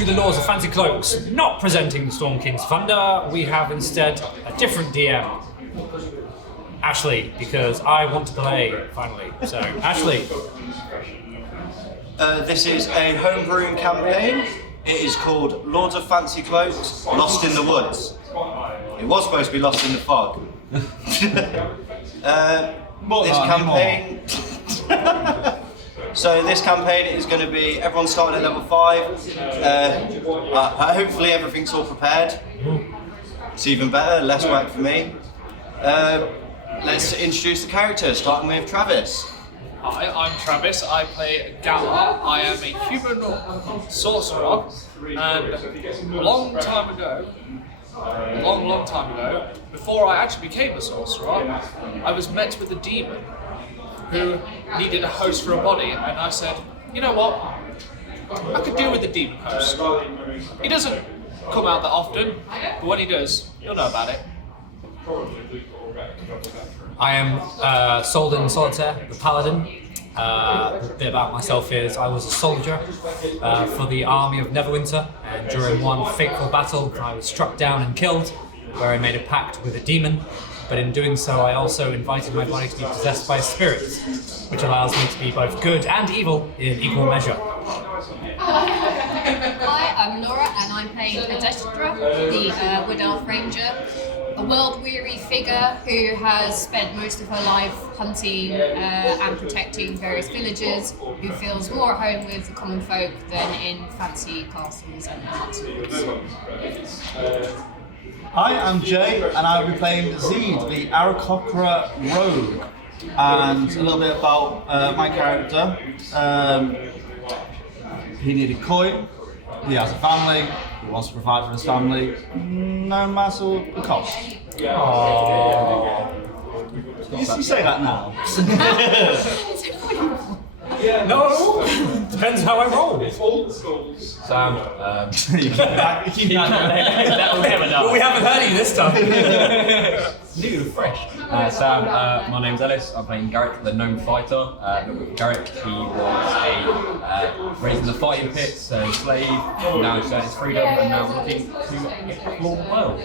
to the Lords of Fancy Cloaks, not presenting the Storm King's Thunder. We have instead a different DM. Ashley, because I want to play, finally. So, Ashley. This is a homebrewing campaign. It is called Lords of Fancy Cloaks, Lost in the Woods. It was supposed to be Lost in the Fog. This campaign... So this campaign is going to be everyone starting at level 5. Hopefully everything's all prepared. It's even better, less work for me. Let's introduce the characters, starting with Travis. Hi, I'm Travis. I play Galar. I am a human sorcerer, and a long time ago, before I actually became a sorcerer, I was met with a demon who needed a host for a body, and I said, you know what, I could deal with the demon host. He doesn't come out that often, but when he does, you'll know about it. I am Soldan Solitaire, the Paladin. The bit about myself is I was a soldier for the army of Neverwinter, and during one fateful battle I was struck down and killed, where I made a pact with a demon, but in doing so I also invited my body to be possessed by spirits, which allows me to be both good and evil in equal measure. Hi, I'm Laura, and I'm playing Pedestra, the Wood Elf Ranger, a world-weary figure who has spent most of her life hunting and protecting various villages, who feels more at home with the common folk than in fancy castles and castles. Hi, I'm Jay, and I'll be playing Zed, the Aarakocra Rogue. And a little bit about my character. He needed coin, he has a family, he wants to provide for his family, no matter the cost. Aww. You say that now. No! Depends how I roll. Sam, Well, we haven't heard you this time. new, fresh. Sam, my name's Ellis. I'm playing Garrick, the gnome fighter. Garrick, he was raised in the fighting pits, a slave, now he's earned his freedom, and now looking to explore the world.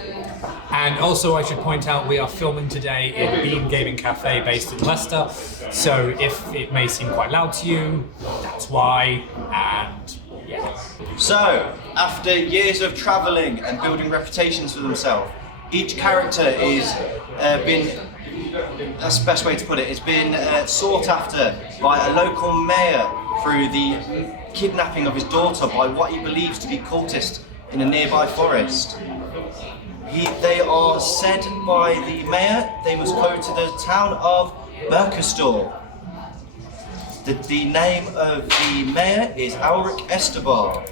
And also I should point out we are filming today in Beam Gaming Cafe based in Leicester, so if it may seem quite loud to you, that's why, and yeah. So, after years of travelling and building reputations for themselves, each character is that's the best way to put it, it's been sought after by a local mayor through the kidnapping of his daughter by what he believes to be cultists in a nearby forest. They are said by the mayor they must go to the town of Berkestor. The name of the mayor is Ulrich Estebar.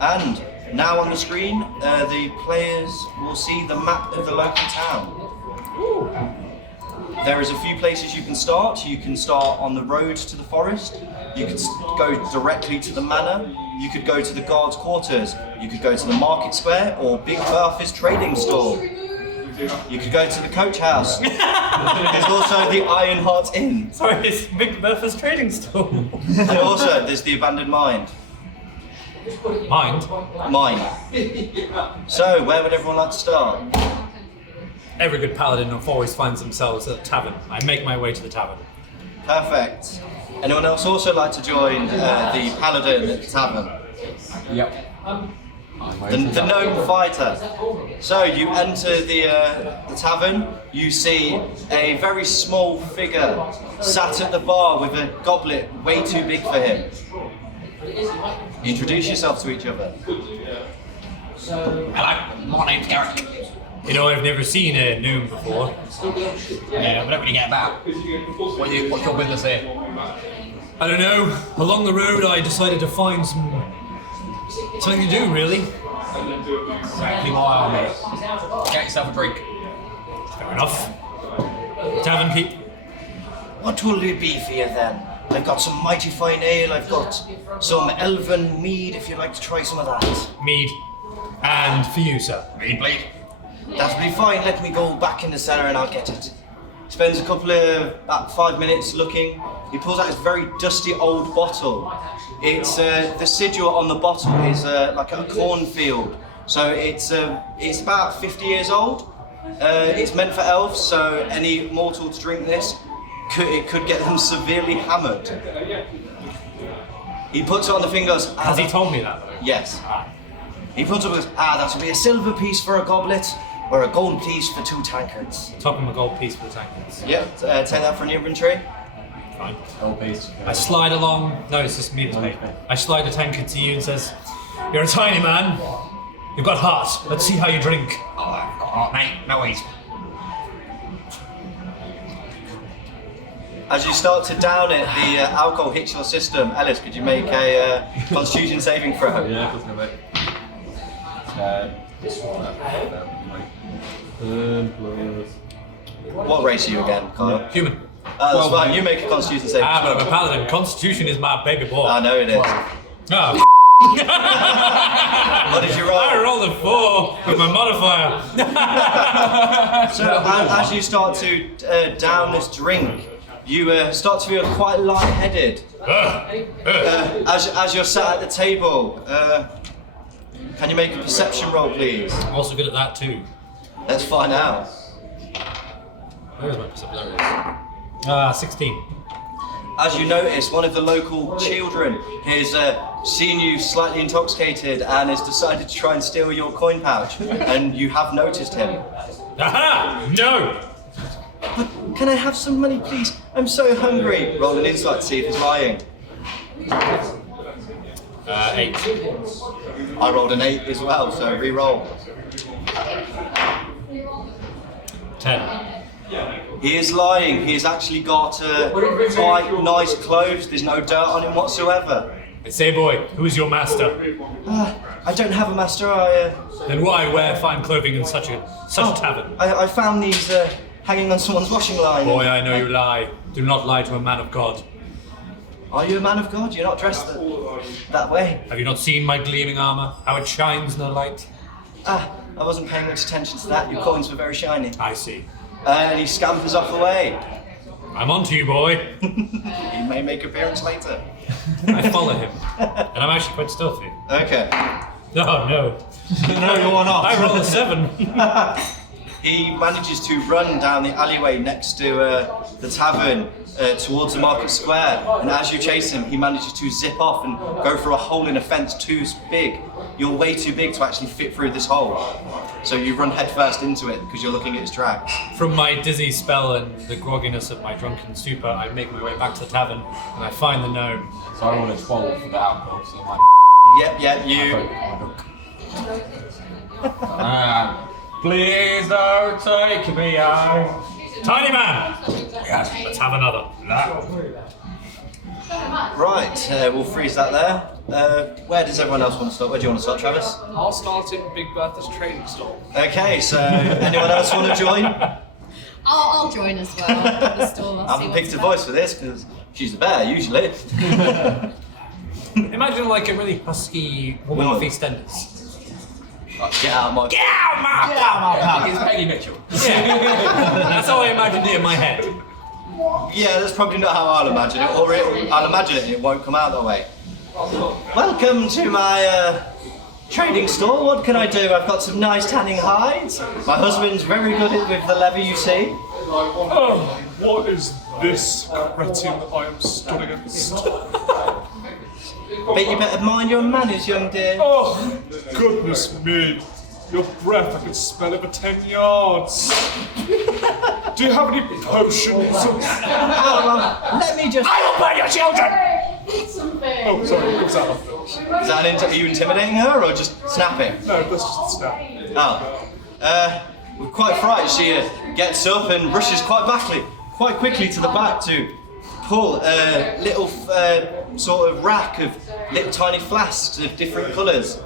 And now on the screen, the players will see the map of the local town. There is a few places you can start. You can start on the road to the forest. You could go directly to the manor. You could go to the guards' quarters. You could go to the market square or Big Bertha's trading store. You could go to the coach house. There's also the Ironheart Inn. Sorry, it's Big Bertha's trading store. And also there's the abandoned mine. Mind? Mine. So, where would everyone like to start? Every good paladin always finds themselves at a tavern. I make my way to the tavern. Perfect. Anyone else also like to join the paladin at the tavern? Yep. The gnome fighter. So you enter the tavern. You see a very small figure sat at the bar with a goblet way too big for him. Introduce yourself to each other. Hello, my name's Garrick. You know, I've never seen a gnome before. Yeah, we don't really get about. What's your business here? I don't know. Along the road, I decided to find something to do, really. Exactly why I'm here. Get yourself a drink. Fair enough. Tavern keep. What will it be for you then? I've got some mighty fine ale. I've got some elven mead if you'd like to try some of that. Mead. And for you, sir. Mead, please. That'll be fine. Let me go back in the cellar and I'll get it. spends about 5 minutes looking. He pulls out his very dusty old bottle. It's the sigil on the bottle is like a cornfield, so it's about 50 years old. It's meant for elves, so any mortal to drink this could get them severely hammered. He puts it on the fingers. Has he told me that? Yes. He puts it and goes, that would be a silver piece for a goblet, or a gold piece for 2 tankards. Top him a gold piece for the tankards. Yep, take that from your inventory. Fine. Gold piece. I slide along. No, it's just me to pay. I slide a tankard to you and says, "You're a tiny man. You've got heart. Let's see how you drink." Oh, I've got heart, mate. No worries. As you start to down it, the alcohol hits your system. Ellis, could you make a Constitution saving throw? Yeah, that's good, mate. What race are you again, Kyle? Human. That's fine. You make a Constitution saving But I'm throw. a paladin. Constitution is my baby boy. I know it is. Oh, What did you roll? I rolled a 4 with my modifier. So as you start to down this drink, you start to feel quite lightheaded. As you're sat at the table, can you make a perception roll, please? I'm also good at that too. Let's find out. Where's my perception? There it is. 16. As you notice, one of the local children has seen you slightly intoxicated and has decided to try and steal your coin pouch, and you have noticed him. Aha! No! But can I have some money, please? I'm so hungry. Roll an insight to see if he's lying. 8. I rolled an 8 as well, so re-roll. 10. He is lying. He has actually got quite nice clothes. There's no dirt on him whatsoever. I say, boy, who is your master? I don't have a master. Then why wear fine clothing in such a tavern? I found these hanging on someone's washing line. Boy, I know you lie. Do not lie to a man of God. Are you a man of God? You're not dressed that way. Have you not seen my gleaming armor? How it shines in the light? I wasn't paying much attention to that. Your coins were very shiny. I see. And he scampers off away. I'm on to you, boy. He may make appearance later. I follow him. And I'm actually quite stealthy. Okay. Oh, no. No, you're not. I roll a 7. He manages to run down the alleyway next to the tavern towards the market square, and as you chase him, he manages to zip off and go through a hole in a fence too big. You're way too big to actually fit through this hole, so you run headfirst into it because you're looking at his tracks. From my dizzy spell and the grogginess of my drunken stupor, I make my way back to the tavern and I find the gnome. So I rolled a 12 for the alcohol, so my Yep, you. please don't take me out. Tiny man! Yes, let's have another. Right, we'll freeze that there. Where does everyone else want to start? Where do you want to start, Travis? I'll start in Big Bertha's trading stall. Okay, so anyone else want to join? I'll join as well. At the stall. I I'll see haven't what's picked a about. voice for this because she's the bear usually. Imagine like a really husky woman with EastEnders. Get out of my. Get out my It's Peggy Mitchell. Yeah. That's how I imagined it in my head. Yeah, that's probably not how I'll imagine it, or I'll imagine it and it won't come out that way. Welcome to my trading store. What can I do? I've got some nice tanning hides. My husband's very good with the leather, you see. Oh, what is this cretin I am stood against? But you better mind your manners, young dear. Oh, goodness me. Your breath, I can smell it for 10 yards. Do you have any potions? Let me just. I will burn your children! Oh, sorry, what was that? Is that are you intimidating her or just snapping? No, that's just a snap. With quite frightened, she gets up and rushes quite quickly to the back to pull a little sort of rack of little tiny flasks of different colours.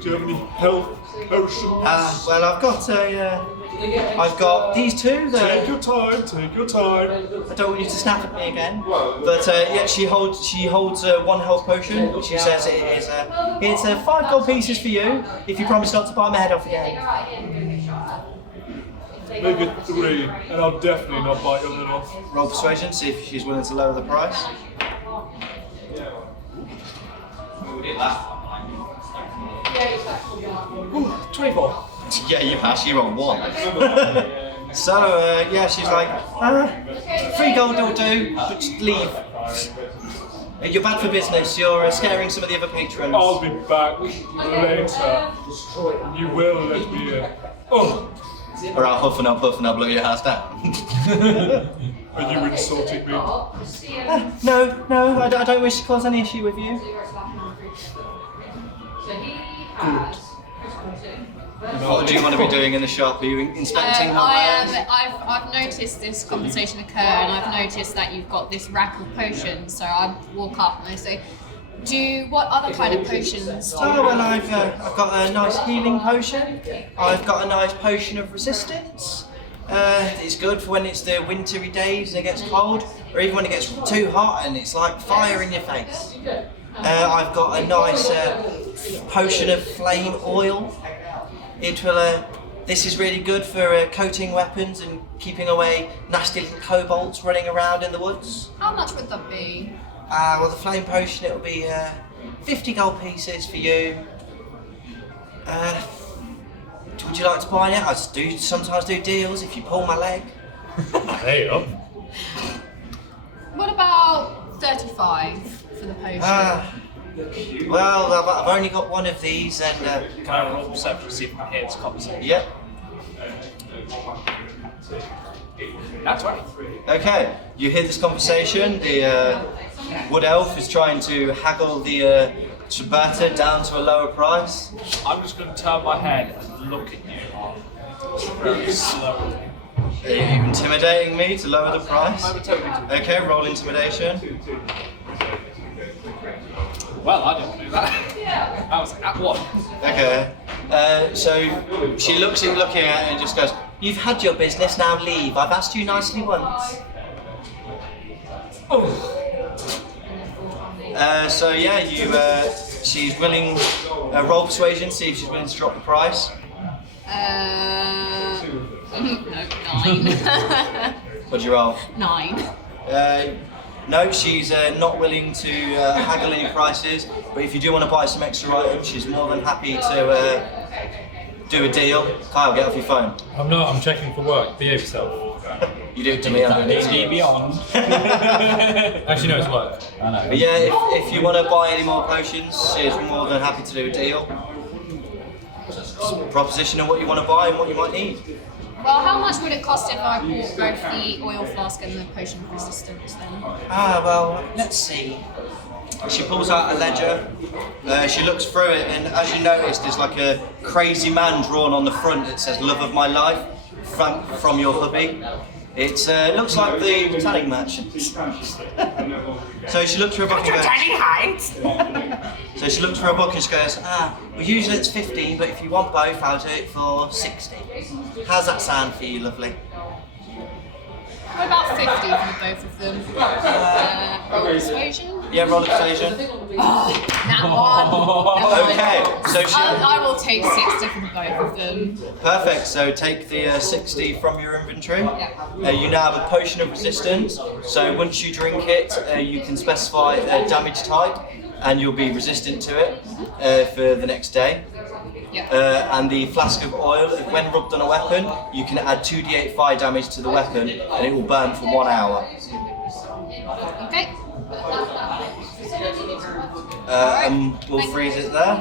Do you have any health potions? Well, I've got these two. Take your time, take your time. I don't want you to snap at me again. But yeah, she holds one health potion. She says it's 5 gold pieces for you if you promise not to bite my head off again. Make it 3, and I'll definitely not bite your head off. Roll persuasion, see if she's willing to lower the price. Ooh, 24. Yeah, you pass, you roll 1. So, yeah, she's like, 3 gold will do, but just leave. You're bad for business, you're scaring some of the other patrons. I'll be back later. You will let me in. Oh, Or I'll huff and I'll puff and I'll blow your house down. are you insulting me? No, I don't wish to cause any issue with you. What do you want to be doing in the shop? Are you inspecting her wares? I've noticed this conversation occur, and I've noticed that you've got this rack of potions. So I walk up and I say, what other kind of potions do you Oh, well, I've got a nice healing potion. I've got a nice potion of resistance. It's good for when it's the wintry days and it gets cold, or even when it gets too hot and it's like fire in your face. I've got a nice potion of flame oil. It will. This is really good for coating weapons and keeping away nasty little kobolds running around in the woods. How much would that be? Well, the flame potion, it'll be 50 gold pieces for you. Would you like to buy it? I sometimes do deals if you pull my leg. Hey up. What about 35 for the potion? Well, I've only got one of these, and Can I roll perception to see if I can hear this conversation? yep. That's 20. Okay, you hear this conversation. The wood elf is trying to haggle the ciabatta down to a lower price. I'm just going to turn my head and look at you very slowly. Are you intimidating me to lower the price? I'm totally. Okay, roll intimidation. Well, I didn't do that. I was at 1. Okay. So she looks at looking at it and just goes, "You've had your business, now leave. I've asked you nicely once." So yeah, she's willing. Roll persuasion, see if she's willing to drop the price. No, 9. What'd you roll? 9. No, she's not willing to haggle any prices. But if you do want to buy some extra items, she's more than happy to do a deal. Kyle, get off your phone. I'm not, I'm checking for work. Behave yourself. You do it to me. I do it to you. Beyond. Actually, no, it's work. I know. But yeah, if you want to buy any more potions, she's more than happy to do a deal. Proposition of what you want to buy and what you might need. Well, how much would it cost if I bought both the oil flask and the potion of resistance then? Well, let's see. She pulls out a ledger. She looks through it, and as you notice, there's like a crazy man drawn on the front that says "Love of my life" from your hubby. It looks like the tanning merchant. So she looks through a book and goes, So she looks through a book and she goes, well, usually it's 15, but if you want both, I'll do it for 60. How's that sound for you, lovely? What about 50 for both of them? Roll persuasion? Yeah, roll a persuasion. That one. Okay, so she... I will take 60 for the both of them. Perfect, so take the 60 from your inventory. You now have a potion of resistance, so once you drink it, you can specify a damage type, and you'll be resistant to it for the next day. And the flask of oil, when rubbed on a weapon, you can add 2d8 fire damage to the weapon, and it will burn for 1 hour. Okay. And we'll freeze it there.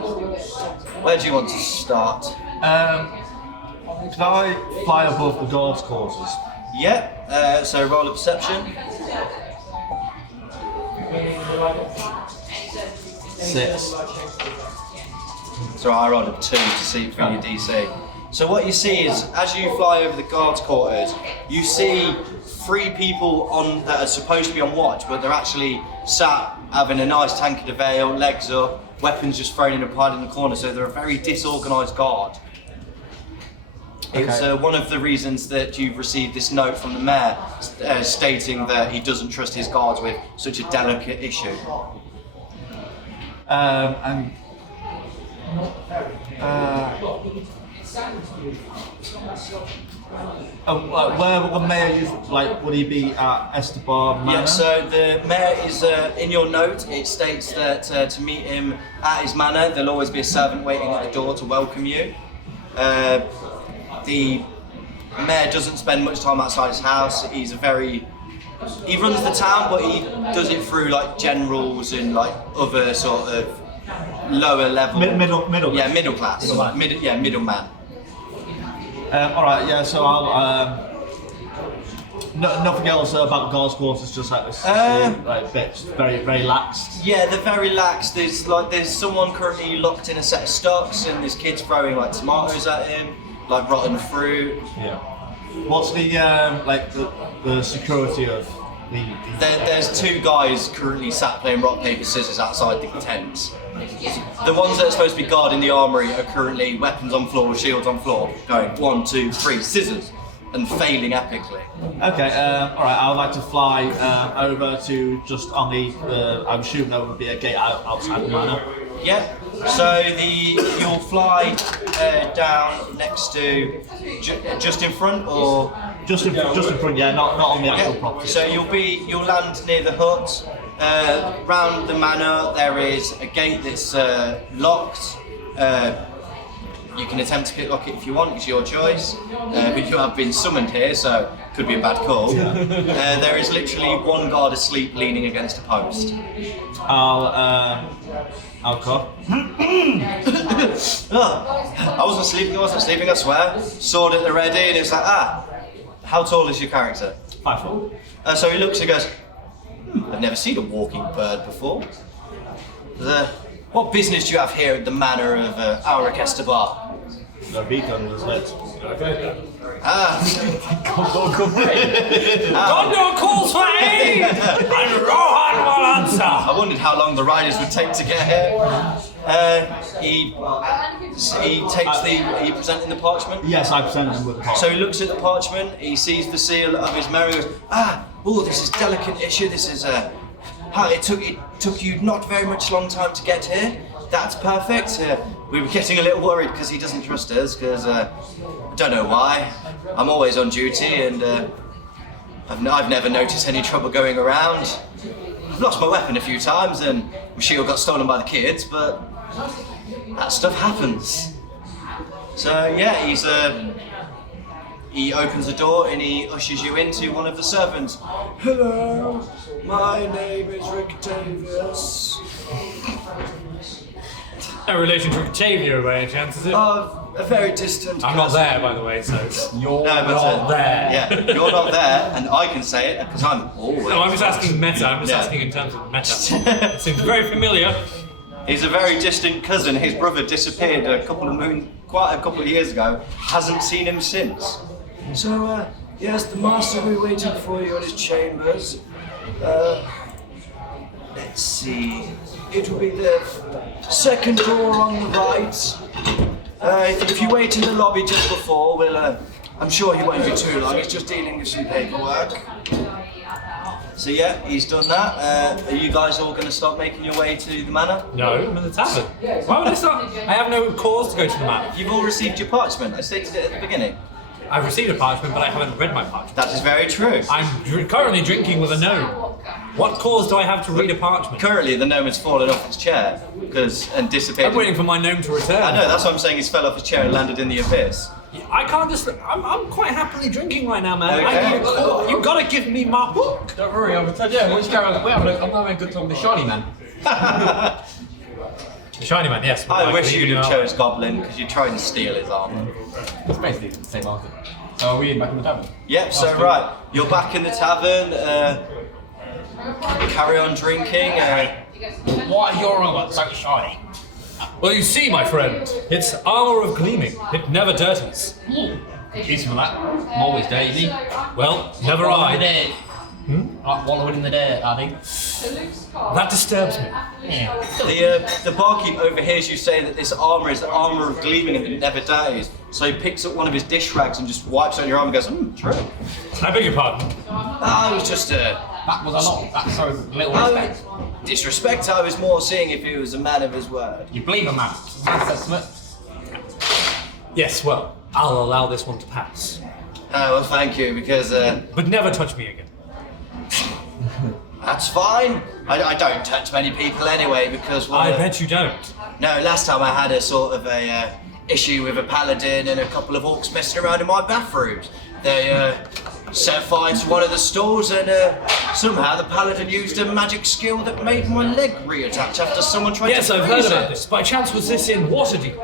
Where do you want to start? Can I fly above the dwarves' quarters? Yeah, so roll a perception. 6. So I rolled a 2 to see for your DC. So what you see is, as you fly over the guards' quarters, you see 3 people that are supposed to be on watch, but they're actually sat having a nice tankard of ale, legs up, weapons just thrown in a pile in the corner, so they're a very disorganised guard. It's one of the reasons that you've received this note from the mayor stating that he doesn't trust his guards with such a delicate issue. And Where will the mayor use? Like, would he be at Estebar Manor? Yeah, so the mayor is in your note. It states that to meet him at his manor, there'll always be a servant waiting at the door to welcome you. The mayor doesn't spend much time outside his house. He runs the town, but he does it through like generals and like other sort of lower level. Middle. Yeah, middle class. Middleman. All right. Yeah. So I'll. Nothing else about the guards' quarters. Just like this, like bits very lax. Yeah, they're very lax. There's someone currently locked in a set of stocks, and there's kids throwing like tomatoes at him, like rotten fruit. Yeah. What's the the security of the? There's two guys currently sat playing rock paper scissors outside the tent. The ones that are supposed to be guarding the armory are currently weapons on floor, shields on floor, going 1, 2, 3, scissors, and failing epically. Okay, all right. I would like to fly over to just on the. I'm assuming there would be a gate outside the manor. Yeah. So you'll fly down next to just in front, or just in front. Yeah, not on the actual property. So you'll land near the hut. Round the manor there is a gate that's locked. You can attempt to picklock it if you want, it's your choice. But you have been summoned here, so could be a bad call. There is literally one guard asleep leaning against a post. I'll cough. I wasn't sleeping, I swear. Sword at the ready, and it's like, how tall is your character? 5 foot. So he looks and goes, I've never seen a walking bird before. What business do you have here at the manor of Auric Estebar? The beacon was lit. Gondor calls for aid! And Rohan will answer! I wondered how long the riders would take to get here. He presenting the parchment? Yes, I presented him with the parchment. So he looks at the parchment, he sees the seal of his mayor and goes, this is delicate issue, this is it took you not very much long time to get here. That's perfect. We were getting a little worried because he doesn't trust us, because I don't know why. I'm always on duty and I've never noticed any trouble going around. I've lost my weapon a few times and my shield got stolen by the kids, but that stuff happens. So yeah, he opens the door and he ushers you into one of the servants. Hello, my name is Rictavius. No relation to Octavia by any chance, is it? A very distant I'm not cousin. there, by the way, so you're No, but, not there. Yeah, you're not there, and I can say it because I'm always. No, I'm just asking meta. I'm just Yeah. asking in terms of meta. It seems very familiar. He's a very distant cousin. His brother disappeared quite a couple of years ago. Hasn't seen him since. So, yes, the master will be waiting for you in his chambers. Let's see. It will be the second door on the right. If you wait in the lobby just before, I'm sure he won't be too long. He's just dealing with some paperwork. So yeah, he's done that. Are you guys all going to start making your way to the manor? No, I'm in the tavern. Why would I start? I have no cause to go to the manor. You've all received your parchment. I stated it at the beginning. I've received a parchment, but I haven't read my parchment. That is very true. I'm currently drinking with a gnome. What cause do I have to read a parchment? Currently, the gnome has fallen off his chair and disappeared. I'm waiting for my gnome to return. I know, that's what I'm saying. He's fell off his chair and landed in the abyss. I can't just. I'm quite happily drinking right now, man. Okay. I need a call. You gotta give me my book. Don't worry, I'm having a good time with the shiny man. The shiny man, yes. I wish you'd have chose Goblin because you're trying to steal his armor. It's basically the same answer. So are we back in the tavern? Yep, so right, you're back in the tavern. Carry on drinking. What are your armor so shiny? Well, you see, my friend, it's armor of gleaming. It never dirties. Excuse me for that. I'm always dirty. Well, never Wallowing in the I. dirt. Like wallowing in the dirt, I think. That disturbs me. Yeah. The barkeep overhears you say that this armor is the armor of gleaming and it never dies. So he picks up one of his dish rags and just wipes on your arm and goes, true. I beg your pardon. It was just That was a lot. That's so little respect. disrespect. I was more seeing if he was a man of his word. You believe a man. That's smart. Yes, well, I'll allow this one to pass. Well, thank you, because But never touch me again. that's fine. I don't touch many people anyway, because... Well, I bet you don't. No, last time I had a sort of a issue with a paladin and a couple of orcs messing around in my bathrooms. They set fire to one of the stores, and somehow the paladin used a magic skill that made my leg reattach after someone tried Yes, to I've heard freeze about it. this. By chance, was this in Waterdeep?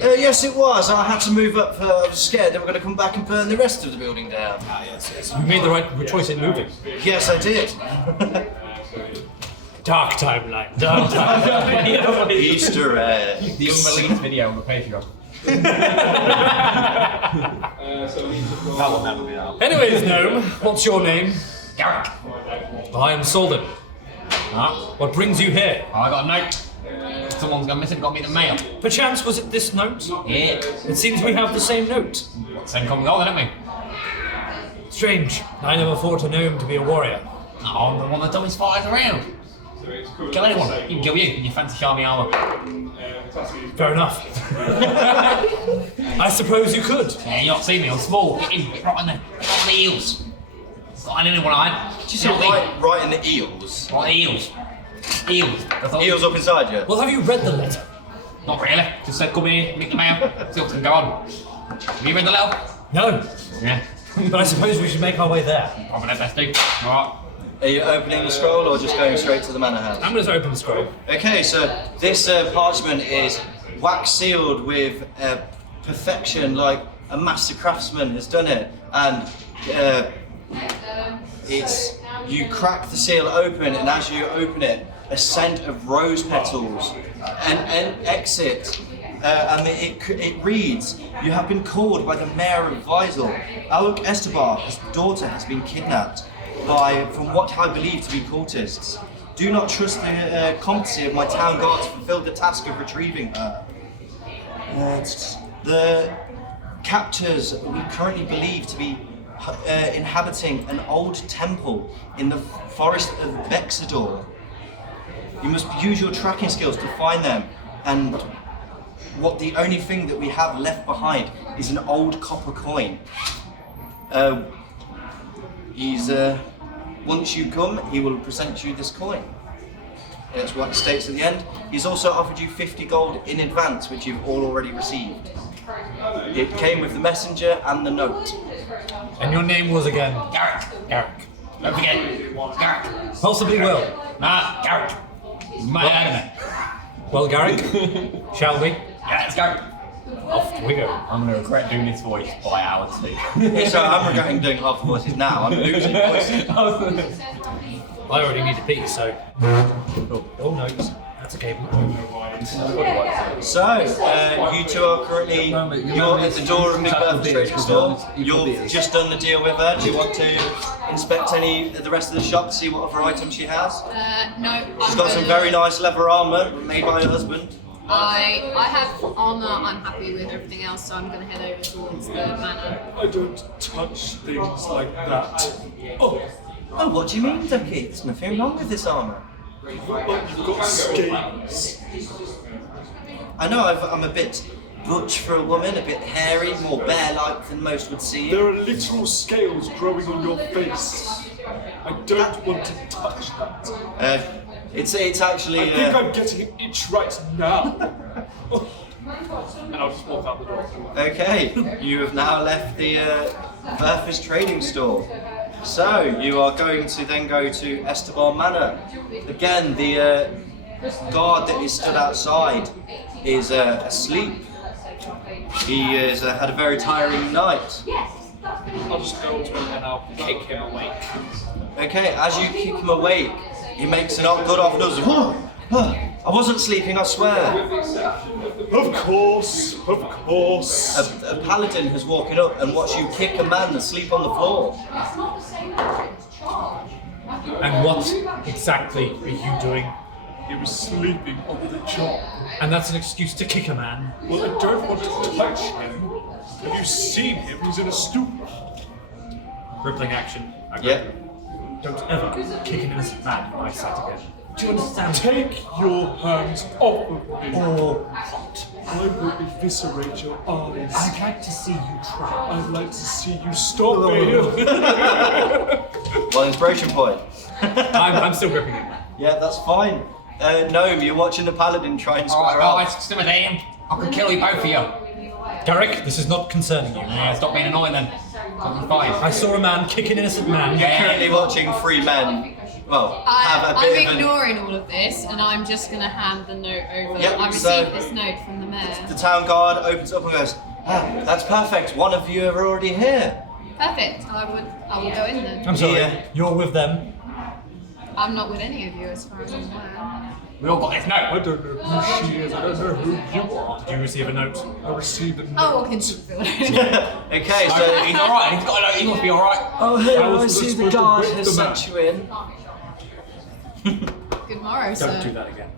Yes, it was. I had to move up. I was scared they were going to come back and burn the rest of the building down. Yes. You made the right choice in moving. Yes, I did. Dark timeline. Dark timeline. Easter egg. The unreleased video on the Patreon. That will never be out. Anyways, Gnome, what's your name? Garrick. I am Solden. Huh? What brings you here? I got a note. Someone's gone missing, got me the mail. Perchance was it this note? Yeah. It seems we have the same note. Same common goal, don't we? Strange. I never thought a gnome to be a warrior. No, I'm the one that dumbest fighters around. Kill anyone. You can kill you in your fancy shiny armour. Fair enough. I suppose you could. Yeah, you don't see me, I'm small. Get in, get right on the heels. Not anyone I had. Did you say right in the eels? Right, the heels. Eels. That's all. Eels up inside you? Well, have you read the letter? Not really. Just said come here, meet the mail, see what's going to go on. Have you read the letter? No. Yeah. But I suppose we should make our way there. Probably the best do. Alright. Are you opening the scroll or just going straight to the manor house? I'm going to open the scroll. Okay, so this parchment is wax sealed with perfection, like a master craftsman has done it, and you crack the seal open, and as you open it, a scent of rose petals and exit. And it reads, "You have been called by the mayor of Weisel. Alec Estebar, his daughter, has been kidnapped by, from what I believe to be cultists. Do not trust the competency of my town guard to fulfill the task of retrieving her. The captors we currently believe to be inhabiting an old temple in the forest of Vexador. You must use your tracking skills to find them, and the only thing that we have left behind is an old copper coin. Once you come, he will present you this coin." That's what it states at the end. He's also offered you 50 gold in advance, which you've all already received. It came with the messenger and the note. And your name was again? Garrick. Garrick. Don't forget. Garrick. Possibly will. Nah, Garrick. You might have had him. Well, Garrick, shall we? Yeah, let's go. Off we go. I'm going to regret doing this voice by hour 2. Yeah, so I'm regretting doing half the voices now. I'm losing voices. I already need to pee, so. Oh no, that's a cable. So, you two are currently, you're at the door of Big Bertha's trading store. You've just done the deal with her. Do you want to inspect the rest of the shop to see what other items she has? No. She's got some very nice leather armour made by her husband. I have armour, I'm happy with everything else, so I'm going to head over towards the manor. I don't touch things like that. Oh, Oh, what do you mean, Ducky? There's nothing wrong with this armour. but you've got scales. I know I'm a bit butch for a woman, a bit hairy, more bear-like than most would see. There are literal scales growing on your face. I don't want to touch that. It's actually. I think I'm getting an itch right now. And I'll just walk out the door. Okay, you have now left the Bertha's trading store. So you are going to then go to Esteban Manor. Again, the guard that is stood outside is asleep. He has had a very tiring night. I'll just go to him and I'll kick him awake. Okay, as you kick him awake, he makes an good off nose. I wasn't sleeping, I swear. Of course. A paladin has walked up and watched you kick a man asleep on the floor. And what exactly are you doing? He was sleeping on the job. And that's an excuse to kick a man. Well, I don't want to touch him. Have you seen him? He's in a stupor. Rippling action. Yep. Don't ever kick an innocent man in my sight again. Do you understand? Take your hands off of me. Oh, I will eviscerate your eyes. I'd like to see you try. I'd like to see you stop me. Well, inspiration point. I'm still gripping it. Yeah, that's fine. Gnome, you're watching the paladin try and square Alright, off. still with him. I can kill you both of you. Garrick, this is not concerning you. Yeah, stop being annoying then. I saw a man kick an innocent man. You're currently watching three men, well, have a I'm bit of an... ignoring all of this, and I'm just going to hand the note over. Yep, I so- received this note from the mayor. The town guard opens up and goes, that's perfect, one of you are already here. Perfect. I will go in then. I'm sorry, Yeah. you're with them. I'm not with any of you as far as I'm aware. We all got this I note. don't know who she is. I don't know who you are. Did you receive a note? I received a I'll note. walk into the building. Okay, So so... he's alright. He's got a note. He must be alright. Oh, I hello, I was see the supposed to guard whip has the man. sent you in. Good morrow, sir. Don't do that again.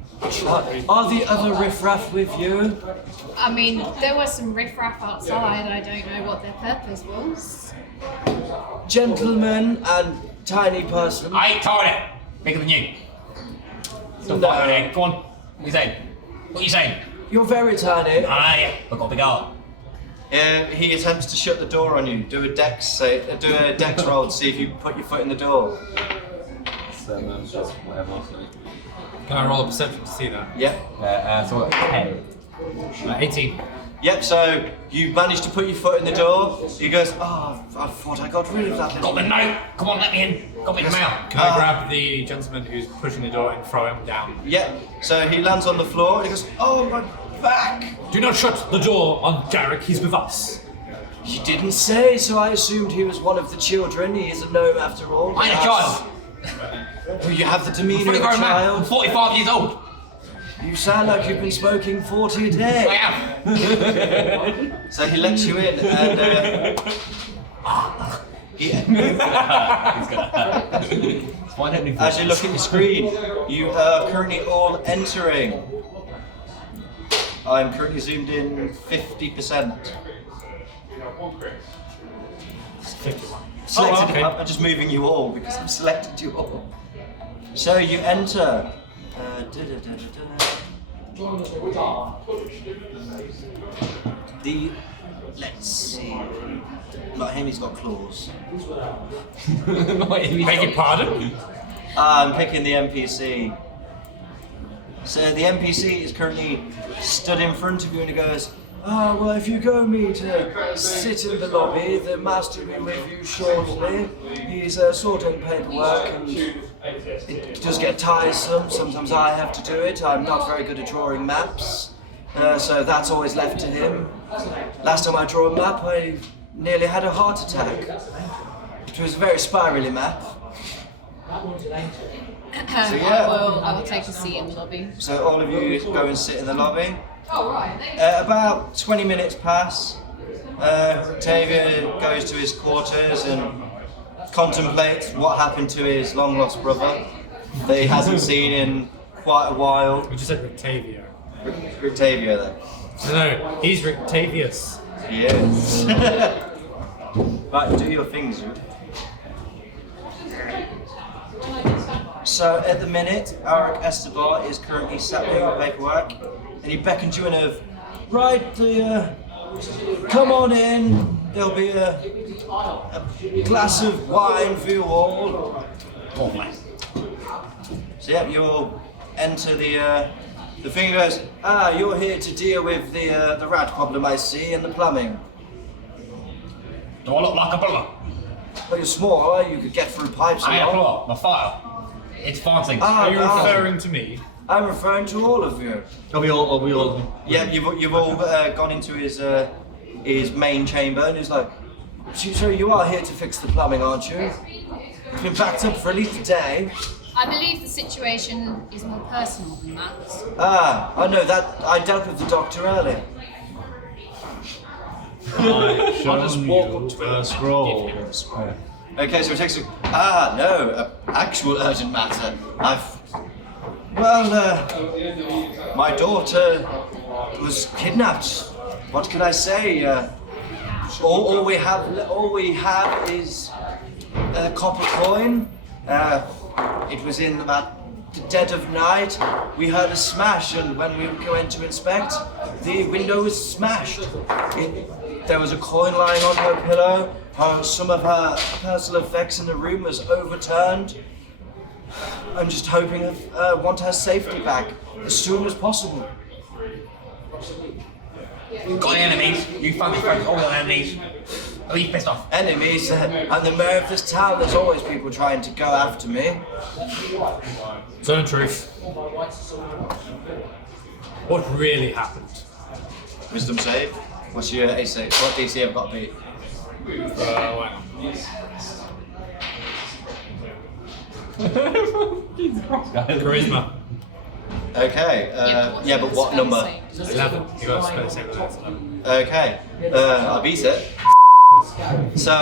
Are the other riffraff with you? I mean, there was some riffraff outside. I don't know what their purpose was. Gentlemen and tiny person. I ain't tired of it. Bigger than you. Still No. fighting there. Go on. What are you saying? What are you saying? You're very tiny. Yeah. I've got a big heart. He attempts to shut the door on you. Do a dex roll to see if you put your foot in the door. Just whatever. Can I roll a perception to see that? Yep. So 10. 18. Yep, so you manage to put your foot in the door. He goes, I thought I got rid of that Got little... the note. Come on, let me in. Got me in the mail. Can I grab the gentleman who's pushing the door and throw him down? Yep, so he lands on the floor and he goes, oh, my back. Do not shut the door on Garrick, he's with us. He didn't say, so I assumed he was one of the children. He is a gnome after all. I ain't a child. Well, you have the I'm demeanour fully of a grown man. I'm child. 45 years old. You sound like you've been smoking 40 a day. I am. So he lets you in and Why don't you as you look at your screen, you are currently all entering. I'm currently zoomed in 50%. 51. Selected, okay. I'm just moving you all because I've selected you all. So you enter. Let's see. Not him, he's got claws. Beg your pardon? I'm picking the NPC. So the NPC is currently stood in front of you and he goes, well, if you go me to sit in the lobby, the master will be with you shortly. He's sorting paperwork and it does get tiresome. Sometimes I have to do it. I'm not very good at drawing maps, so that's always left to him. Last time I drew a map, I nearly had a heart attack. It was a very spirally map. yeah. I will take a seat in the lobby. So all of you go and sit in the lobby. About 20 minutes pass. Octavia goes to his quarters and contemplates what happened to his long lost brother that he hasn't seen in quite a while. We just said Rictavia. Octavia then. No, he's Rictavius. Yes. Right, do your things, Ruth. So at the minute, Arik Estebar is currently sat doing paperwork, and he beckons you in of, right, come on in. There'll be a glass of wine for you all. So yeah, you all enter the thing goes, you're here to deal with the rat problem I see and the plumbing. Do I look like a plumber? Well, you're smaller, you could get through pipes I and ain't a all. plumber. My fire. It's fine things. Are you referring to me? I'm referring to all of you. Are we all? Yeah, you've all gone into his main chamber, and he's like, so you are here to fix the plumbing, aren't you? It's been backed up for at least a day. I believe the situation is more personal than that. I know that. I dealt with the doctor earlier. I've just shown walk you up to a him. scroll. Okay, so it takes actual urgent matter. My daughter was kidnapped. What can I say? All we have is a copper coin. It was in about the dead of night, we heard a smash, and when we went to inspect, the window was smashed. There was a coin lying on her pillow. Some of her personal effects in the room was overturned. I'm just hoping want her safety back as soon as possible. Got any enemies? You funky folks, all your enemies. Are you pissed off? Enemies? I'm the mayor of this town. There's always people trying to go after me. Tell the truth. What really happened? Wisdom save. What's your AC? What DC have got to be? Wow. Charisma. Okay. Yeah, but what number? 11. You got to spell the same with 11. Okay. I beat it. So,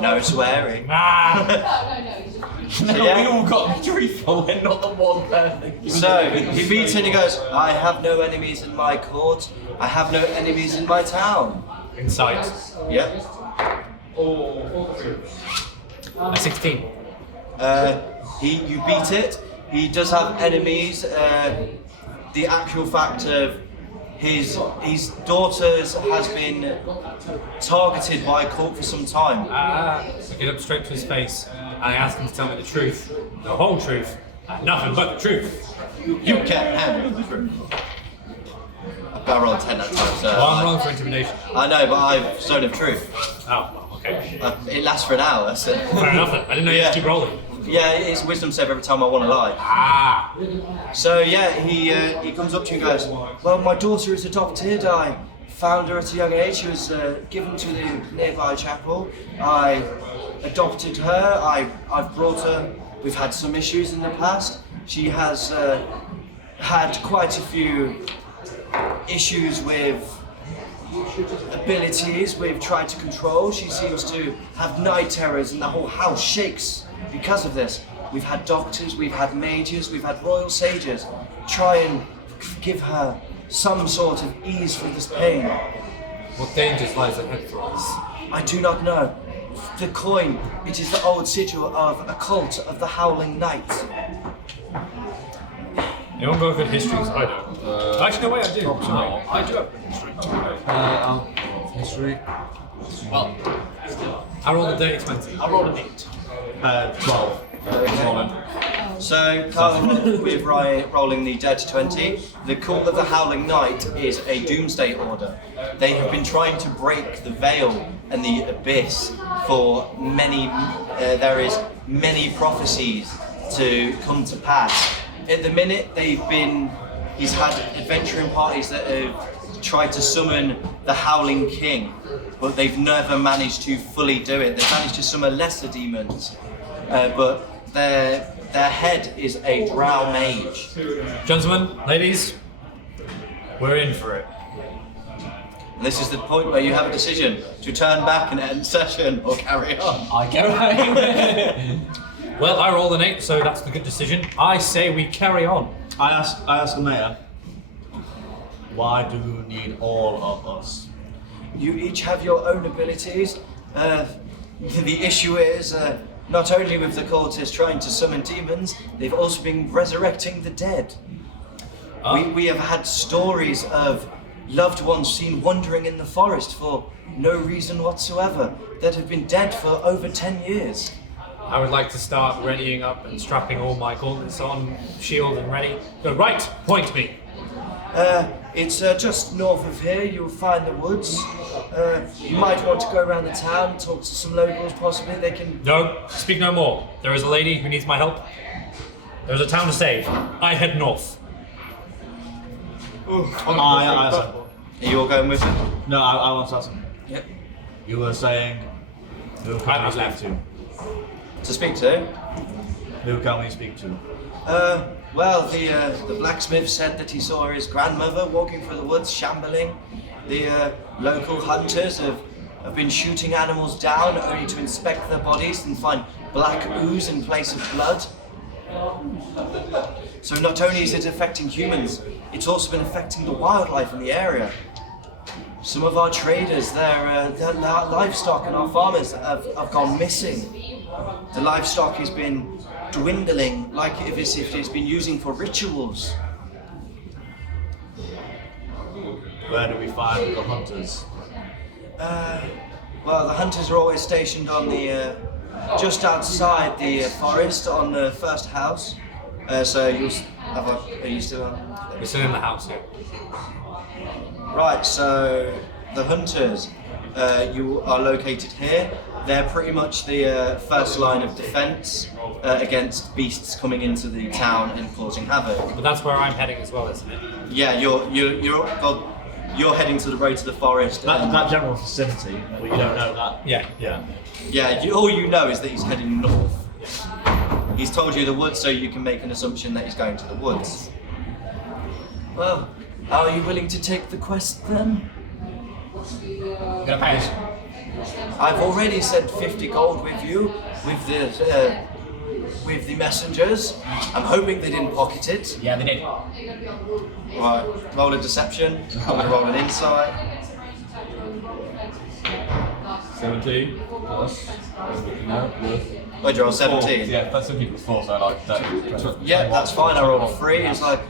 no swearing. Ah! So, yeah. We all got to be truthful, we're not the one person. So, he beats it and he goes, I have no enemies in my court. I have no enemies in my town. Insight. Yep. 16. You beat it. He does have enemies. The actual fact of his daughters has been targeted by a cult for some time. I get up straight to his face and I ask him to tell me the truth, the whole truth, and nothing but the truth. You can't handle the truth. I rolled 10 that time, so. Well, I'm wrong for intimidation. I know, but I've Stone of Truth. Oh, okay. It lasts for an hour, so. Fair enough then. I didn't know you had to keep rolling. Yeah, it's wisdom save every time I want to lie. Ah! So yeah, he comes up to you and goes, well, my daughter is adopted. I found her at a young age. She was given to the nearby chapel. I adopted her. I've brought her. We've had some issues in the past. She has had quite a few issues with abilities we've tried to control. She seems to have night terrors and the whole house shakes because of this. We've had doctors, we've had mages, we've had royal sages try and give her some sort of ease from this pain. What dangers lies ahead for us? I do not know. The coin, it is the old sigil of a cult of the Howling Knight. Anyone got good histories? I don't. Actually, no, wait, I do. No, I do have a history. History. Well, I rolled a dirty 20. I rolled an 8. 12. So, Carl, with rolling the dirty 20, the cult of the Howling Knight is a doomsday order. They have been trying to break the veil and the abyss for many, there is many prophecies to come to pass. At the minute, he's had adventuring parties that have tried to summon the Howling King, but they've never managed to fully do it. They've managed to summon lesser demons, but their head is a drow mage. Gentlemen, ladies, we're in for it. And this is the point where you have a decision to turn back and end session or carry on. I go home. Well, I rolled an 8, so that's the good decision. I say we carry on. I ask the mayor, why do you need all of us? You each have your own abilities. The issue is, not only with the cultists trying to summon demons, they've also been resurrecting the dead. We have had stories of loved ones seen wandering in the forest for no reason whatsoever that have been dead for over 10 years. I would like to start readying up and strapping all my gauntlets on, shield and ready. Go right, point me. It's just north of here. You'll find the woods. You might want to go around the town, talk to some locals possibly. They can... No, speak no more. There is a lady who needs my help. There's a town to save. I head north. Are you all going with him? No, I want to ask him. Yep. You were saying, who can we speak to? To speak to? Who can we speak to? Well, the blacksmith said that he saw his grandmother walking through the woods, shambling. The local hunters have been shooting animals down only to inspect their bodies and find black ooze in place of blood. So not only is it affecting humans, it's also been affecting the wildlife in the area. Some of our traders, their livestock and our farmers have gone missing. The livestock has been dwindling, like if it's been using for rituals. Where do we find the hunters? Well, the hunters are always stationed on the just outside the forest on the first house. So you'll have a. Are you still on? We're still in the house here. Right. So the hunters, you are located here. They're pretty much the first line of defence against beasts coming into the town and causing havoc. But that's where I'm heading as well, isn't it? Yeah, you're heading to the road to the forest. That general vicinity, but you don't know that. Yeah. Yeah, all you know is that he's heading north. He's told you the woods, so you can make an assumption that he's going to the woods. Well, are you willing to take the quest then? Gonna pay us. I've already sent 50 gold with you, with the messengers. I'm hoping they didn't pocket it. Yeah, they did. Right, roll a deception. I'm going to roll an insight. 17 plus. No, plus. What'd you roll, 17? Yeah, plus 17 plus 4, so like 30. Yeah, that's fine. I rolled a 3. It's like,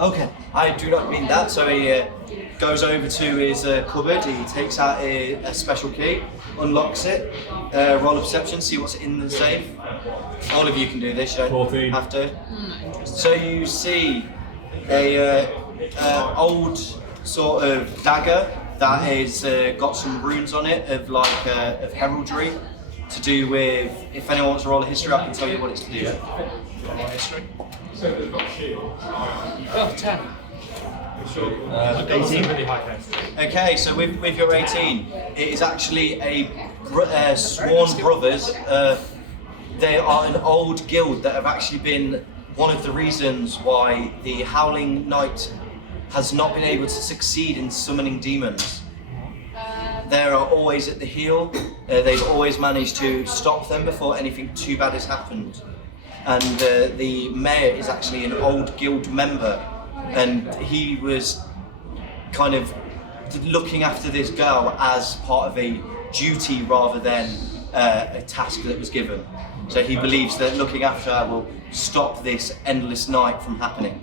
okay. I do not mean that. So he goes over to his cupboard. He takes out a special key, unlocks it, roll a perception, see what's in the safe. All of you can do this. You don't 14. have to. So you see a old sort of dagger that is got some runes on it of like of heraldry to do with. If anyone wants to roll a history, I can tell you what it's to do. History. Oh, 10. 18. Really high case. Okay, so with your 18, it is actually a sworn brothers. They are an old guild that have actually been one of the reasons why the Howling Knight has not been able to succeed in summoning demons. They are always at the heel. They've always managed to stop them before anything too bad has happened. And the mayor is actually an old guild member, and he was kind of looking after this girl as part of a duty rather than a task that was given. So he believes that looking after her will stop this endless night from happening.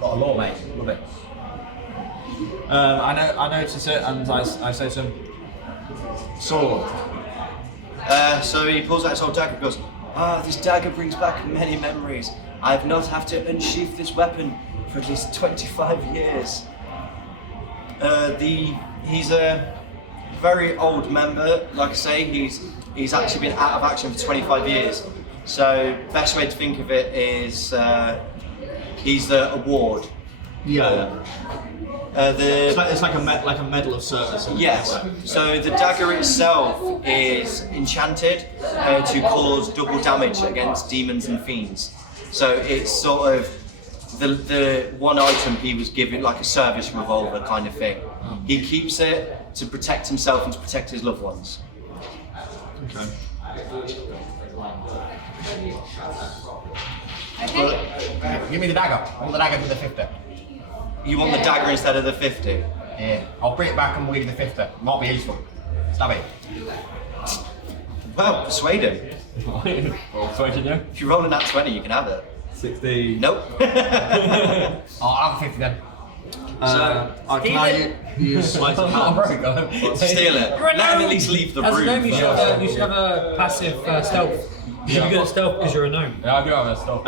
Got a law, mate. Love it. I notice it, and I say to him, sword. So he pulls out his old dagger and goes, this dagger brings back many memories. I have not had to unsheath this weapon for at least 25 years. He's a very old member. Like I say, he's actually been out of action for 25 years. So best way to think of it is he's the award. Yeah. It's like a medal of service. Yes. So the dagger itself is enchanted to cause double damage against demons and fiends. So it's sort of the one item he was given, like a service revolver kind of thing. He keeps it to protect himself and to protect his loved ones. Okay. Okay. Give me the dagger. I want the dagger to the 50. You want the dagger instead of the 50? Yeah. I'll bring it back and we'll give you the 50. Might be useful. Stab it. Well, persuade him. Well, sorry to do. If you roll in that 20, you can have it. 16. Nope. I'll have 50 then. Can I use sleight of Oh, hand? bro, Steal it. Let him at least leave the As a room. gnome, you should have a passive stealth. You should be good at stealth because you're a gnome. Yeah, I do have that stuff.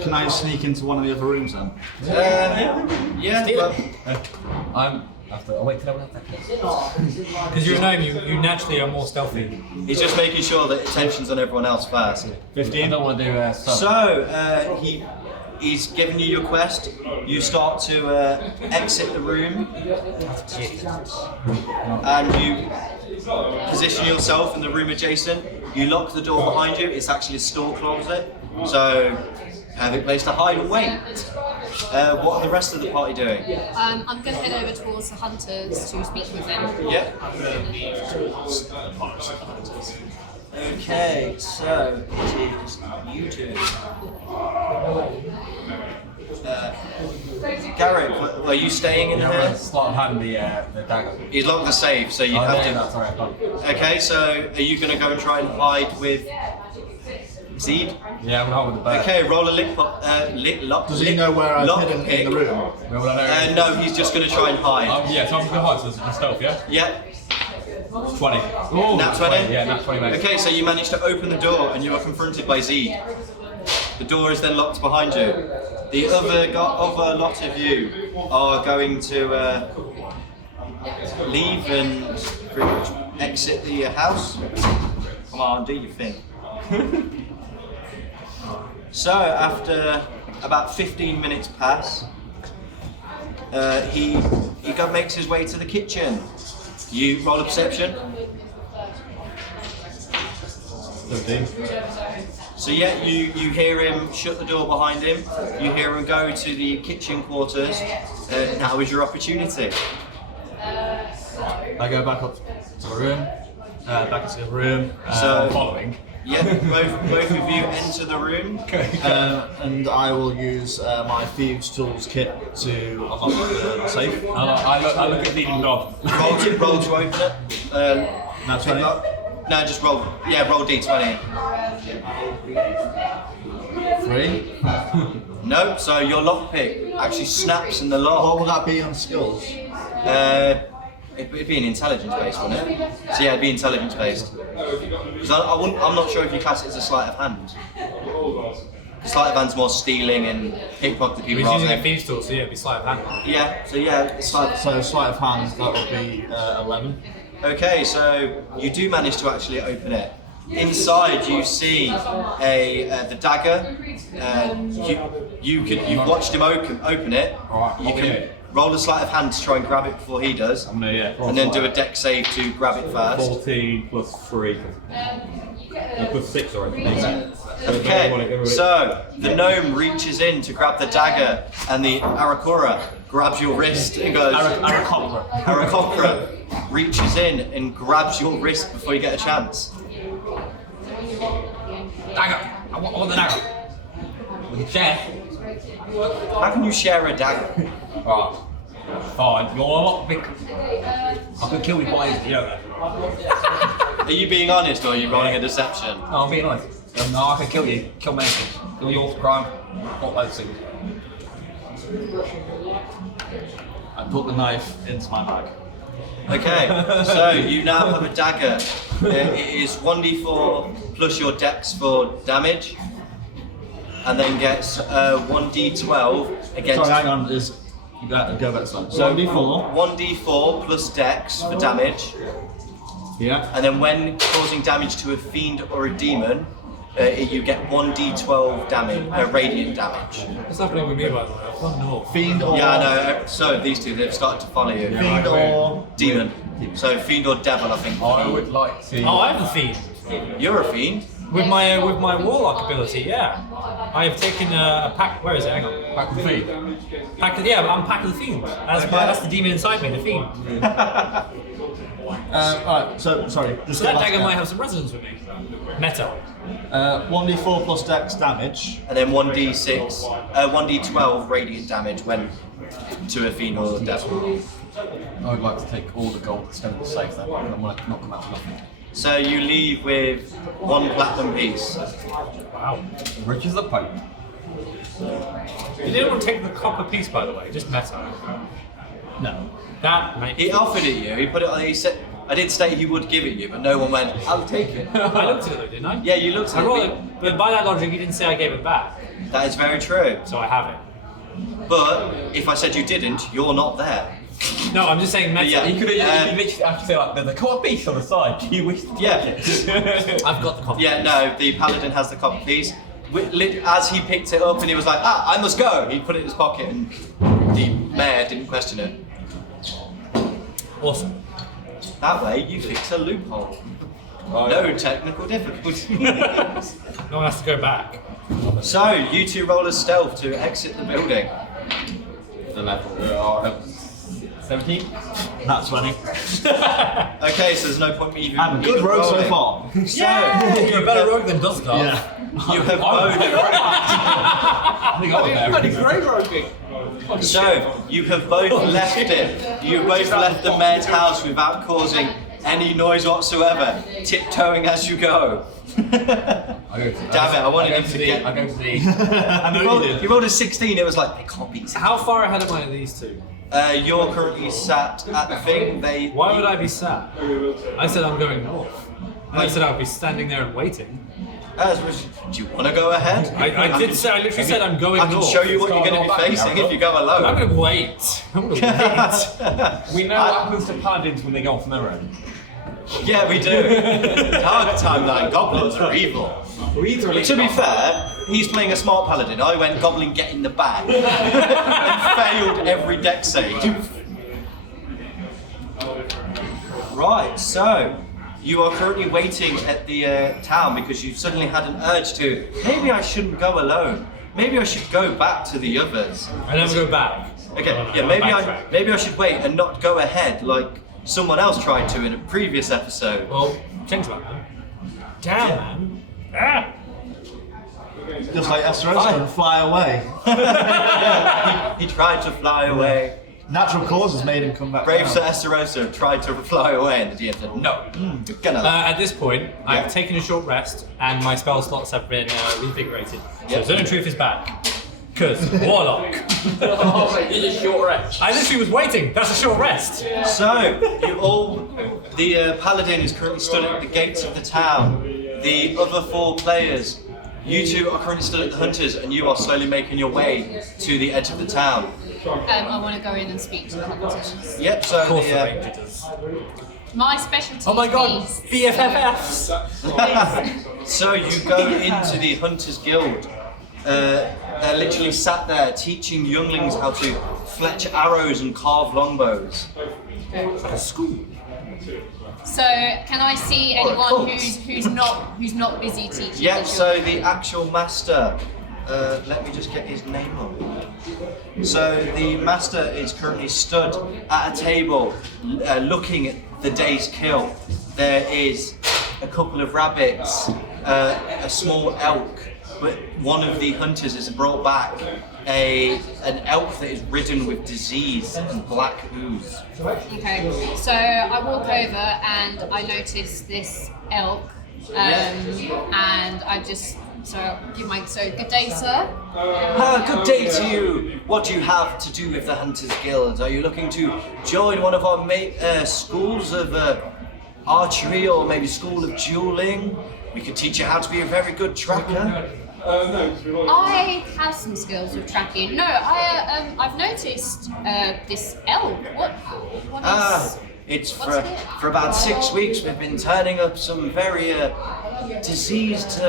Can I sneak into one of the other rooms then? Yeah, well, I'll wait till I have that. Because you're a gnome, you naturally are more stealthy. he's just making sure that attention's on everyone else first. 15. I don't want to do stuff. So, he's given you your quest. You start to exit the room. And you position yourself in the room adjacent. You lock the door behind you. It's actually a store closet. So, perfect place to hide and wait. What are the rest of the party doing? I'm going to head over towards the hunters to speak with them. Yeah. I'm going to leave towards the forest of the hunters. Okay, so it is you two. Garrett, are you staying in Yeah, I'm here? gonna sleight of hand the dagger. He's locked the safe, so you Oh, have yeah, to. that's alright. Fine. Okay, so are you going to go and try and hide with Zeed? Yeah, I'm gonna hold with the bear. Okay, roll a lock. Does he know where I've lock hidden pick. in the room? Where would I know? No, he's just going to try and hide. Yeah, so I'm gonna hide, so it's just stealth, yeah? Yeah, 20. Oh, nat 20? Yeah, nat 20, mate. Okay, so you manage to open the door and you are confronted by Zeed. The door is then locked behind you. The other lot of you are going to leave and pretty much exit the house. Come on, do your thing. So after about 15 minutes pass, he makes his way to the kitchen. You roll a perception. 15. So yeah, you hear him shut the door behind him. You hear him go to the kitchen quarters. Now is your opportunity. I go back up to the room. Back into the room. So- Following. Yeah, both of you enter the room. And I will use my thieves' tools kit to unlock the safe. I look at the knob. Roll to open it. Nat 20. No, just roll. Yeah, roll d20. 3. No, so your lockpick actually snaps in the What lock. will that be on skills? It'd be an intelligence based, wouldn't it? So yeah, it'd be intelligence based. Because I'm not sure if you class it as a sleight of hand. Sleight of hand's more stealing and pickpocketing people He's rather using a than. thieves tool, so yeah, it'd be sleight of hand. Yeah, so yeah, it's like. So sleight of hand, that would be 11. Okay, so you do manage to actually open it. Inside, you see the dagger. You've watched him open it. Alright, You can roll a sleight of hand to try and grab it before he does, I'm gonna, yeah. and then do a deck save to grab it first. 14 plus 3. Plus 6 already. Okay, so the gnome reaches in to grab the dagger, and the Arakura grabs your wrist and goes. Arakokra reaches in and grabs your wrist before you get a chance. Dagger! I want the dagger! We can share. How can you share a dagger? Alright. Fine, you're a lot big. I can kill you quite easily, you know that. Are you being honest or are you rolling a deception? No, I'm being honest. No, I can kill you. Kill many things. Kill your crime. Not those things. I put the knife into my bag. Okay, so you now have a dagger. It is 1d4 plus your dex for damage, and then gets 1d12 against. Sorry, hang on. You go back to that. So 1d4. 1d4 plus dex for damage, Yeah. and then when causing damage to a fiend or a demon, you get 1d12 damage, radiant damage. What's happening with me, by the way? I don't know. Fiend or Yeah, I know. So these two, they've started to follow you. Fiend or Demon. So fiend or devil, I think. I would like to. Oh, I'm a fiend. You're a fiend. With my warlock ability, yeah. I have taken a pack. Where is it? Hang on. Back to feed. Pack. Yeah, I'm Pack of the Fiend. That's the demon inside me, the fiend. Alright, so sorry. Just So that dagger might have some resonance with me. Meta. 1d4 plus dex damage. And then 1d12 radiant damage when to a fiend or a devil. I would like to take all the gold that's going to the safe then. I'm going to knock them out for nothing. So you leave with 1 platinum piece. Wow. Rich as the Pope. You didn't want to take the copper piece, by the way. Just meta. No. That might. He offered it you. He put it on. He said, "I did state he would give it you, but no one went. I'll take it." I looked at it though, didn't I? Yeah, you looked I at rolled it. it, but by that logic, you didn't say I gave it back, That is very true. so I have it. But if I said you didn't, you're not there. No, I'm just saying meta. Yeah. You could literally have to say like, there's a copper piece on the side. Do you wish to Yeah. I've got the copper. Yeah, no, the paladin has the copper piece. As he picked it up and he was like, I must go, he put it in his pocket and the mayor didn't question it. Awesome. That way you fix a loophole. No technical difficulty. No one has to go back. So, you two roll a stealth to exit the building. 17? That's 20. Okay, so there's no point me even. I'm a good rogue so far. So, You're a better rogue than Dustar. Yeah. you have both. I think I was I did there. great roguing. So, you have both left it. You have both left the mayor's house without causing any noise whatsoever, tiptoeing as you go. Damn it, I wanted him to get... I go to the... You rolled a 16, it was like, they can't beat How far ahead am I of these two? You're currently sat at the thing, Why would I be sat? I said I'm going north. I said I'd be standing there and waiting. Do you want to go ahead? I literally said I'm going north. I can show you what you're going to be facing if you go alone. I'm going to wait. I'm going to wait. We know what happens to paladins when they go off on their own. Yeah, we do. Dark timeline, goblins are evil. But to be fair, he's playing a smart paladin. I went goblin get in the bag and failed every deck save. Right, so you are currently waiting at the town because you've suddenly had an urge to, maybe I shouldn't go alone. Maybe I should go back to the others. I never go back. Okay, yeah, maybe I should wait and not go ahead like someone else tried to in a previous episode. Well, change that, man. Damn, man. Ah! Just like Esteros and fly away. He tried to fly away. Natural causes made him come back. Brave down. Sir Esterosa tried to fly away, and the DM said, "No, you're gonna." At this point, I've taken a short rest, and my spell slots have been revigorated. So Zone of Truth is back. Because Warlock. It's a short rest. I literally was waiting. That's a short rest. So the paladin is currently stood at the gates of the town. The other 4 players, you two are currently stood at the hunters, and you are slowly making your way to the edge of the town. I want to go in and speak to the hunters. Yep. So Of course the ranger does. My specialty. Oh my god, is BFFs! So you go into the Hunters Guild. They're literally sat there teaching younglings how to fletch arrows and carve longbows. At a school. So, can I see anyone who's not busy teaching? Yep, the so children? the actual master, let me just get his name up. So the master is currently stood at a table looking at the day's kill. There is a couple of rabbits, a small elk, but one of the hunters has brought back an elk that is ridden with disease and black ooze. Okay, so I walk over and I notice this elk, and I just good day, sir. Good day to you. What do you have to do with the Hunters Guild? Are you looking to join one of our schools of archery or maybe school of dueling? We could teach you how to be a very good tracker. I have some skills with tracking. No, I've noticed this elk. What is? It's for about 6 weeks we've been turning up some very diseased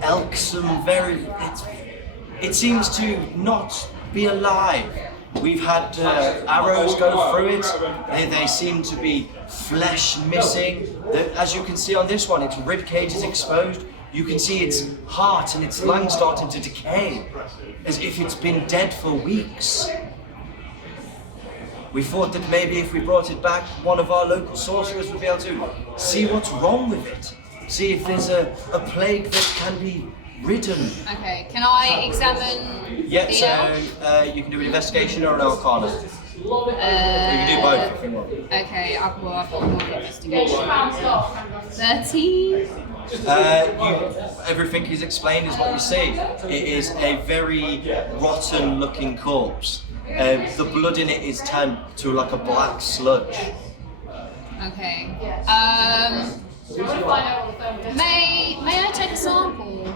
elk, it seems to not be alive. We've had arrows go through it, they seem to be flesh missing. As you can see on this one, its rib cage is exposed. You can see its heart and its lungs starting to decay, as if it's been dead for weeks. We thought that maybe if we brought it back, one of our local sorcerers would be able to see what's wrong with it. See if there's a plague that can be ridden. Okay, can I examine the elk? You can do an investigation or an arcana. You can do both if you want. Okay, I've got one investigation. 13? Everything he's explained is what you see. It is a very rotten looking corpse. The blood in it is turned to like a black sludge. Okay. May I take a sample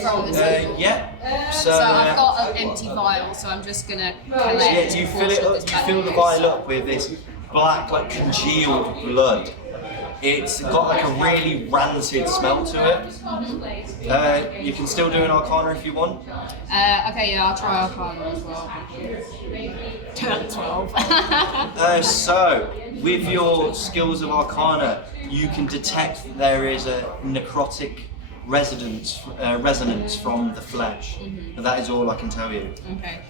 from this? Yeah. So I've got an empty vial, so I'm just gonna collect. Yeah, you fill it up. You fill the vial up with this black, like congealed blood. It's got like a really rancid smell to it. You can still do an arcana if you want. Okay, yeah, I'll try arcana as well. 12. So, with your skills of arcana, you can detect that there is a necrotic resonance from the flesh. And that is all I can tell you. Okay.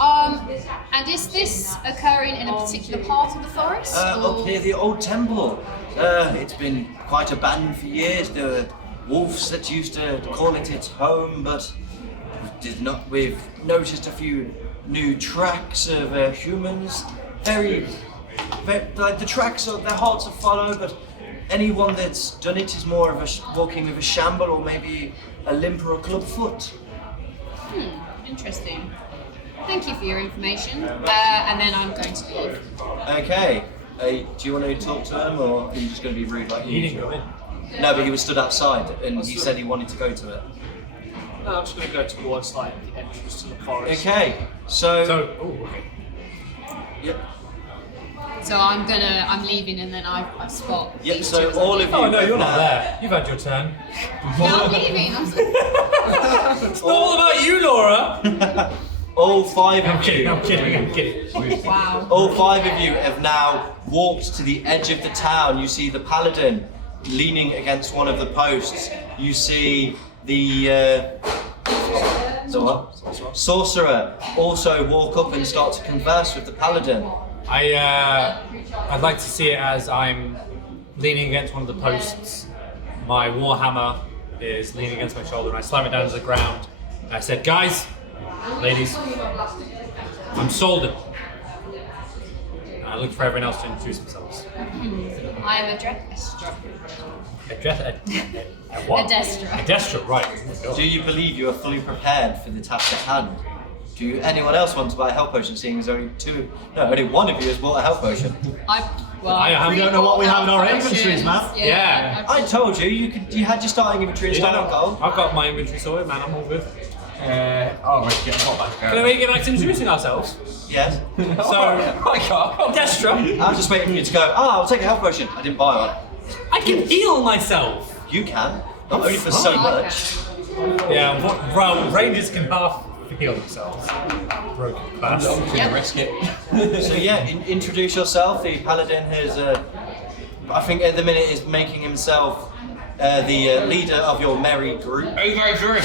And is this occurring in a particular part of the forest? Up near the old temple. It's been quite abandoned for years. There were wolves that used to call it its home, but we've noticed a few new tracks of humans. Very, like the tracks are they're hard to follow, but anyone that's done it is more of walking with a shamble or maybe a limp or a club foot. Interesting. Thank you for your information. And then I'm going to leave. Okay. Do you want to talk to him, or are you just going to be rude like He didn't usual? go in. No, but he was stood outside, and he said he wanted to go to it. No, I'm just going to go towards like the entrance to the forest. Okay. So. Okay. Yep. So I'm leaving, and then I spot. Yep. these So two. all of you. Oh no, you're have not there. You've had your turn. No, I'm leaving. It's not all about you, Laura. All five I'm of kidding. you. I'm kidding. Wow. All five of you have now walked to the edge of the town. You see the paladin leaning against one of the posts. You see the sorcerer also walk up and start to converse with the paladin. I'd like to see it as I'm leaning against one of the posts. My warhammer is leaning against my shoulder, and I slam it down to the ground. And I said, "Guys, ladies, I'm Solden." And I looked for everyone else to introduce themselves. I am a Destra. A what? A Destra. A Destra, right. Oh my God. Do you believe you are fully prepared for the task at hand? Do anyone else want to buy a health potion, seeing as only one of you has bought a health potion? I don't know what we have in our potions. inventories, man. Yeah. I told you, you had your starting inventory and You starting don't know. gold. I've got my inventory sorted, man. I'm all good. Right, get back. Can we get back to introducing ourselves? Yes. So, Destra, I was just waiting for you to go, I'll take a health potion. I didn't buy one. I can heal myself. You can. Not only for so much. Yeah, well, rangers can half heal themselves. Broken class. Yep. Risk it. So yeah, introduce yourself. The paladin has, I think at the minute is making himself the leader of your merry group. Over through.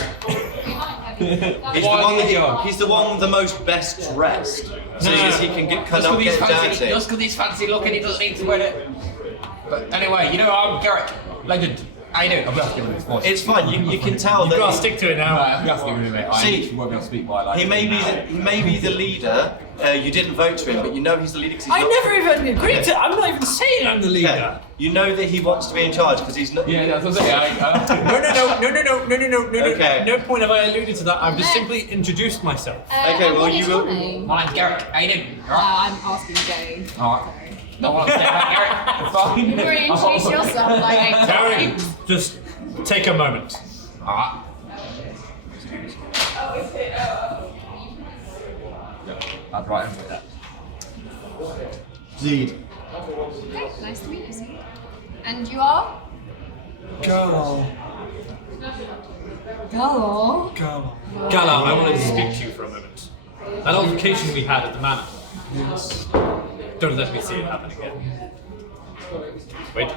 He's the one the most best dressed. So he can get dirty. Just because he's fancy looking, he doesn't need to wear it. But anyway, I'm Garrett, legend. I know. I'm gonna have to give him this voice. It's fine. You can tell You've got to that stick to it now. I'm gonna have to give him it. See, I won't be able to speak by like. he may be the leader. You didn't vote to him, but you know he's the leader because he's I not. never even agreed to. I'm not even saying I'm the leader. Yeah. You know that he wants to be in charge because he's not. Yeah, that's what I'm saying. No. Okay. No point have I alluded to that. I've just simply introduced myself. Okay, and well, what you is will- your name? My name's Garrett. How you doing? I'm asking Jay. Alright. No one else there, Garrett. It's fine. You already introduced yourself like 8 Gary, times. just take a moment. Alright. That's right. Lead. Okay, nice to meet you. And you are? Galar. Galar. Galar, I wanted to speak to you for a moment. That altercation we had at the manor. Yes. Don't let me see it happen again. Wait.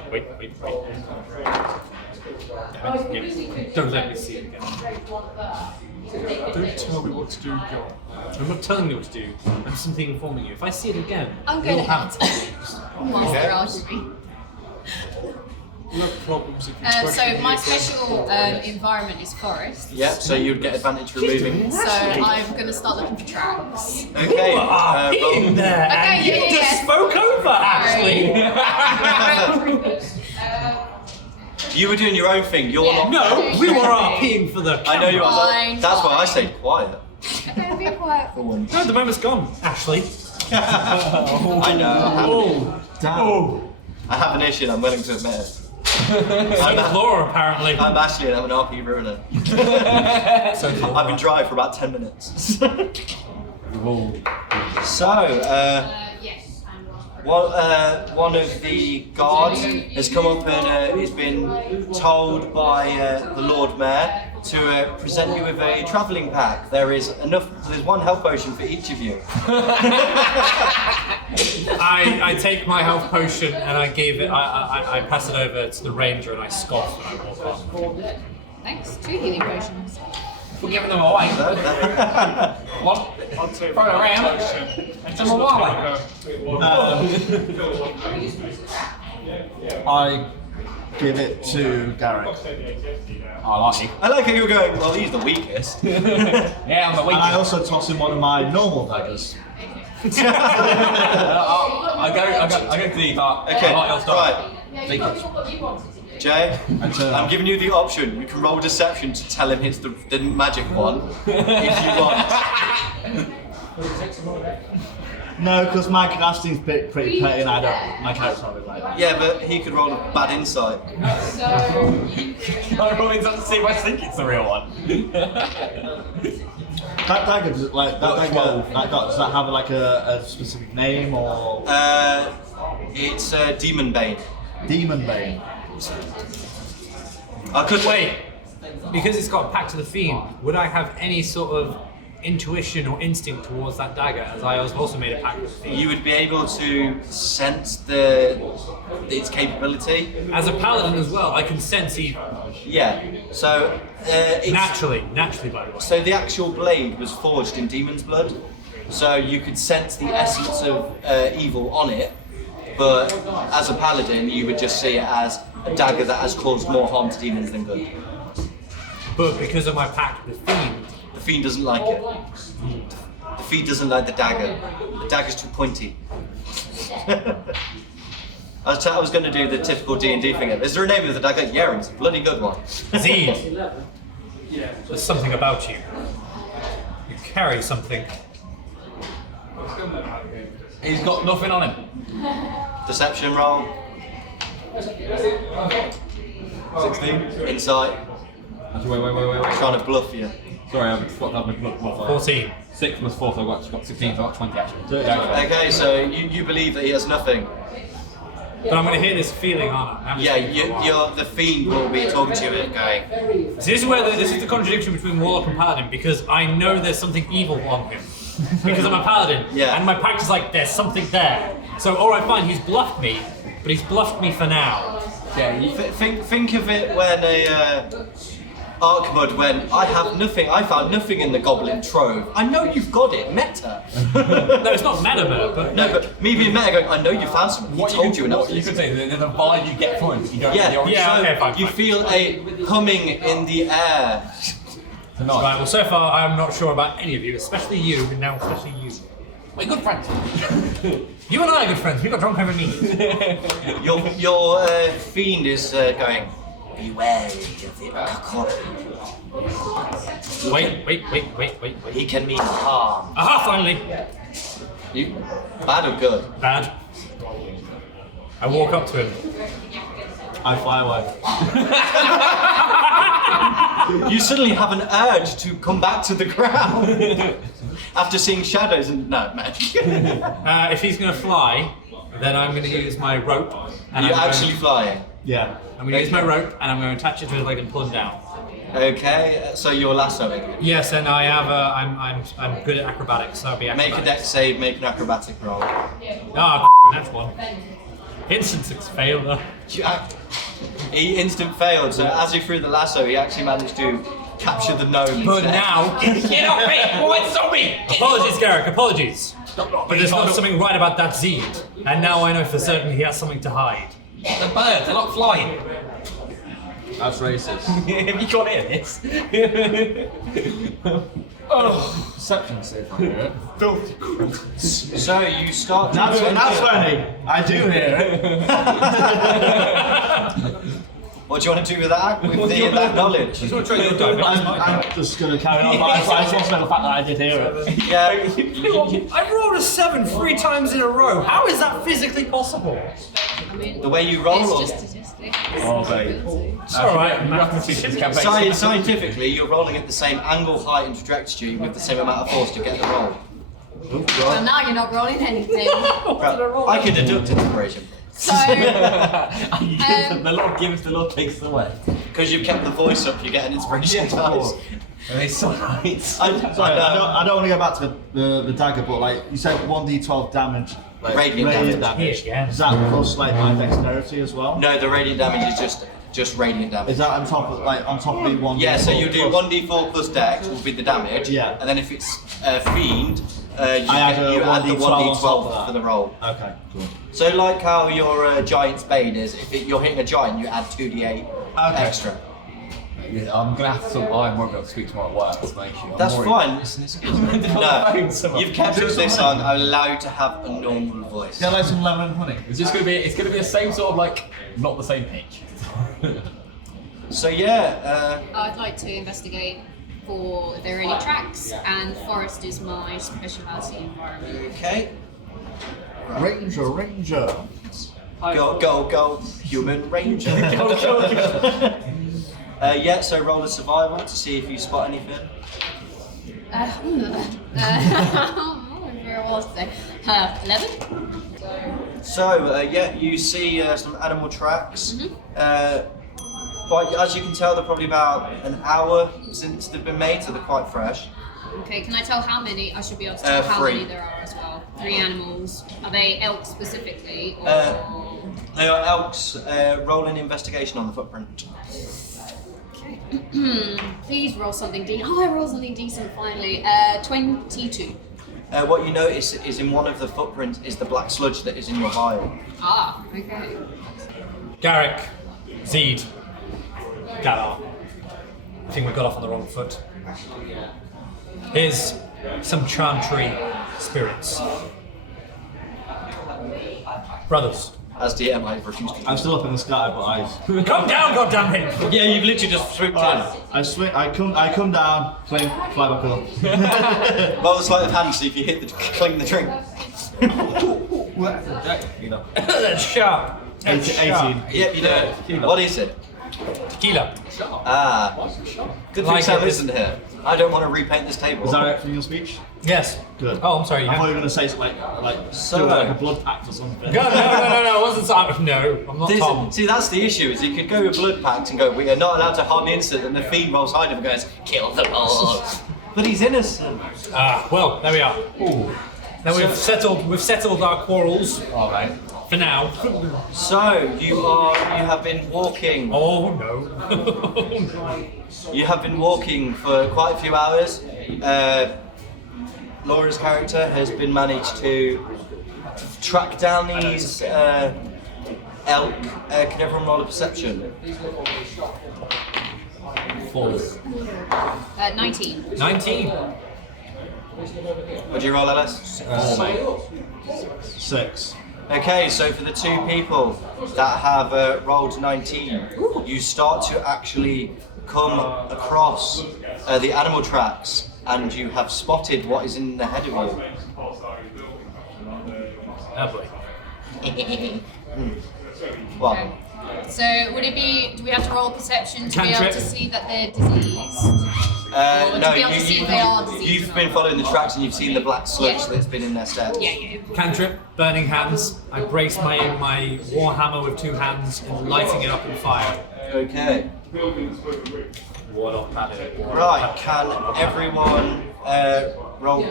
Yeah. Don't let me see it again. Don't tell me what to do, Galar. I'm not telling you what to do. I'm simply informing you. If I see it again, I'm going you'll to have Master Archery. No problems if you So my special environment is forest. Yep. So you'd get advantage removing. So I'm going to start looking for tracks. Okay. in there. Okay, and you yeah. just spoke over, Ashley. You were doing your own thing. You're Yeah. not. No, we were RPing for the. I know you are. Fine, That's why I fine. stayed quiet. Okay, be quiet for once. No, the moment's gone, Ashley. I know. Oh, Damn. I have an issue. And I'm willing to admit it. so does Laura apparently. I'm Ashley and I'm an RP ruiner. So does Laura. I've been dry for about 10 minutes. So, Yes. one of the guards has come up and has been told by the Lord Mayor to present you with a travelling pack. There's one health potion for each of you. I take my health potion and I give it. I pass it over to the ranger and I scoff and I walk off. Thanks. 2 healing potions. We're giving them away. What? I'll take Throw it around. and Some away. I give it to Garrick. I like you. I like how you're going, well, he's the weakest. Yeah, I'm the And I also toss him one of my normal daggers. I go to the heart. Okay, I like your style. right. Take it. Jay, turn I'm off. giving you the option. You can roll deception to tell him it's the magic one, if you want. No, because my casting's pretty petty and my character's not really like that. Yeah, but he could roll a bad insight. I'm rolling to see if I think it's the real one. That dagger, does that have like a specific name or It's Demon Bane. Demon Bane? I could Wait, because it's got a pact to the fiend, would I have any sort of intuition or instinct towards that dagger, as I was also made a pact with the fiend? You would be able to sense its capability. As a paladin as well, I can sense evil. Yeah. So it's Naturally, by the way. So the actual blade was forged in demon's blood, so you could sense the essence of evil on it. But as a paladin, you would just see it as a dagger that has caused more harm to demons than good. But because of my pact with the fiend, The fiend doesn't like it. The fiend doesn't like the dagger. The dagger's too pointy. I was going to do the typical D&D thing. Is there a name of the dagger? Yeah, it's a bloody good one. Zed, there's something about you. You carry something. He's got nothing on him. Deception roll. 16. Insight. Actually, wait. Trying to bluff you. Sorry, I forgot to have my blood. 14. 6 plus 4, so I've got 16, so I've got 20 actually. Yeah, Okay, so you believe that he has nothing. But I'm going to hear this feeling, aren't I? Yeah, the fiend will be talking to you and going, So this is the contradiction between Warlock and Paladin, because I know there's something evil on him. Because I'm a Paladin. Yeah. And my pact is like, there's something there. So, alright, fine, he's bluffed me, but he's bluffed me for now. Yeah, think of it when Arkmud went, I found nothing in the goblin trove. I know you've got it, meta. No, it's not meta, but... No, but me being meta going, I know you found something. He told you enough. What you could say, there's a vibe you get from it. You don't Yeah, really Yeah, so okay, fine, you fine. feel a humming in the air. tonight. Right, well, so far, I'm not sure about any of you, especially you, and now especially you. We're good friends. You and I are good friends, we got drunk over me. Your fiend is going, beware of the cock. Wait. He can mean harm. Aha, finally! You, bad or good? Bad. I walk up to him. I fly away. You suddenly have an urge to come back to the ground after seeing shadows and no, man. If he's going to fly, then I'm going to use my rope. And You're I'm going- actually flying. Yeah. I'm going to use my rope and I'm going to attach it to his leg and pull him down. Okay, so you're lassoing. Yes, and I have I'm good at acrobatics, so I'll be Make a acrobatics. dex save, make an acrobatic roll. Ah, that's one. Instant six failure. He instant failed, so as he threw the lasso, he actually managed to capture the gnome. But instead. now, Get off me! What's on me? apologies, Garrick, apologies. But there's not something right about that Zed, and now I know for certain he has something to hide. The birds, they're not flying. That's racist. Have you got hear this? Perception save on it. Filthy crap. So you start. That's funny. I do hear it. What do you want to do with that? With that knowledge? Just want to try your die. I'm just going to carry on. But I just want to know the fact that I did hear it. Yeah. I rolled a 7 3 times in a row. How is that physically possible? I mean, The way you roll. it's or- just statistics. Oh, babe. It's alright, Mathematicians campaign. Scientifically, you're rolling at the same angle, height, and trajectory with the same amount of force to get the roll. Well, now you're not rolling anything. I can deduct inspiration So, The Lord gives, the Lord takes away. because you've kept the voice up. You get an inspiration dice. And it's so right. Sorry, I don't want to go back to the dagger, but like you said, 1d12 damage. Like, Radiant damage. Yeah. Is that plus like my dexterity as well? No, the radiant damage is just radiant damage. Is that on top of the 1? Yeah, so you do 1d4 plus dex will be the damage. Yeah. And then if it's fiend, You I add you a add the 1d12 on top 1d12 of for that. the roll. Okay, cool. So like how your Giant's Bane is, if you're hitting a giant, you add 2d8 extra. Yeah, I'm gonna have to. I won't be able to speak tomorrow at work. That's my issue. That's fine. No, You've kept it this long. I'm allowed to have a normal voice. Yeah, like some lemon and honey. It's just gonna be. It's gonna be the same sort of like, not the same pitch. So yeah, I'd like to investigate for if there are any tracks, and forest is my speciality environment. okay. Ranger. Go, human ranger. Yeah, so roll a survival to see if you spot anything. Very well today. 11. So, yeah, you see some animal tracks. But as you can tell, they're probably about an hour since they've been made, so they're quite fresh. Okay, can I tell how many? I should be able to tell how 3. many there are as well. 3 animals. Are they elk specifically? Or... They are elks. Roll an investigation on the footprint. Okay. Please roll something decent. Oh, I rolled something decent finally. 22. What you notice is in one of the footprints is the black sludge that is in your vial. Ah, okay. Garrick, Zeed, Galar. I think we got off on the wrong foot. Here's some chantry spirits. Brothers. As DM, I refuse to. I'm still up in the sky, but Come down, goddammit! Yeah, you've literally just swooped I swing. I come down, swing, fly back up. in. Roll the sleight of hand, see if you hit the cling the drink. That's sharp. That's sharp. 18. Yep, you do. What is it? Tequila. Ah. Good thing Like Sam it. isn't here. I don't want to repaint this table. Is that it from your speech? Yes. Good. Oh, I'm sorry. You I thought have... you were going to say something like So- do like a blood pact or something. No, I wasn't sorry. No, I'm not Tom. See, that's the issue, is you could go with blood pact and go, we are not allowed to harm the innocent, and the fiend rolls hide him and goes, kill them all. But he's innocent. Well, there we are. Now we've settled our quarrels. All right. For now. So, you have been walking. Oh no. You have been walking for quite a few hours. Laura's character has been managed to track down these elk. Can everyone roll a perception? 19. 19. What do you roll, Alice? 4, mate. 6. Okay, so for the 2 people that have rolled 19, you start to actually come across the animal tracks, and you have spotted what is in ahead of you. Oh boy. What? Okay. So would it be? Do we have to roll perception to be able Cantrip. to see that they're diseased? Or No, to be able to see if they are diseased you've or been not? following the tracks and you've seen the black sludge Yeah. that's been in their steps. Yeah. Cantrip, burning hands. I brace my warhammer with 2 hands and lighting it up in fire. Okay. Warlock paladin. Right, can everyone roll...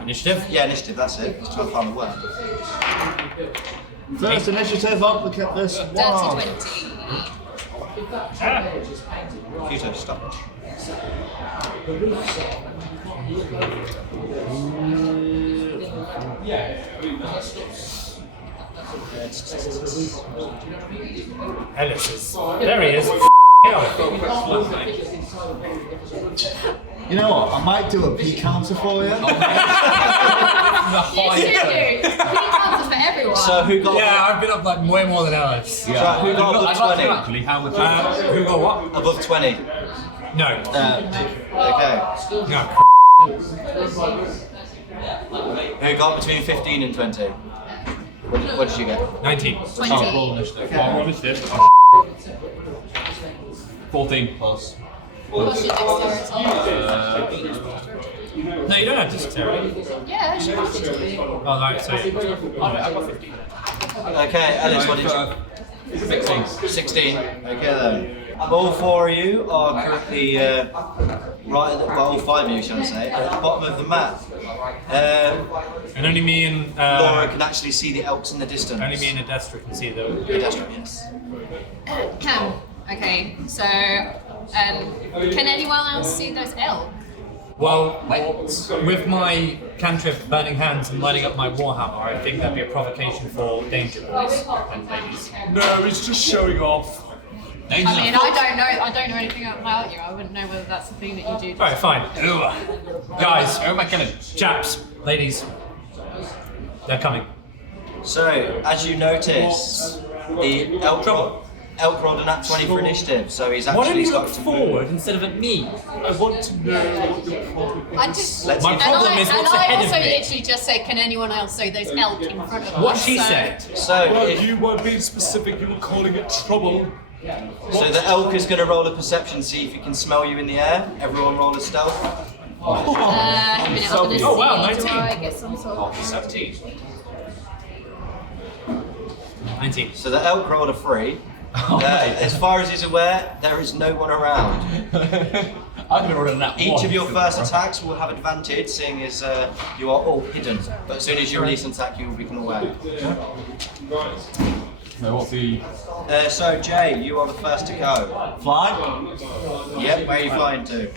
Initiative? yeah, initiative, that's it. Just trying to find the word. First initiative up, look at this. Dirty Wow. 20. Computer, stop. Ellis is. There he is. You know what? I might do a P counter for you. Yes, you do. He counts for everyone. So who got Yeah, I've been up like way more than Ellis. so who got I'd above like to 20? actually. How would you? Who got what? Above 20. No. Okay. No. Who got between 15 and 20? What did you get? 19. 20. Roll initiative. Okay. Roll initiative. 14 plus. What's your dexterity? No, you don't have dexterity. Yeah, she wants it to be. Oh, right, so. I got 15. Okay, Ellis, what did you... 16. 16. Okay then. All 4 of you are currently right at the, well, all 5 of you, shall I say, at the bottom of the map. And only me and. Laura can actually see the elks in the distance. Only me and Adestra can see the. Pedestrian, yes. Okay, so can anyone else see those elk? Well, with my cantrip Burning Hands and lighting up my Warhammer, I think that'd be a provocation for danger, boys and ladies. No, he's just showing off. I mean, I don't know anything about you. I wouldn't know whether that's the thing that you do. Alright, fine. Guys, Who am I killing? chaps, ladies, they're coming. So, as you notice, the elk rolled an nat 20 for initiative, so he's Why don't actually you look starting to move. forward instead of at me? I want to know what your problem is. I just, Let's My see. problem is what's ahead also of me. literally just said, can anyone else say those elk in front of us? What she So- said. So, Well, you weren't being specific, you were calling it trouble. so the elk is going to roll a perception, see if he can smell you in the air. Everyone roll a stealth. A minute, I'm gonna Oh, wow, see, 19. do I get some sort of... 17. 19. So the elk rolled a 3. As far as he's aware, there is no one around. I'm gonna run that. Each of your first attacks will have advantage, seeing as you are all hidden. But as soon as you release an attack, you will become aware. So what's the So Jay, you are the first to go. Fly? Yep, where are you flying to?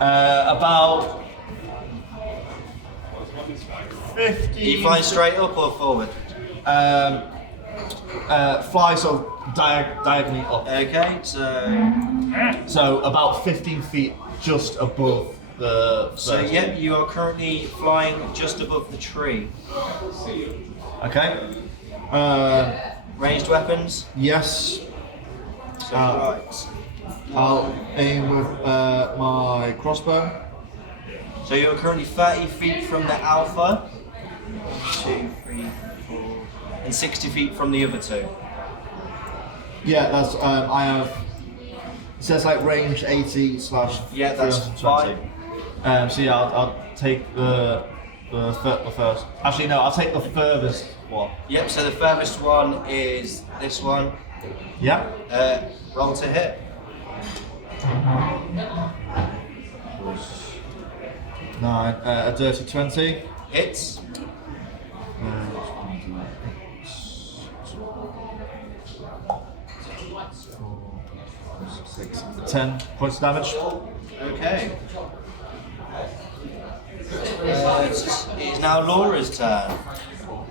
About 50. Are you flying straight up or forward? Fly so diagonally up. Okay, So about 15 feet just above the. so first. yep, you are currently flying just above the tree. Okay. Ranged weapons. Yes. So right. I'll aim with my crossbow. So you're currently 30 feet from the alpha. 2, 3, 4, and 60 feet from the other two. Yeah, that's. I have. It says like range 80 / Yeah, that's 320. So yeah, I'll take the first. Actually, no, I'll take the furthest one. Yep. So the furthest one is this one. Yeah. Roll to hit. 9. A dirty 20. Hits. 10 points of damage. Okay. It is now Laura's turn.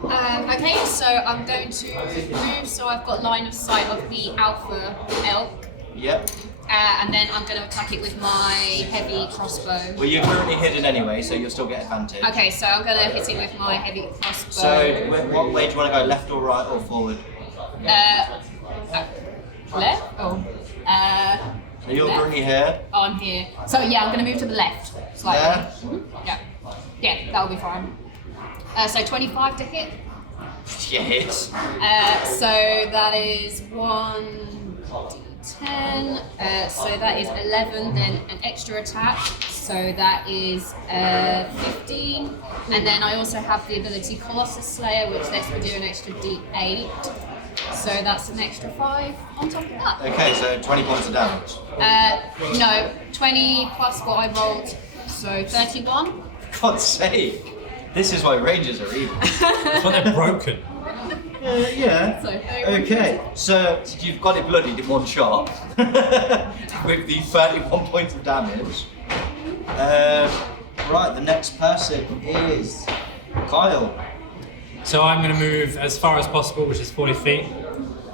Okay, so I'm going to move so I've got line of sight of the alpha elk, Yep. and then I'm going to attack it with my heavy crossbow. Well, you're currently hidden anyway, so you'll still get advantage. Okay, so I'm going to hit it with my heavy crossbow. So, what way do you want to go? Left or right or forward? Left? Oh. So you're Left? currently here. Oh, I'm here. So yeah, I'm going to move to the left slightly. There. Yeah. Yeah, that'll be fine. So 25 to hit. You hit. So that is 1d10. So that is 11, then an extra attack. So that is 15. And then I also have the ability Colossus Slayer, which lets me do an extra d8. So that's an extra 5 on top of that. Okay, so 20 points of damage. No, 20 plus what I rolled. So 31. God's sake. This is why Rangers are evil. That's why they're broken. Yeah. So 31. Okay, so you've got it bloodied in one shot with the 31 points of damage. Right, the next person is Kyle. So I'm going to move as far as possible, which is 40 feet.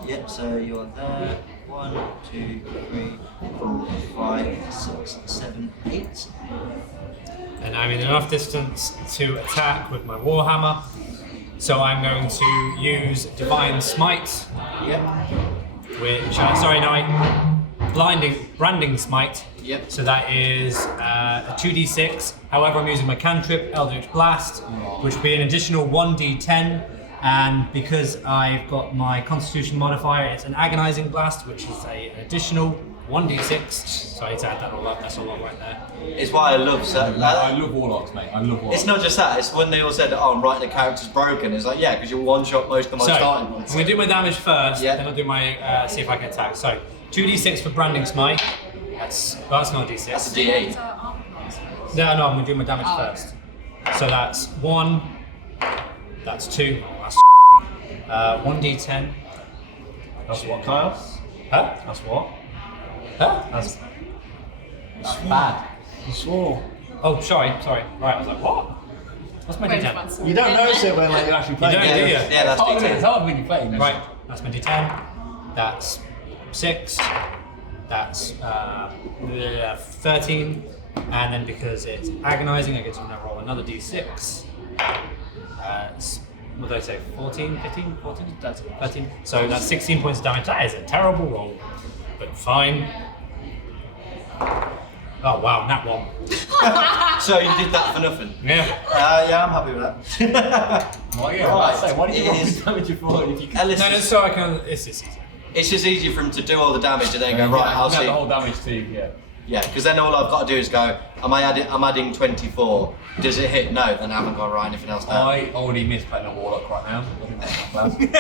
Yep, so you're there. 1, 2, 3, 4, 5, 6, 7, 8. And I'm in enough distance to attack with my Warhammer. So I'm going to use Divine Smite, Yep. which, Branding Smite. Yep. So that is a 2d6. However, I'm using my cantrip, Eldritch Blast, which would be an additional 1d10. And because I've got my Constitution modifier, it's an Agonizing Blast, which is an additional 1d6. So I need to add that all up. That's a lot right there. It's why I love I love warlocks, mate. I love warlocks. It's not just that, it's when they all said, oh, I'm writing the character's broken. It's like, yeah, because you one-shot most of my So starting I'm ones. going to do my damage first, Yeah. then I'll do my see if I can attack. So 2d6 for Branding Smite. That's not a d6. That's a D8. No, I'm going to do my damage Oh. first. So that's 1, that's 2, that's 1d10. That's what, Kyle? Huh? That's what? Huh? That's bad. You swore. Oh, sorry. Right, I was like, what? What's my Wait, D10? once. You don't notice it when like you actually play. You don't, do you? Yeah, that's It's D10. hard when you're playing. Right, that's my D10. That's 6. That's 13. And then because it's agonizing, I get to now roll another D6. What did I say? 14, 15, 14? That's 13. So that's 16 points of damage. That is a terrible roll, but fine. Oh wow, nat 1. So you did that for nothing? Yeah. Yeah, I'm happy with that. Well, yeah, Right. say, why did you It roll is- the damage before if you can? Ellis, No, so I can. It's just easy. it's just easier for him to do all the damage and then go, right, I'll see. the whole damage too, yeah. Yeah, because then all I've got to do is go, I'm adding 24. Does it hit? No, then I haven't got to write anything else down. I already miss playing a warlock right now. I think that's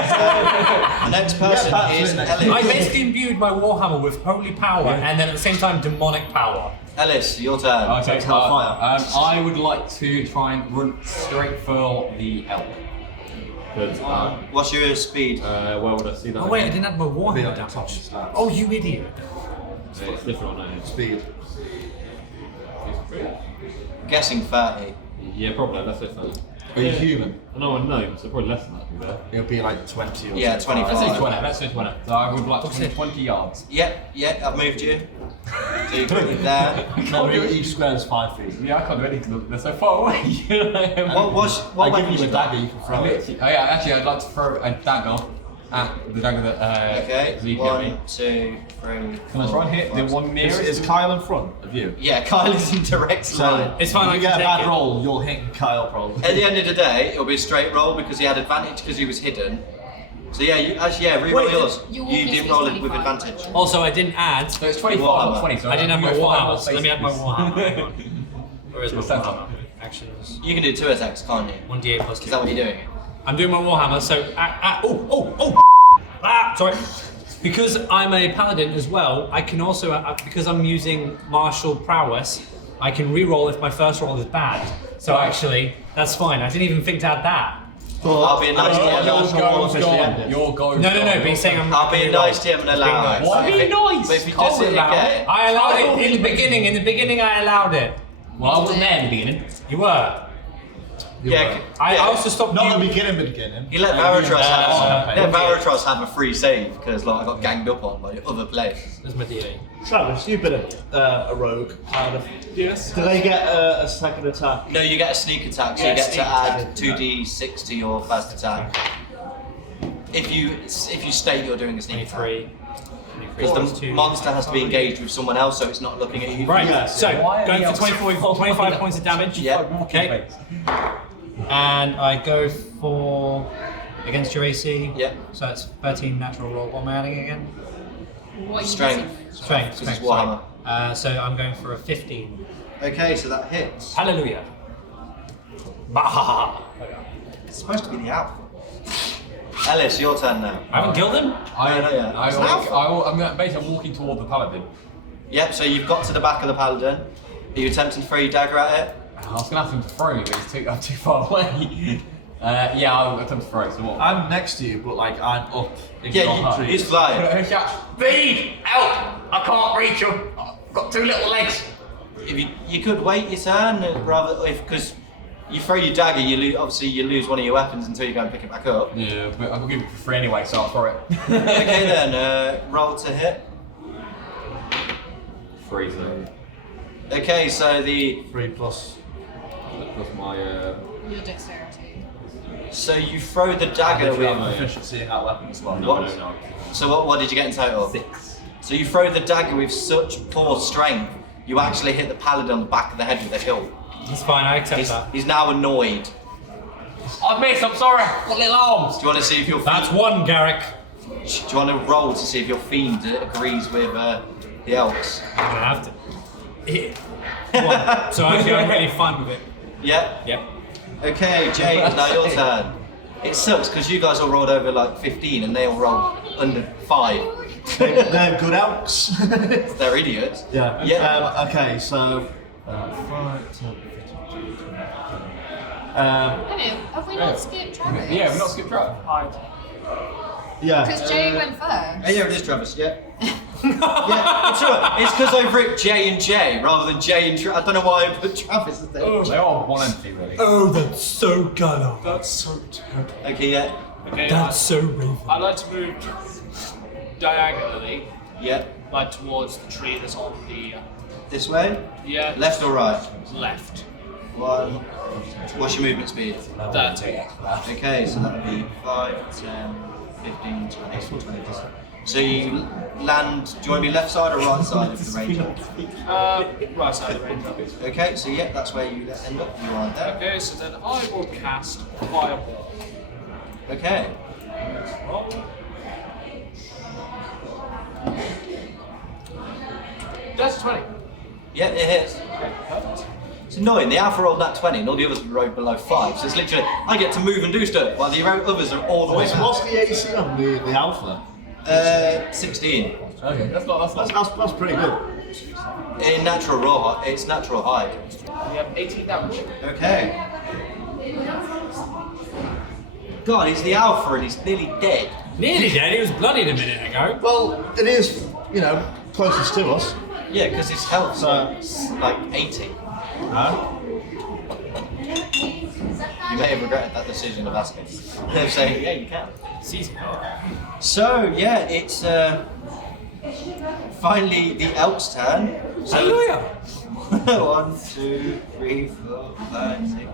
my The next person back to is it next I Ellis. basically imbued my Warhammer with holy power and then at the same time demonic power. Ellis, your turn. Okay, Hellfire. I would like to try and run straight for the elk. Good. What's your speed? Where would I see that? Oh wait, I didn't have my Warhammer Be on damage. top of stats. Oh, you idiot. It's different on that. Speed. Guessing 30. Yeah, probably. That's it. Are you human? I know a gnome, so probably less than that. To be fair. It'll be like 20 or Yeah, 25. Let's say 20. Let's say 20. So I would like 20 yards. Yep, I've moved you. So you're currently there. Remember, each square is 5 feet. Yeah, I can't do anything because they're so far away. What I weapon give you you a got? dagger, you can throw it. Oh yeah, actually, I'd like to throw a dagger at the dagger that Okay, Zeke gave me. 1, 2, 3. Can I try and hit the one nearest? Is Kyle in front of you? Yeah, Kyle is in direct So line. It's fine, if I you can get a take bad it. roll, you'll hit Kyle probably. At the end of the day, it'll be a straight roll because he had advantage because he was hidden. So yeah, re-roll Wait, yours. your You walking didn't is roll it with 25. advantage. Also, I didn't add. So it's 25 Warhammer. or 20. So I didn't have my I'm gonna Warhammer, five so let me add my faces. Warhammer. Where is my What's that? Warhammer? Actions. You can do 2 attacks, can't you? 1d8 plus 2. Is that what you're doing? I'm doing my Warhammer, so sorry. Because I'm a paladin as well, I can also because I'm using martial prowess, I can re-roll if my first roll is bad. So actually, that's fine. I didn't even think to add that. I'll be a nice DM. Your That's all go's officially gone. ended. Your go's No, gone. but he's saying I'm. I'll be a nice DM and allow it. Why If be it- nice? But if he Can't does it allow again, I allowed it in the beginning. In the beginning, I allowed it. Well, I wasn't there in the beginning. You were. yeah, I yeah. also stopped Not you. the beginning. He let Varatros okay. have a free save because like I got ganged up on by other players. There's my D8. Travis, you've been a rogue, kind of. Yes. Do they get a second attack? No, you get a sneak attack, so Yeah, you get to sneak add attack. 2d6 to your first attack. If you state you're doing a sneak attack. 23. Because the monster has to be engaged with someone else, so it's not looking at you. Right, Yeah. so Why are going the for elves- 25 points of damage. Yeah. Okay. And I go for against your AC. Yeah. So that's 13 natural roll. What am I adding again? What are you Strength. using? Strength. Because it's Strength. Warhammer. Sorry. So I'm going for a 15. Okay, so that hits. Hallelujah. Bah. It's supposed to be the outfit. Ellis, your turn now. I haven't killed him. I'm basically walking toward the paladin. Yep, so you've got to the back of the paladin. Are you attempting to throw your dagger at it? I was going to have him to throw me, but I'm too far away. Yeah, I'll attempt to throw. So what? I'm next to you, but like I'm up in your Yeah, trees. he's flying. Speed! Help! I can't reach him. I've got 2 little legs. If you could wait your turn, rather because you throw your dagger, obviously you lose one of your weapons until you go and pick it back up. Yeah, but I'll give it for free anyway, so I'll throw it. Okay then, roll to hit. Freezing. Okay, so the 3 plus. Plus my. Your dexterity. so you throw the dagger If you have with. efficiency in that weapon as well. What? So what did you get in total? 6. So you throw the dagger with such poor strength, you actually hit the paladin on the back of the head with a hilt. That's fine. I accept that. He's now annoyed. I missed, I'm sorry. Got little arms. Do you want to see if your That's one, Garrick. Do you want to roll to see if your fiend agrees with the elks? I'm gonna have to. One. So actually, I'm really fun with it. Yeah. Yep. Okay, Jay, it's now your turn. It sucks because you guys all rolled over like 15 and they all rolled under 5. They're good elks. They're idiots. Yeah. Yeah. Okay, so. 5, 10, 15, 20. Have we not skipped Travis? Yeah, we're not skipped track. Yeah. Because Jay went first. Oh, yeah, it is Travis. Yeah. Yeah, it's alright. It's because I wrote J and J rather than J and I don't know why I put Travis as there. They are one entity, really. Oh, that's so Galar. That's so terrible. Okay, yeah. Okay, That's so Raven. I like to move diagonally, Yeah. like towards the tree that's on the This way? Left or right? left. One. What's your movement speed? 30. Okay, so that would be 5, 10, 15, 20, 25. So you land, do you want to be left side or right side of the ranger? Right side of the range. Okay, so yeah, that's where you end up. You are there. Okay, so then I will cast Fireball. Okay. That's 20. Yeah, it hits. It's annoying, the alpha rolled that 20 and all the others rolled below 5, so it's literally, I get to move and do stuff, while the others are all the way What's back. the AC on the alpha? 16. Okay, That's pretty good. In natural raw, it's natural hide. We have 18 damage. Okay. God, he's the alpha and he's nearly dead. Nearly dead. He was bloodied a minute ago. Well, it is, closest to us. Yeah, because his health's like 80. Huh? You may have regretted that decision of asking. They're saying, yeah, you can. Season. So, yeah, it's finally the elk's turn. So, Hallelujah. 1, 2, 3, 4, 5, 6, 7,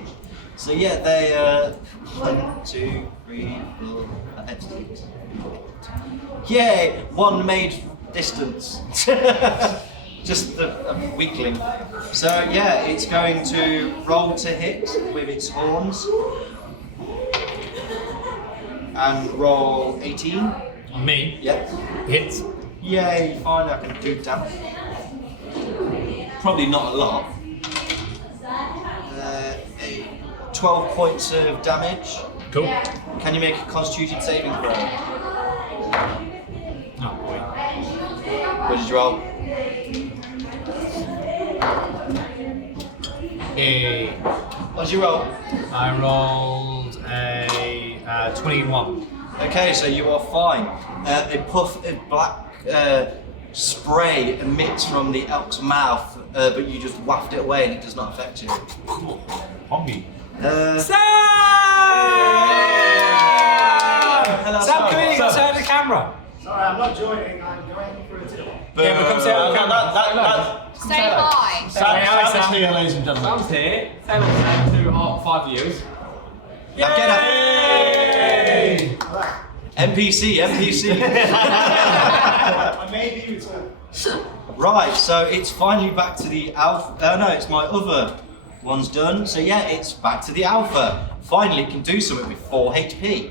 8. So, yeah, they 1, 2, 3, 4, 5, 6. Yay! One made distance. Just a weakling. So yeah, it's going to roll to hit with its horns. And roll 18. On me. Yep. Hits. Yay, fine, I can do damage. Probably not a lot. 12 points of damage. Cool. Can you make a constitution saving throw? Oh boy. What did you roll? What did you roll? I rolled a 21. Okay, so you are fine. A puff of black spray emits from the elk's mouth, but you just waft it away and it does not affect you. Hongi. Sam! Hello, Sam, come here, you got to turn the camera. Sorry, I'm not joining. I'm going for a till. Yeah, but come sit on the camera. Say hi. Sam's here, ladies and gentlemen. Sam's here. Sam has been 5 years. Now get up. NPC. I may be returned. Right, so it's finally back to the alpha. No, it's my other one's done. So yeah, it's back to the alpha. Finally, it can do something with 4 HP.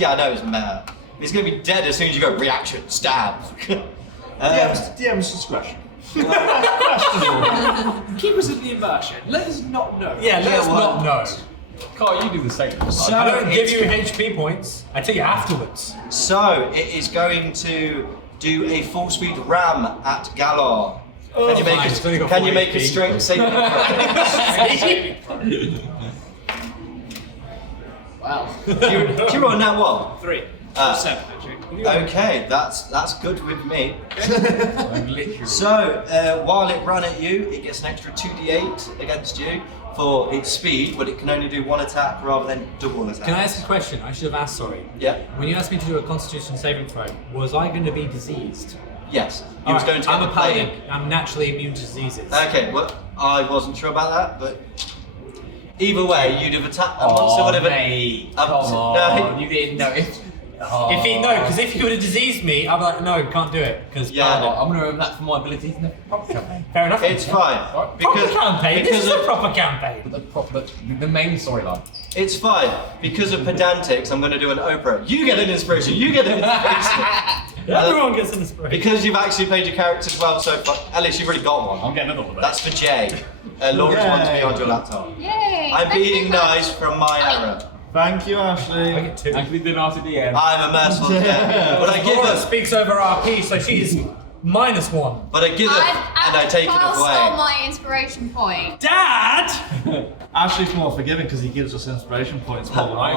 Yeah, I know it's meta. It's going to be dead as soon as you go reaction, stab. DM's discretion. Keep us in the immersion. Let us not know. Yeah, let us not know. Carl, you do the same. So I don't give it's- you HP points. I tell you afterwards. So it is going to do a full speed ram at Galar. Can you make fine, it's only a, got can you 4 make a HP. strength saving throw? Wow. Do you roll that one? 3. Ah. 7, actually. Okay, that's good with me. So while it ran at you, it gets an extra 2d8 against you for its speed, but it can only do 1 attack rather than double attack. Can I ask a question? I should have asked, sorry. Yeah. When you asked me to do a constitution saving throw, was I going to be diseased? Yes. You was going to get I'm the a paladin. plague. I'm naturally immune to diseases. Okay, well, I wasn't sure about that, but either way, you'd have attacked a monster, whatever. Mate, Um, come no. on, you didn't know it. If he because if he would have diseased me, I'd be like, no, can't do it because Yeah. I'm going to remember that for my abilities in the proper campaign. fair enough. It's fine. Proper campaign. This is of, a proper campaign. The main storyline. it's fine. Because of pedantics, I'm going to do an Oprah. You get an inspiration. You get an inspiration. Everyone gets an inspiration. Because you've actually played your characters well so far. Ellis, you've already got one. I'm getting another one. That's for Jay. Laura's one to be on your laptop. Yay! I'm thank being you. nice from my error. Thank you, I Ashley. get 2. Actually, didn't ask at the end. I'm a merciful Jay. But I give Laura her, speaks over RP, so she's -1. but I give her, and I take it Kyle stole away. my inspiration point. Dad! Ashley's more forgiving because he gives us inspiration points more than I.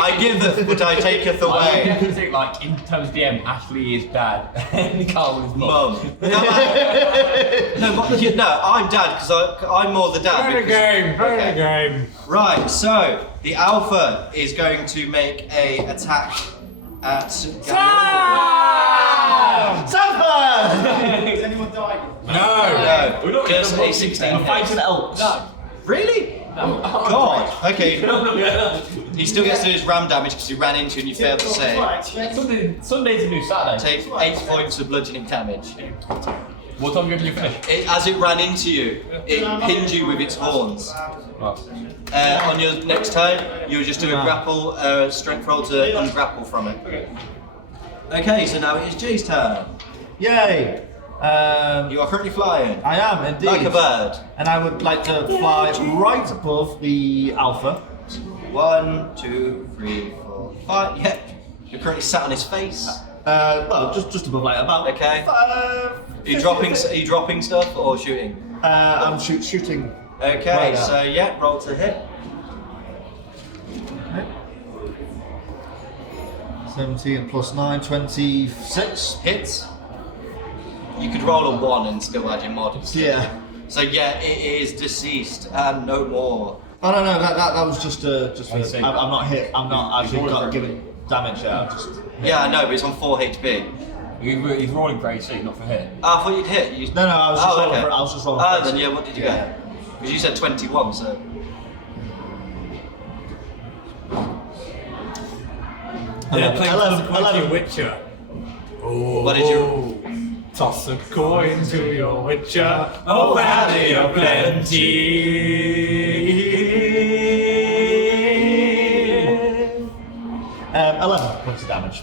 I giveth, but I taketh I away. definitely think, like, in terms of DM, Ashley is dad and Carl is mum. Mum. No, I'm dad because I'm more the dad. Play the game. Play the game. Right, so the alpha is going to make a attack at. Is anyone dying? No, just a 16. I'm fighting elves. Really? No. God. Okay. He still gets to do his ram damage because he ran into you and you failed to save. Sunday's a new Saturday. Take 8 points of bludgeoning damage. What time did you finish? As it ran into you, it pinned you with its horns. On your next turn, you'll just do a grapple, strength roll to ungrapple from it. Okay, so now it is Jay's turn. Yay! You are currently flying. I am indeed. Like a bird. And I would like to fly right above the alpha. 1, 2, 3, 4, 5. Yep. You're currently sat on his face. Well, just above, like about. Okay. Are you dropping stuff or shooting? I'm shooting. Okay, Right so yeah, roll to hit. 17 plus 9, 26. Hits. You could roll a 1 and still add your mod. Yeah. So yeah, it is deceased and no more. Oh no, that was just I'm not hit. I'm not actually got given damage yet. Yeah, I know, but it's on 4 HP. He's rolling for AC, not for hit. I thought you'd hit. No, I was just rolling. I was just rolling. Then yeah, what did you get? Because you said 21, so. They're playing 11. Witcher. Oh. What did you? Toss a coin to your Witcher. Oh, valley of plenty. 11 points of damage.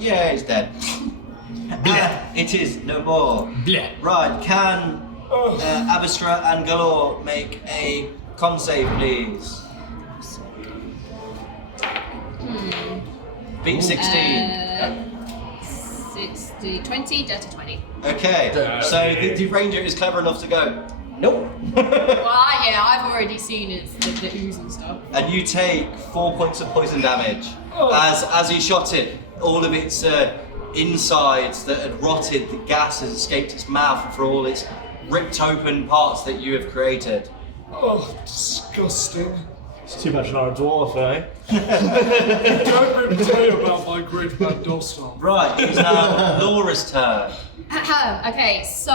Yeah, he's dead. It is no more. Bleh. Right, can Abastra and Galar make a con save, please? Beat 16. 20, dead to 20. Okay, so the ranger is clever enough to go, nope. Well, yeah, I've already seen it, the ooze and stuff. And you take 4 points of poison damage. As he shot it, all of its insides that had rotted, the gas has escaped its mouth for all its ripped open parts that you have created. Oh, disgusting. It's too much not a dwarf, eh? Don't tell you about my great bad Dostal. Right, it's now Laura's turn. Okay, so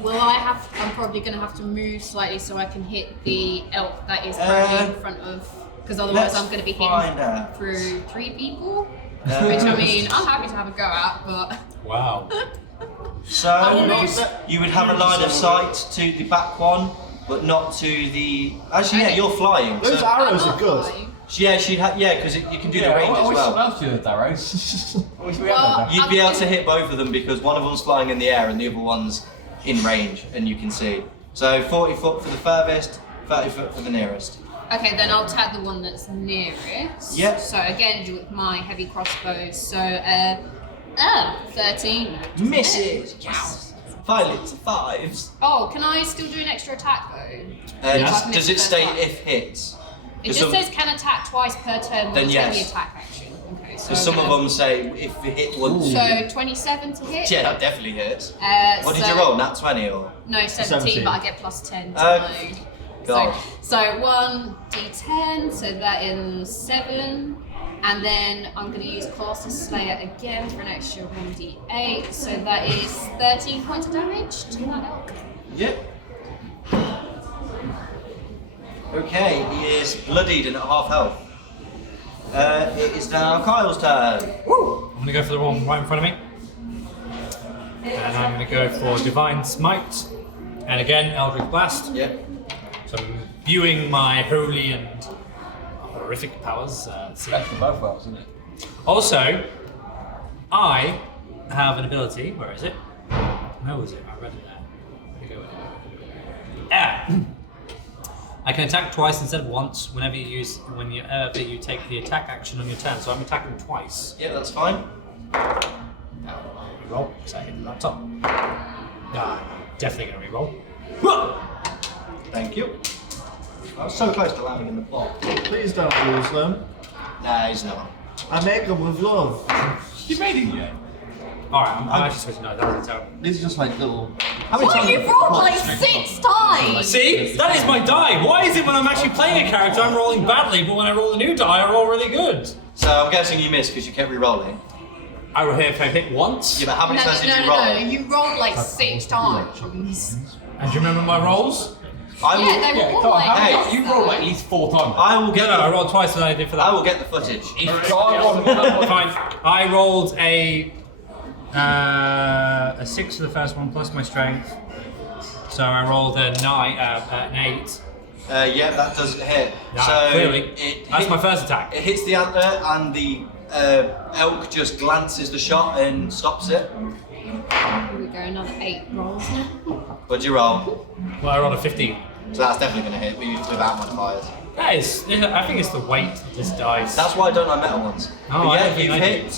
will I have? I'm probably going to have to move slightly so I can hit the elk that is currently in front of. Because otherwise, I'm going to be hitting through 3 people. Which I mean, I'm happy to have a go at, but. Wow. So you would have a line of sight to the back one, but not to the. Actually, yeah, you're flying. Those So, arrows are good. yeah, because you can do the range as well. You'd be able to hit both of them because one of them's flying in the air and the other one's in range, and you can see. So 40 foot for the furthest, 30 foot for the nearest. Okay, then I'll attack the one that's nearest. Yep. So again, with my heavy crossbow. So 13. Misses. Yes. Violets, 5s. Oh, can I still do an extra attack though? Does it state if hits? It just says can attack twice per turn Then with yes. any attack action. Okay, so Some of them say if it hit once. So 27 to hit. Yeah, that definitely hits. What did so- you roll? Nat 20 or? No, 17, but I get plus 10 to Okay. my. God. So 1d10, so that is 7. And then I'm going to use Colossus Slayer again for an extra 1d8. So that is 13 points of damage to that elk. Yep. Okay, he is bloodied and at half health. It is now Kyle's turn. I'm going to go for the one right in front of me. And I'm going to go for Divine Smite. And again, Eldritch Blast. Yep. So I'm viewing my holy and horrific powers. See. That's for both worlds, isn't it? Also, I have an ability. Where is it? Where was it? I read it there. Where'd it go? I can attack twice instead of once whenever you take the attack action on your turn. So I'm attacking twice. Yeah, that's fine. Reroll, because I hit the laptop. Definitely gonna reroll. you. I was so close to landing in the plot. Please don't lose them. Nah, he's not. I make them with love. You made it yet? Alright, I'm actually switching now. That was terrible. These are just like little. Well, you've rolled like 6 times! See? That is my die. Why is it when I'm actually playing a character I'm rolling badly, but when I roll a new die I roll really good? So I'm guessing you missed because you kept re-rolling. I will hit once. Yeah, but how many times did you No, roll? you rolled like 6 times. And do you remember my rolls? I will, Yeah, they were all like Hey, You rolled at least 4 times. I will get No, I the, rolled twice than I did for that. I will get the footage. Fine. I rolled a 6 for the first one plus my strength. So I rolled an 8. Yeah, that doesn't hit. Yeah, so clearly. That's hit- my first attack. It hits the antler and the elk just glances the shot and stops it. Here we go, another 8 rolls now. What'd you roll? Well, I rolled a 15. So that's definitely going to hit without modifiers. That is, I think it's the weight of this dice. That's why I don't like metal ones. Oh, But I yeah, don't think you've I do. hit.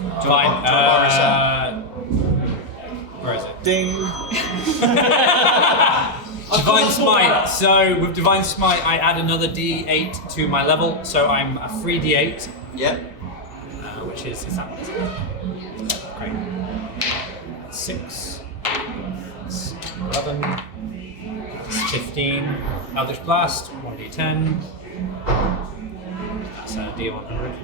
Do you Fine. want to borrow a set? Where is it? Ding. Divine Smite. So with Divine Smite, I add another D8 to my level, so I'm a 3D8, Yep. which is that? Great. 6, 11, 15. Eldritch Blast. 1D10. That's a D100.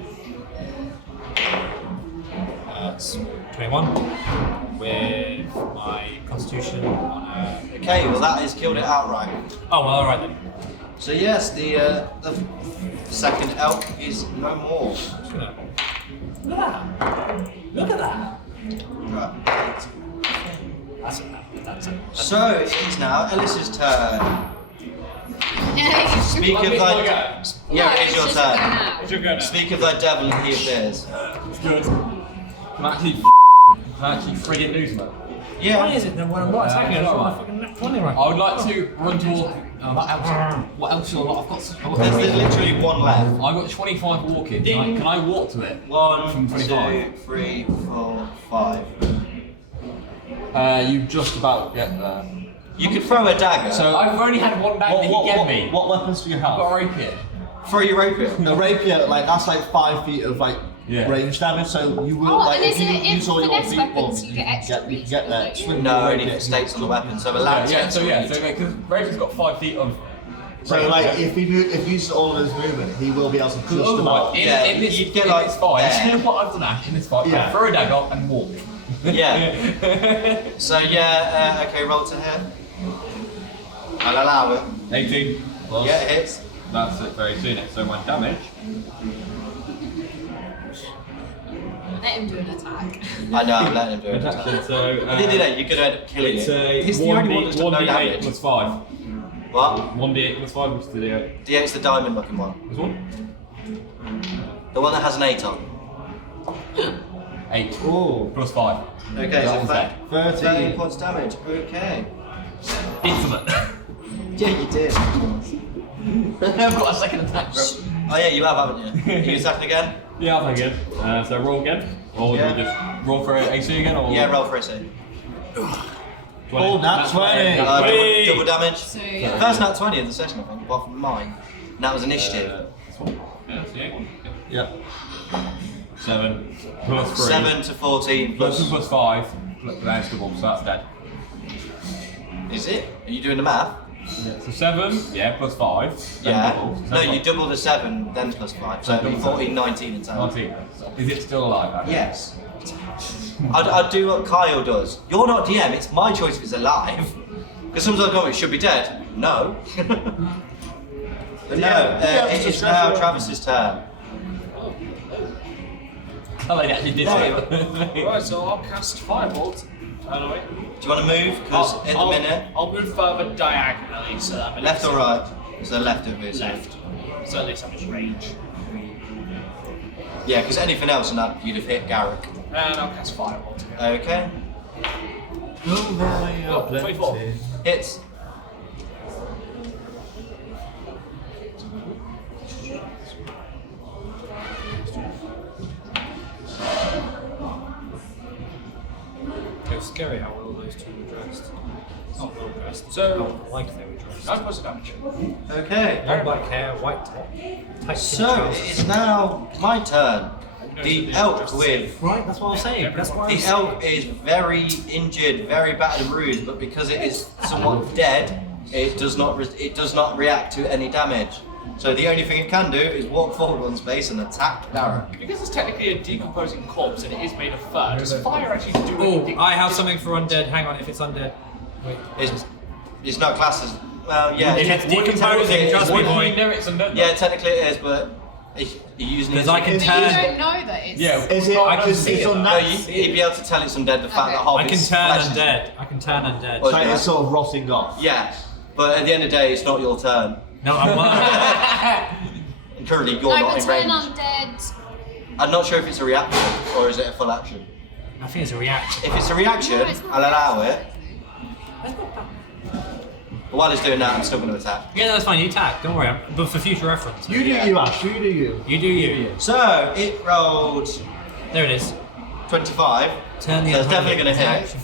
That's 21 with my Constitution on a. Okay, well that has killed it outright. Oh well, alright then. So yes, the second elk is no more. Just gonna- Look at that! Look at that! Right. That's it. So it is now Ellis's turn. Speak of No, thy. Yeah, it is it's your just go turn. now. It's your go now. Speak of thy devil and he appears. It's good. I'm actually friggin' losing it. Yeah. Why is it then when I'm not attacking? I just want to fucking net 20 right. I would like to run toward. What else have I got? There's literally one left. I've got 25 walking. Can I walk to it? 1, From 25. 2, 3, 4, 5. You just about get there. You could throw a dagger. So I've only had one back that he gave me. What weapons do you I've got a have? rapier. throw your rapier. A rapier, like that's like 5 feet of like Yeah. range damage. So you will Oh, like and if isn't you it use all for your next feet, weapons you get extra you reach, get that. don't you? Swing No, your only rapier. if it states on the weapon. So a Yeah, lance yeah, gets so yeah, reach. so because Raven's got 5 feet of. So like if he uses all of his movement, he will be able to just Otherwise, about. Yeah, in this, you'd get in like this fight, there. what I've done Ash, in this fight, Yeah. I throw a dagger and walk. Yeah. So yeah, okay, roll to hit. I'll allow it. 18. Plus. Yeah, it hits. That's it, very soon. So my damage. Let him do an attack. I know, I'm letting him do it. Attack, so, If you did it, you could end up killing it's it. a He's the only one that's done no 1d8 damage. plus 5. What? 1d8 plus 5, which is the D8's the diamond looking one. This one? The one that has an 8 on. 8. Oh, Plus 5. Okay, That so one's dead. 13 13. points damage. Okay. Infinite. Yeah, you did. I've got a second attack, bro. Oh yeah, you have, haven't you? Are you attacking again? Yeah, I'll take it. So roll again? Or Yeah. do we just roll for AC again? Or Yeah, roll for a C. 20. Oh, nat 20. Double damage. So yeah. First nat 20 of the session, I think, apart from mine. And that was initiative. This one? Yeah, that's the 8 one. yeah. 7 plus 3. 7 to 14 Plus 2 plus. plus 5. That's double, so that's dead. Is it? Are you doing the math? Yeah, so 7, yeah, plus 5. Then Yeah. double, so No, that's you double the 7, then plus 5. So it'd be 14, 19 in total. 19. Is it still alive? Adam? Yes. I'd do what Kyle does. You're not DM, it's my choice if it's alive. Because sometimes I go, it should be dead. No. But no, it is now Travis's turn. Oh, they actually did No. it. Right, so I'll cast Firebolt. Turn away. Do you want to move? Because at the minute, I'll move further diagonally so that I'm left or right? So left of it. Left. So at least I'm in range. Yeah, because anything else than that, you'd have hit Garrick. And I'll cast Firebolt again. Okay. Oh, 24. Hits. It was scary how well those two were dressed. Not well dressed. So, Like they were dressed. 9 points of damage. Okay. Long black hair, white top. Tight So it is now my turn. The elk with Right, that's what I was saying. That's why the elk is very injured, very battered and bruised, but because it is somewhat dead, it does not react to any damage. So the only thing it can do is walk forward one space and attack Derek. Because it's technically a decomposing corpse and it is made of fur, does fire actually do Oh, anything? I have something for undead. Hang on, if it's undead. Wait. It's not classed as well. Yeah, If it's decomposing, technically trust me, it is. boy. know it's undead. Yeah, technically it is, but you're using it. Because I can But you turn. don't know that it's. Yeah. Is it? I can Is see it it. on No, that? you'd be able to tell it's undead. The fact Okay. that half I can its turn flesh is- undead. I can turn undead. Well, So it's sort of rotting off. Yeah, but at the end of the day, it's not your turn. No, I won't. And currently, you're No, not but in turn range. undead. I'm not sure if it's a reaction or is it a full action. I think it's a reaction. If it's a reaction, No, it's not I'll allow it. But while it's doing that, I'm still going to attack. Yeah, that's fine. You attack. Don't worry. But for future reference. You do you, Ash. You do you. You do you. So it rolled There it is. 25. Turn the So it's unholy. definitely going to It's an hit. action.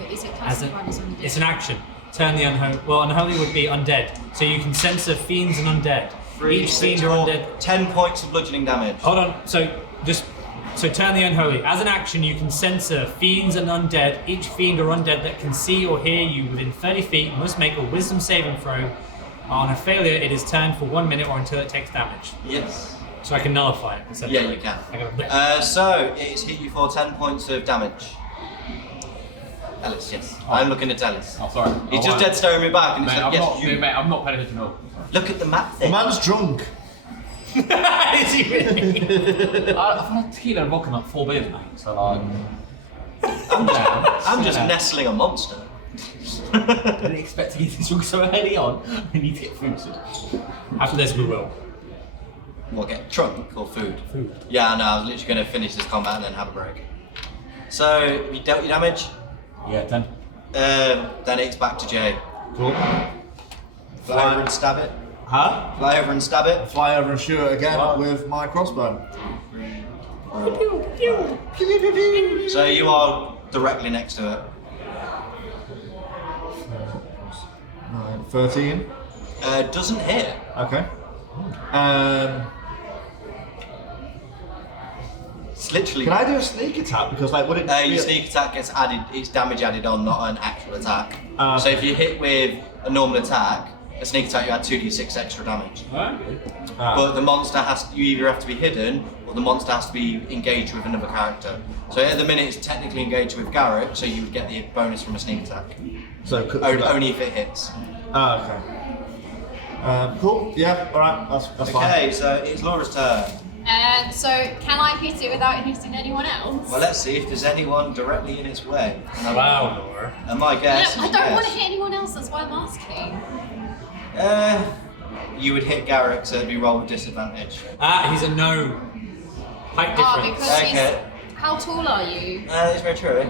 But is it As a, classified as undead? it's an action. Turn the unholy. Well, unholy would be undead. So you can censor fiends and undead. Each fiend or undead. 10 points of bludgeoning damage. Hold on. So turn the unholy. As an action, you can censor fiends and undead. Each fiend or undead that can see or hear you within 30 feet must make a wisdom saving throw. On a failure, it is turned for 1 minute or until it takes damage. Yes. So I can nullify it. essentially. Yeah, you can. I got a So it's hit you for 10 points of damage. Ellis, yes. I'm looking at Ellis. Oh, sorry. He's Oh, just dead staring me back and Mate, he's like, I'm yes, not, you. mate, I'm not paying attention at all. Look at the map The thing. man's drunk. Is he really? I've had tequila and vodka like 4 beers, mate. So like, I'm just nestling a monster. I didn't expect to get this drunk so early on. We need to get food soon. After this, we will. What, get drunk or food? Food. Yeah, no, I was literally going to finish this combat and then have a break. So, have you dealt your damage? Yeah, 10. Then it's back to Jay. Cool. Fly over and stab it. Huh? Fly over and stab it. Fly over and shoot it again with my crossbow. So you are directly next to it. 13. Doesn't hit. Okay. It's literally. Can I do a sneak attack? Because like, would it? Your sneak attack gets added. It's damage added on, not an actual attack. Ah, So okay. if you hit with a normal attack, a sneak attack, you add 2d6 extra damage. But the monster you either have to be hidden or the monster has to be engaged with another character. So at the minute it's technically engaged with Garrett, so you would get the bonus from a sneak attack. So Only if it hits. Okay. Cool. Yeah. All right. That's fine. Okay, so it's Laura's turn. So can I hit it without hitting anyone else? Well, let's see if there's anyone directly in its way. Wow, Laura. And my No, guess. I don't want to hit anyone else. That's why I'm asking. You would hit Garrett, so it'd be roll with disadvantage. Ah, he's a gnome. Height Oh, difference. because Okay. he's. How tall are you? It's very true.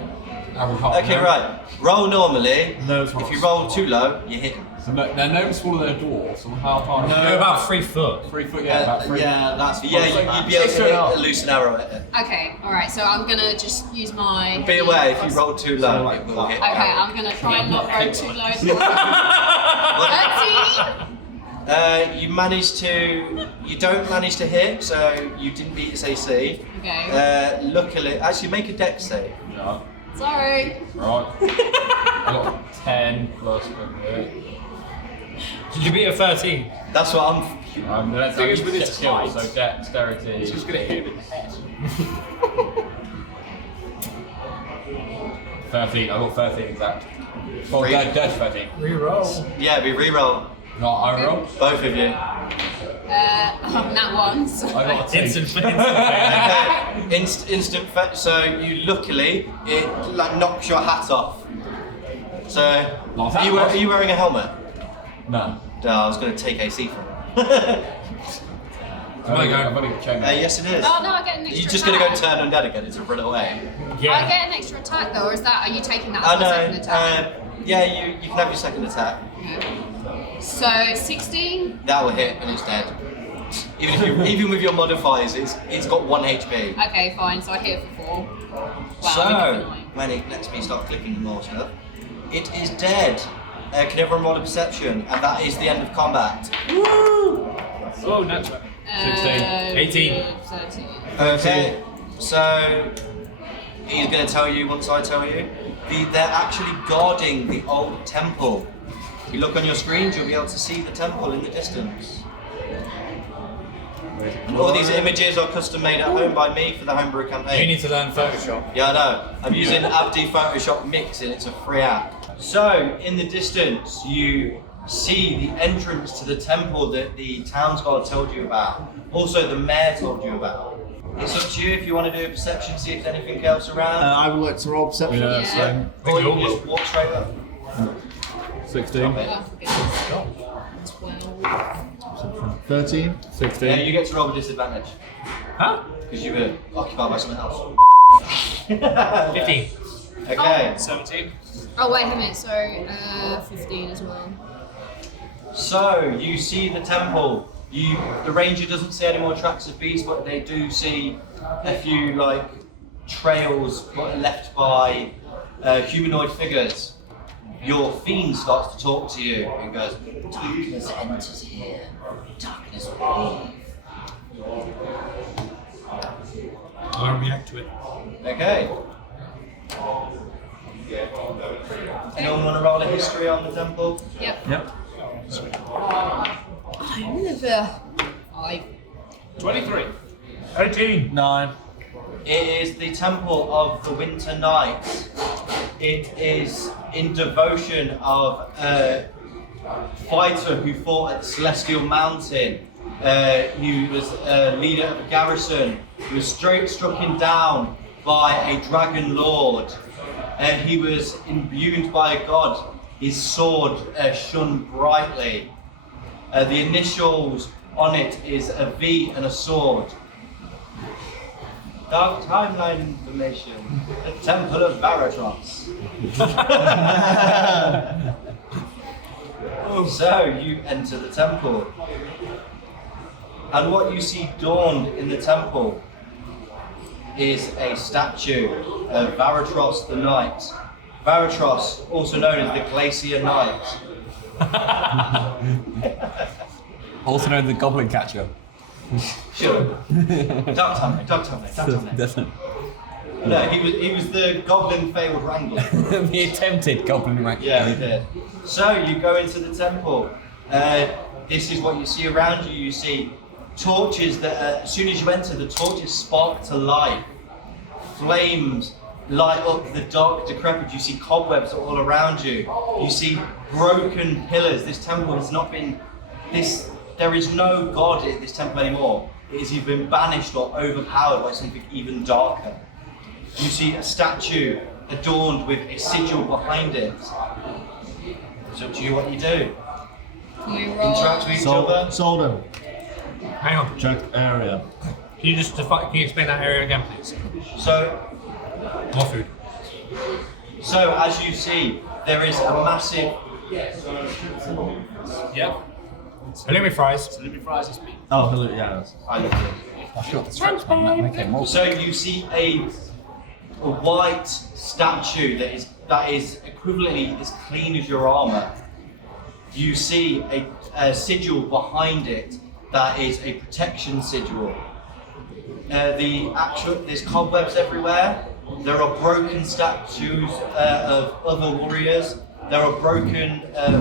average height. Okay, right. Roll normally. No, it's If not you roll too low, you hit him. So they're no smaller than a dwarf, so how high? You're about 3 foot. 3 foot, yeah, about 3 Yeah, that's you'd be able to hit a loose and arrow at it. Okay, alright, so I'm gonna just use my. Be aware, if you roll too low, like it will hit. Okay, Garrett. I'm gonna try and not roll too low. 13! You don't manage to hit, so you didn't beat his AC. Okay. Luckily, actually make a dex save. Yeah. Sorry. Right. I got 10 plus. Did you beat a 13? That's what I'm. That's Thing is, with its height, so dexterity. It's just gonna hit him in the head. 13. I got 13 exact. Oh, dead 13. Reroll. Yeah, we re-roll. No, I roll. Both of you. That one. So. I got a 2. Instant. Okay. Instant. So you luckily it like knocks your hat off. So Like that, are you wearing a helmet? No. No, I was going to take AC from him. I've only got chain. Yes, it is. Oh no, I get an extra You're just going to go attack. turn undead again to run away. I Yeah. get an extra attack though, or is that, are you taking that Oh as my second no. attack? Yeah, you can have your second attack. So 16? That will hit and it's dead. Even with your modifiers, it's got 1 HP. Okay, fine, so I hit it for 4. Wow, So I think it's annoying. when it lets me start clicking more stuff, It is dead. Can everyone roll a perception? And that is the end of combat. Oh, that's right. 18. 13. Okay, so he's going to tell you once I tell you. They're actually guarding the old temple. If you look on your screens, you'll be able to see the temple in the distance. And all these images are custom made at home by me for the homebrew You campaign. need to learn Photoshop. Yeah, I know. I'm using Abdi Photoshop Mix and it's a free app. So, in the distance, you see the entrance to the temple that the townsguard told you about. Also, the mayor told you about. It's up to you if you want to do a perception, see if there's anything else around. I would like to roll perception. Yeah. So Or you can just walk straight up. 16, Oh, forget 12. 13, Yeah, 16. you get to roll with disadvantage. Huh? Because you were occupied by something else. 15. Okay, 17. Oh, wait a minute, so 15 as well. so you see the temple. The ranger doesn't see any more tracks of beasts, but they do see a few like trails left by humanoid figures. Your fiend starts to talk to you and goes, "Darkness enters here. Darkness will I'll react to it. leave." Okay. Anyone want to roll a history on the temple? Yep. Yep. I never. 23. 18. 9. It is the temple of the Winter Knights. It is in devotion of a fighter who fought at the Celestial Mountain. He was a leader of a garrison. He was struck down by a dragon lord. He was imbued by a god. His sword shone brightly. The initials on it is a V and a sword. Dark timeline information. The Temple of Varatros. So you enter the temple. And what you see dawned in the temple is a statue of Varatros the Knight. Varatros, also known as the Glacier Knight. Also known as the Goblin Catcher. Sure. Dark timeline. Definitely. No, he was the goblin failed wrangler. The attempted Goblin rank. Yeah, he did. So you go into the temple. This is what you see around you. You see torches that, as soon as you enter, the torches spark to life. Flames light up the dark decrepit. You see cobwebs all around you. You see broken pillars. This temple has not been. There is no god in this temple anymore. It has either been banished or overpowered by something even darker. You see a statue adorned with a sigil behind it. It's up to you what you do. Can we roll? Interact with each other. Sold him. Hang on. Check area. Can you just can you explain that area again, please? So More food. as you see, there is a massive. Yeah. Halloumi fries. Salumi fries is me. Oh, hello, yeah. I look at it. Okay, more. So you see a white statue that is equivalently as clean as your armor. You see a sigil behind it that is a protection sigil. There's cobwebs everywhere. There are broken statues of other warriors. There are broken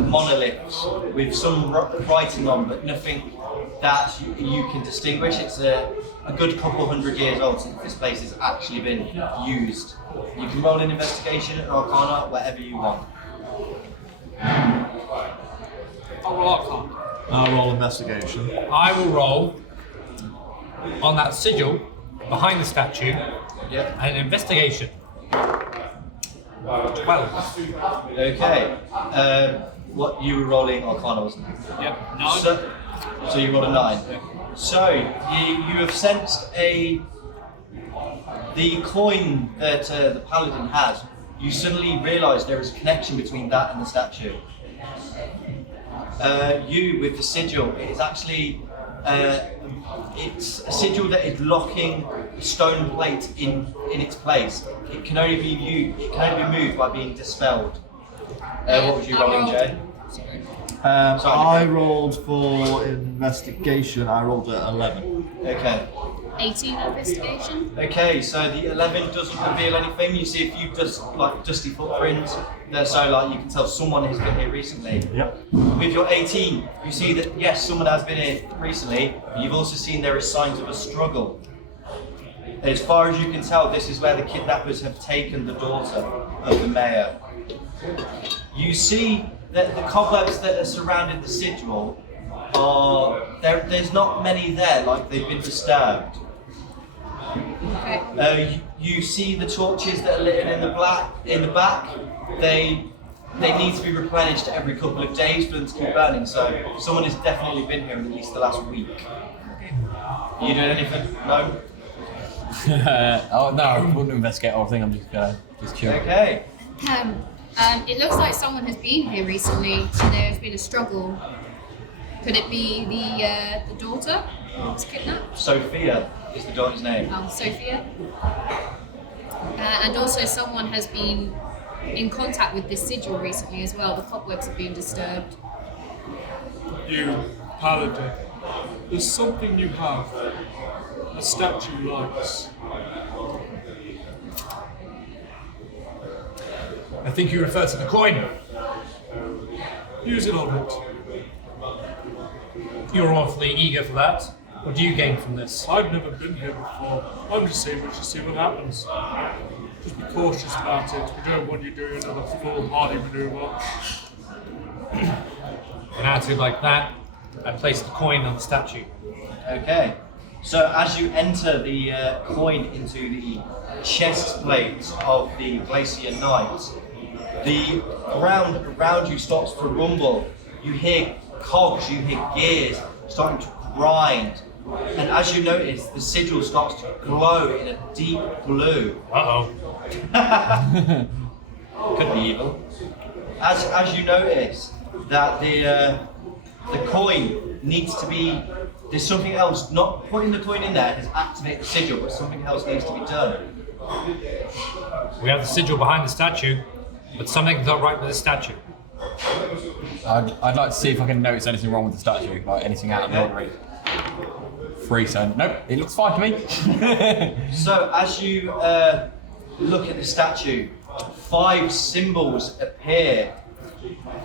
monoliths with some writing on, but nothing that you can distinguish. It's a good couple hundred years old since this place has actually been used. You can roll an investigation or arcana, whatever you want. I'll roll Arcana. I'll roll investigation. I will roll on that sigil behind the statue Yep. an investigation. 12. Okay. What you were rolling arcana, wasn't it? Yep. 9. So you rolled a 9. So you have sensed the coin that the paladin has. You suddenly realise there is a connection between that and the statue. You with the sigil, it is actually it's a sigil that is locking the stone plate in its place. It can only be moved by being dispelled. What was you rolling, Jay? I rolled for investigation. I rolled at 11. Okay. 18 investigation. Okay, so the 11 doesn't reveal anything. You see a few dusty footprints. So you can tell someone has been here recently. Yep. With your 18, you see that yes, someone has been here recently. But you've also seen there are signs of a struggle. As far as you can tell, this is where the kidnappers have taken the daughter of the mayor. You see that the cobwebs that are surrounded the sigil are there's not many there, like they've been disturbed. Okay. You see the torches that are lit in the back. They need to be replenished every couple of days for them to keep burning. So someone has definitely been here in at least the last week. Are you doing anything? No. Oh no, I wouldn't investigate. I think I'm just chill. Okay. It looks like someone has been here recently and there has been a struggle. Could it be the daughter who was kidnapped? Sophia is the daughter's name. Sophia. And also someone has been in contact with this sigil recently as well. The cobwebs have been disturbed. You, Paladin, there's something you have. A statue likes. I think you refer to the coin. Use it on it. You're awfully eager for that. What do you gain from this? I've never been here before. I'm just saying we should see what happens. Just be cautious about it. We don't want you doing another foolhardy maneuver. An attitude like that, I place the coin on the statue. Okay. So as you enter the coin into the chest plate of the Glacier Knight, the ground around you starts to rumble. You hear cogs, you hear gears starting to grind. And as you notice, the sigil starts to glow in a deep blue. Uh-oh. Could be evil. As you notice that the coin needs to be, there's something else, not putting the coin in there has activated the sigil, but something else needs to be done. We have the sigil behind the statue, but something's not right with the statue. I'd like to see if I can notice anything wrong with the statue, like anything out of the ordinary. 3, so nope, it looks fine to me. So as you look at the statue, 5 symbols appear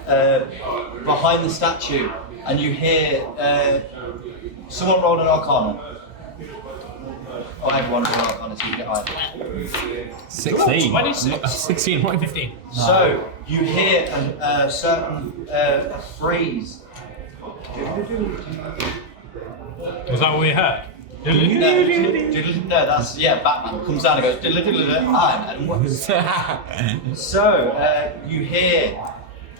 behind the statue, and you hear someone roll an Arcana. Or everyone roll an Arcana so you get higher. 16. 26. 16, what? 15. So you hear a certain phrase. Was that what we heard? No, that's Batman comes down and goes I'm and So you hear,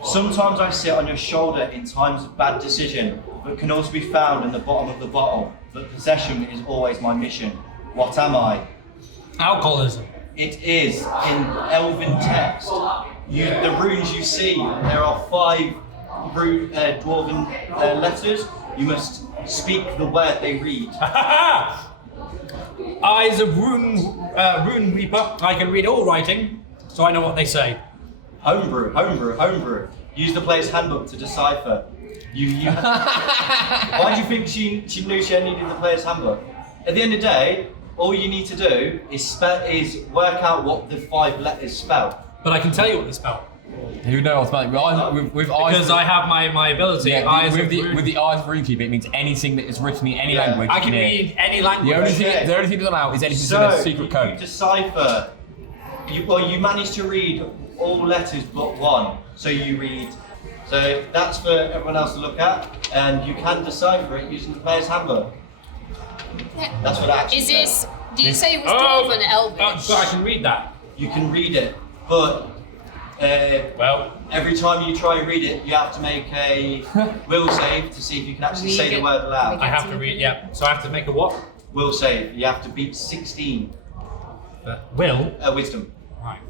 sometimes I sit on your shoulder in times of bad decision, but can also be found in the bottom of the bottle. But possession is always my mission. What am I? Alcoholism. It is in Elven text. The runes you see, there are 5 dwarven letters. You must speak the word they read. Eyes of rune reaper. I can read all writing, so I know what they say. Homebrew. Use the player's handbook to decipher. Why do you think she knew she needed the player's handbook? At the end of the day, all you need to do is work out what the 5 letters spell. But I can tell you what they spell. Who knows, mate? With eyes. Because I have my ability. Yeah, eyes with of the eyes of Runekeeper, it means anything that is written in any language. I can read any language. The only thing that's allowed is anything that's in a secret code. You decipher. You managed to read all letters but 1. So you read. So that's for everyone else to look at, and you can decipher it using the player's handbook. That's what actually. Is this? Did you say it was Dwarven Elvish? So I can read that. You can read it, but every time you try and read it, you have to make a will save to see if you can actually say the word aloud. I have to read. Yeah. So I have to make a what? Will save. You have to beat 16. Will. Wisdom. Right.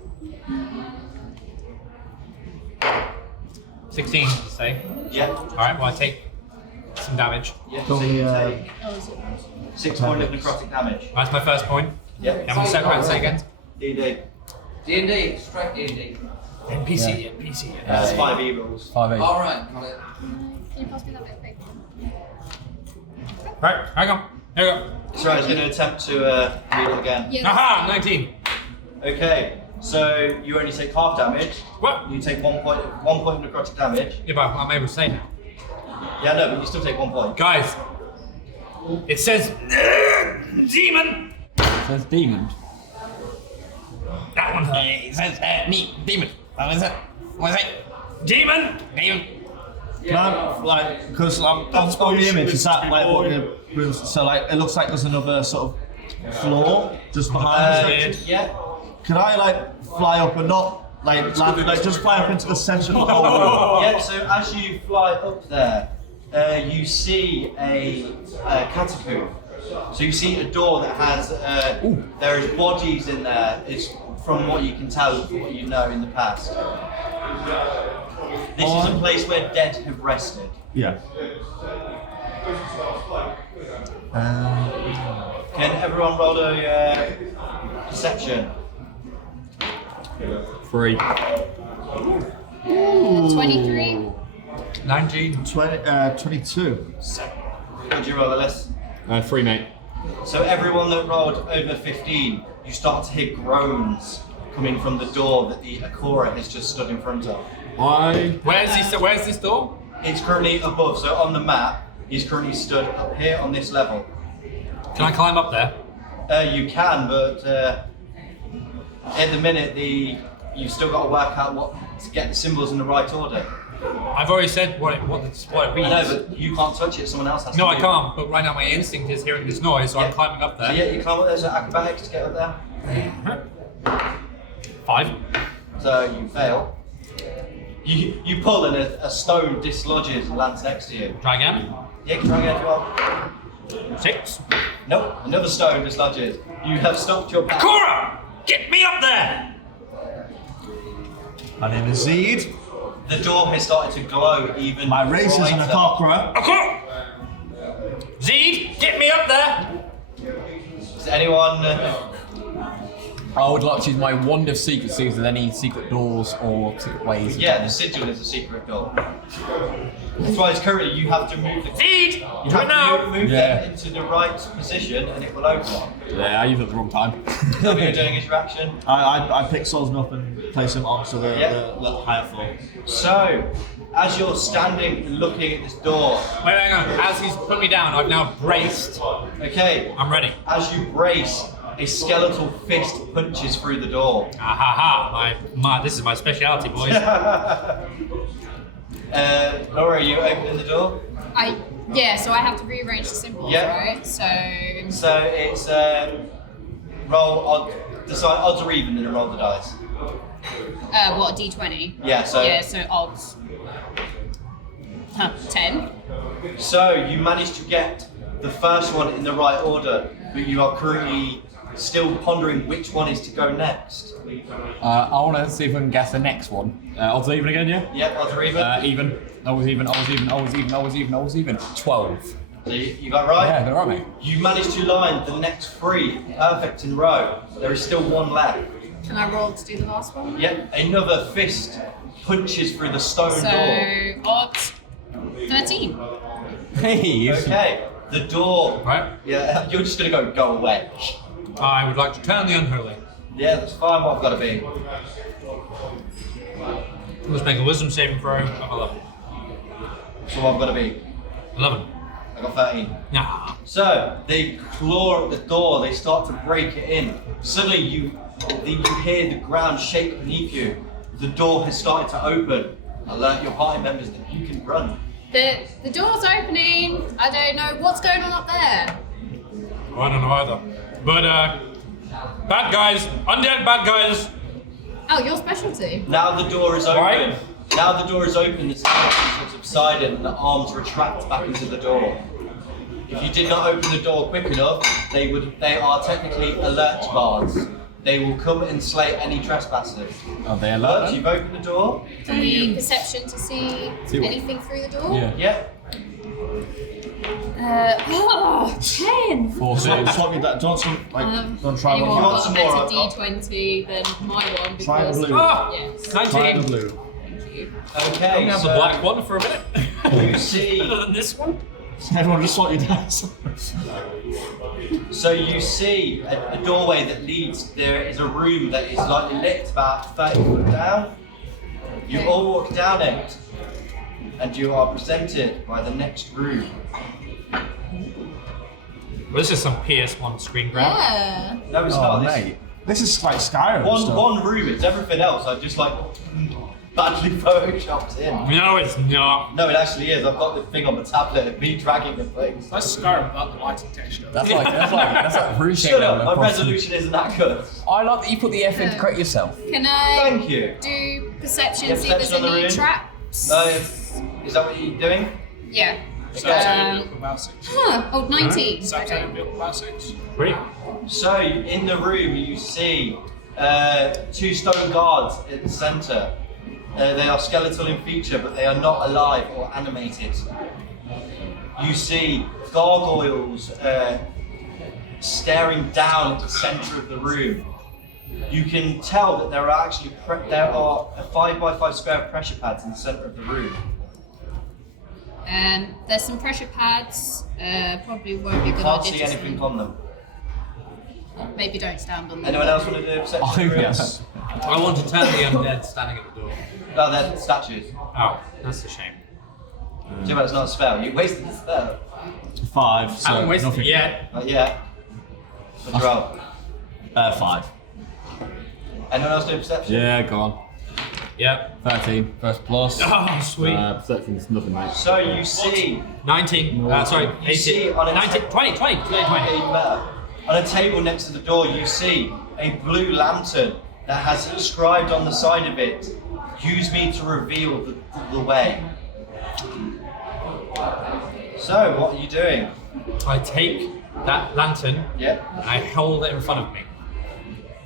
16, say. Yeah. Alright, well I take some damage. Yeah. So you take 6 points of necrotic damage. That's my first point. Yeah. And my second round, say again. D&D. D&D, strike D&D. NPC. That's 5 evils. 5 All right, got it. Can you pass me that bit of paper? Right, hang on. Here we go. So I was going to attempt to read it again. Yeah. Aha, 19. Okay, so you only take half damage. What? You take 1 point of necrotic damage. Yeah, but I'm able to say now. Yeah, no, but you still take 1 point. Guys, it says demon. It says demon. That one hurt. It says demon. What is it? What is it? Demon. Demon. Can I, like, because on the image, is that like what the so like it looks like there's another sort of floor just behind us. Yeah. Can I like fly up and not like land, like just fly up into the centre of the whole room? Yeah, so as you fly up there, you see a catacomb. So you see a door that has, there is bodies in there, is from what you can tell, from what you know in the past. This is a place where dead have rested. Yeah. Can everyone roll a perception? 3. 23. 19. 22. What did you roll, Alice? 3, mate. So everyone that rolled over 15, you start to hear groans coming from the door that the Akora has just stood in front of. Where's this door? It's currently above, so on the map, he's currently stood up here on this level. Can I climb up there? You can, but at the minute, you've still got to work out what to get the symbols in the right order. I've already said what it means. I know, but you can't touch it. Someone else has to. No, I do it. can't. But right now, my instinct is hearing this noise, so I'm climbing up So there. yeah, you climb up there. So acrobatics to get up there. 5. So you fail. You pull and a stone dislodges and lands next to you. Try again. Yeah, you can try again if you want. 6. Nope, another stone dislodges. You have stopped your path. Cora, get me up there. My name is Zeed. The door has started to glow even. My race is an brighter. Akakra. Akora. Zeed, get me up there. Is anyone? I would like to use my wand of secrets to see if there's any secret doors or secret ways. Yeah, the sigil is a secret door. That's why it's currently you have to move the. Zeed, You do it have now. to move Yeah. them into the right position and it will open. Yeah, I used it at the wrong time. So what you're doing is your action. I pick Solzen up and place him onto the little higher floor. So, as you're standing and looking at this door, Wait, hang on. As he's put me down, I've now braced. okay, I'm ready. as you brace, a skeletal fist punches through the door. Ah ha ha! My, this is my speciality, boys. Laura, you open the door? So I have to rearrange the symbols, Yeah. right? So So it's roll odd, decide odds or even, and then roll the dice. what, D20? Yeah, so odds. 10. so you managed to get the first one in the right order, but you are currently still pondering which one is to go next. I want to see if we can guess the next one. Odds even again, yeah? Yep, odds or even. Even. Always even. 12. So you got it right? Yeah, they're right, mate. You managed to line the next 3 perfect in a row. There is still one left. Can I roll to do the last one? Yep, another fist punches through the stone So door. odds 13. Hey! Okay, the door. Right. Yeah, you're just gonna go away. I would like to turn the unholy. Yeah, that's fine. What I've got to be. Let's make a wisdom saving throw of 11. So what I've got to be. 11. I got 13. Nah. So they claw at the door. They start to break it in. Suddenly you hear the ground shake beneath you. The door has started to open. Alert your party members that you can run. The door's opening. I don't know what's going on up there. Oh, I don't know either. But, bad guys, undead bad guys. Oh, your specialty. Now the door is open. Right. Now the door is open. The skeletons have subsided and the arms retract back into the door. If you did not open the door quick enough, they are technically alert guards. They will come and slay any trespassers. Are they But alert? you've opened the door. Can we perception to see See what- anything through the door? Yeah. Yep. 10. 14. Swap your that. Don't try You one. want want some more, a I've got- D20 than my one Try the because. blue. Yes. Try the 19. blue. Thank you. Okay, I'm gonna have so the black one for a minute. you see, Better than this one. Everyone just swap your dice. so you see a doorway that leads. There is a room that is lightly lit, about 30 foot down. You all walk down it, and you are presented by the next room. Well, this is some PS1 screen grab. Yeah. No, it's Oh, not. This mate. This is like Skyrim stuff. one room. It's everything else. I've just like badly photoshopped in. No, it's not. No, it actually is. I've got the thing on the tablet of me dragging the things. That's Skyrim without the lighting texture. That's like RuneScape Shut up, level. my of resolution isn't that good. I like that you put the effort in to create yourself. Can I Thank you. do perception, Yeah, see if there's perception on the any room. traps? Is that what you're doing? Yeah. Sap's only about 6. Oh, 19. Sap's Okay. only about 6. Great. So, in the room, you see 2 stone guards in the centre. They are skeletal in feature, but they are not alive or animated. You see gargoyles staring down at the centre of the room. You can tell that there are actually there are 5x5 square of pressure pads in the centre of the room. There's some pressure pads. Probably won't be a good Can't idea see to anything stand- on them. Maybe don't stand on them. Anyone else want to do a perception? Yes. I want to turn the undead standing at the door. No, they're statues. Oh, that's a shame. Too bad it's not a spell. You wasted the spell. 5. I So haven't wasted nothing. it yet. Not yet. What'd you roll? 5. Anyone else do perception? Yeah, go on. Yep. 13. First plus. Oh, sweet. Perception's nothing, mate. So you see 19. Sorry, You see 18. on a 19. 20. 20. 20. 20. Even better. On a table next to the door, you see a blue lantern that has inscribed on the side of it, "Use me to reveal the way." So, what are you doing? I take that lantern Yep. and I hold it in front of me.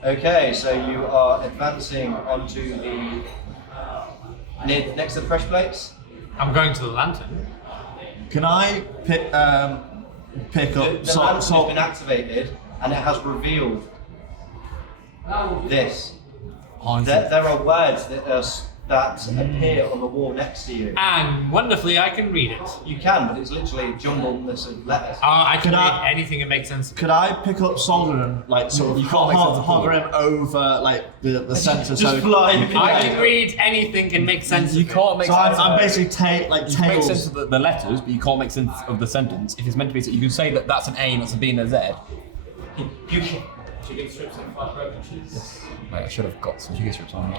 Okay, so you are advancing onto the next to the pressure plates. I'm going to the lantern. Can I pick up The lantern has been activated, and it has revealed this. There are words that appear on the wall next to you. And wonderfully, I can read it. You can, but it's literally a jumbleness of letters. I can Could read I- anything that makes sense. Could I pick up Solder and like sort of You can't make sense of hover him over like the centre? Just fly. I can read anything and make sense You of it. can't make So sense I'm of it. basically You can make sense tails. of the letters, but you can't make sense of the sentence. If it's meant to be, so you can say that that's an A and that's a B and a Z. You can. Mate, I should have got some chicken strips on.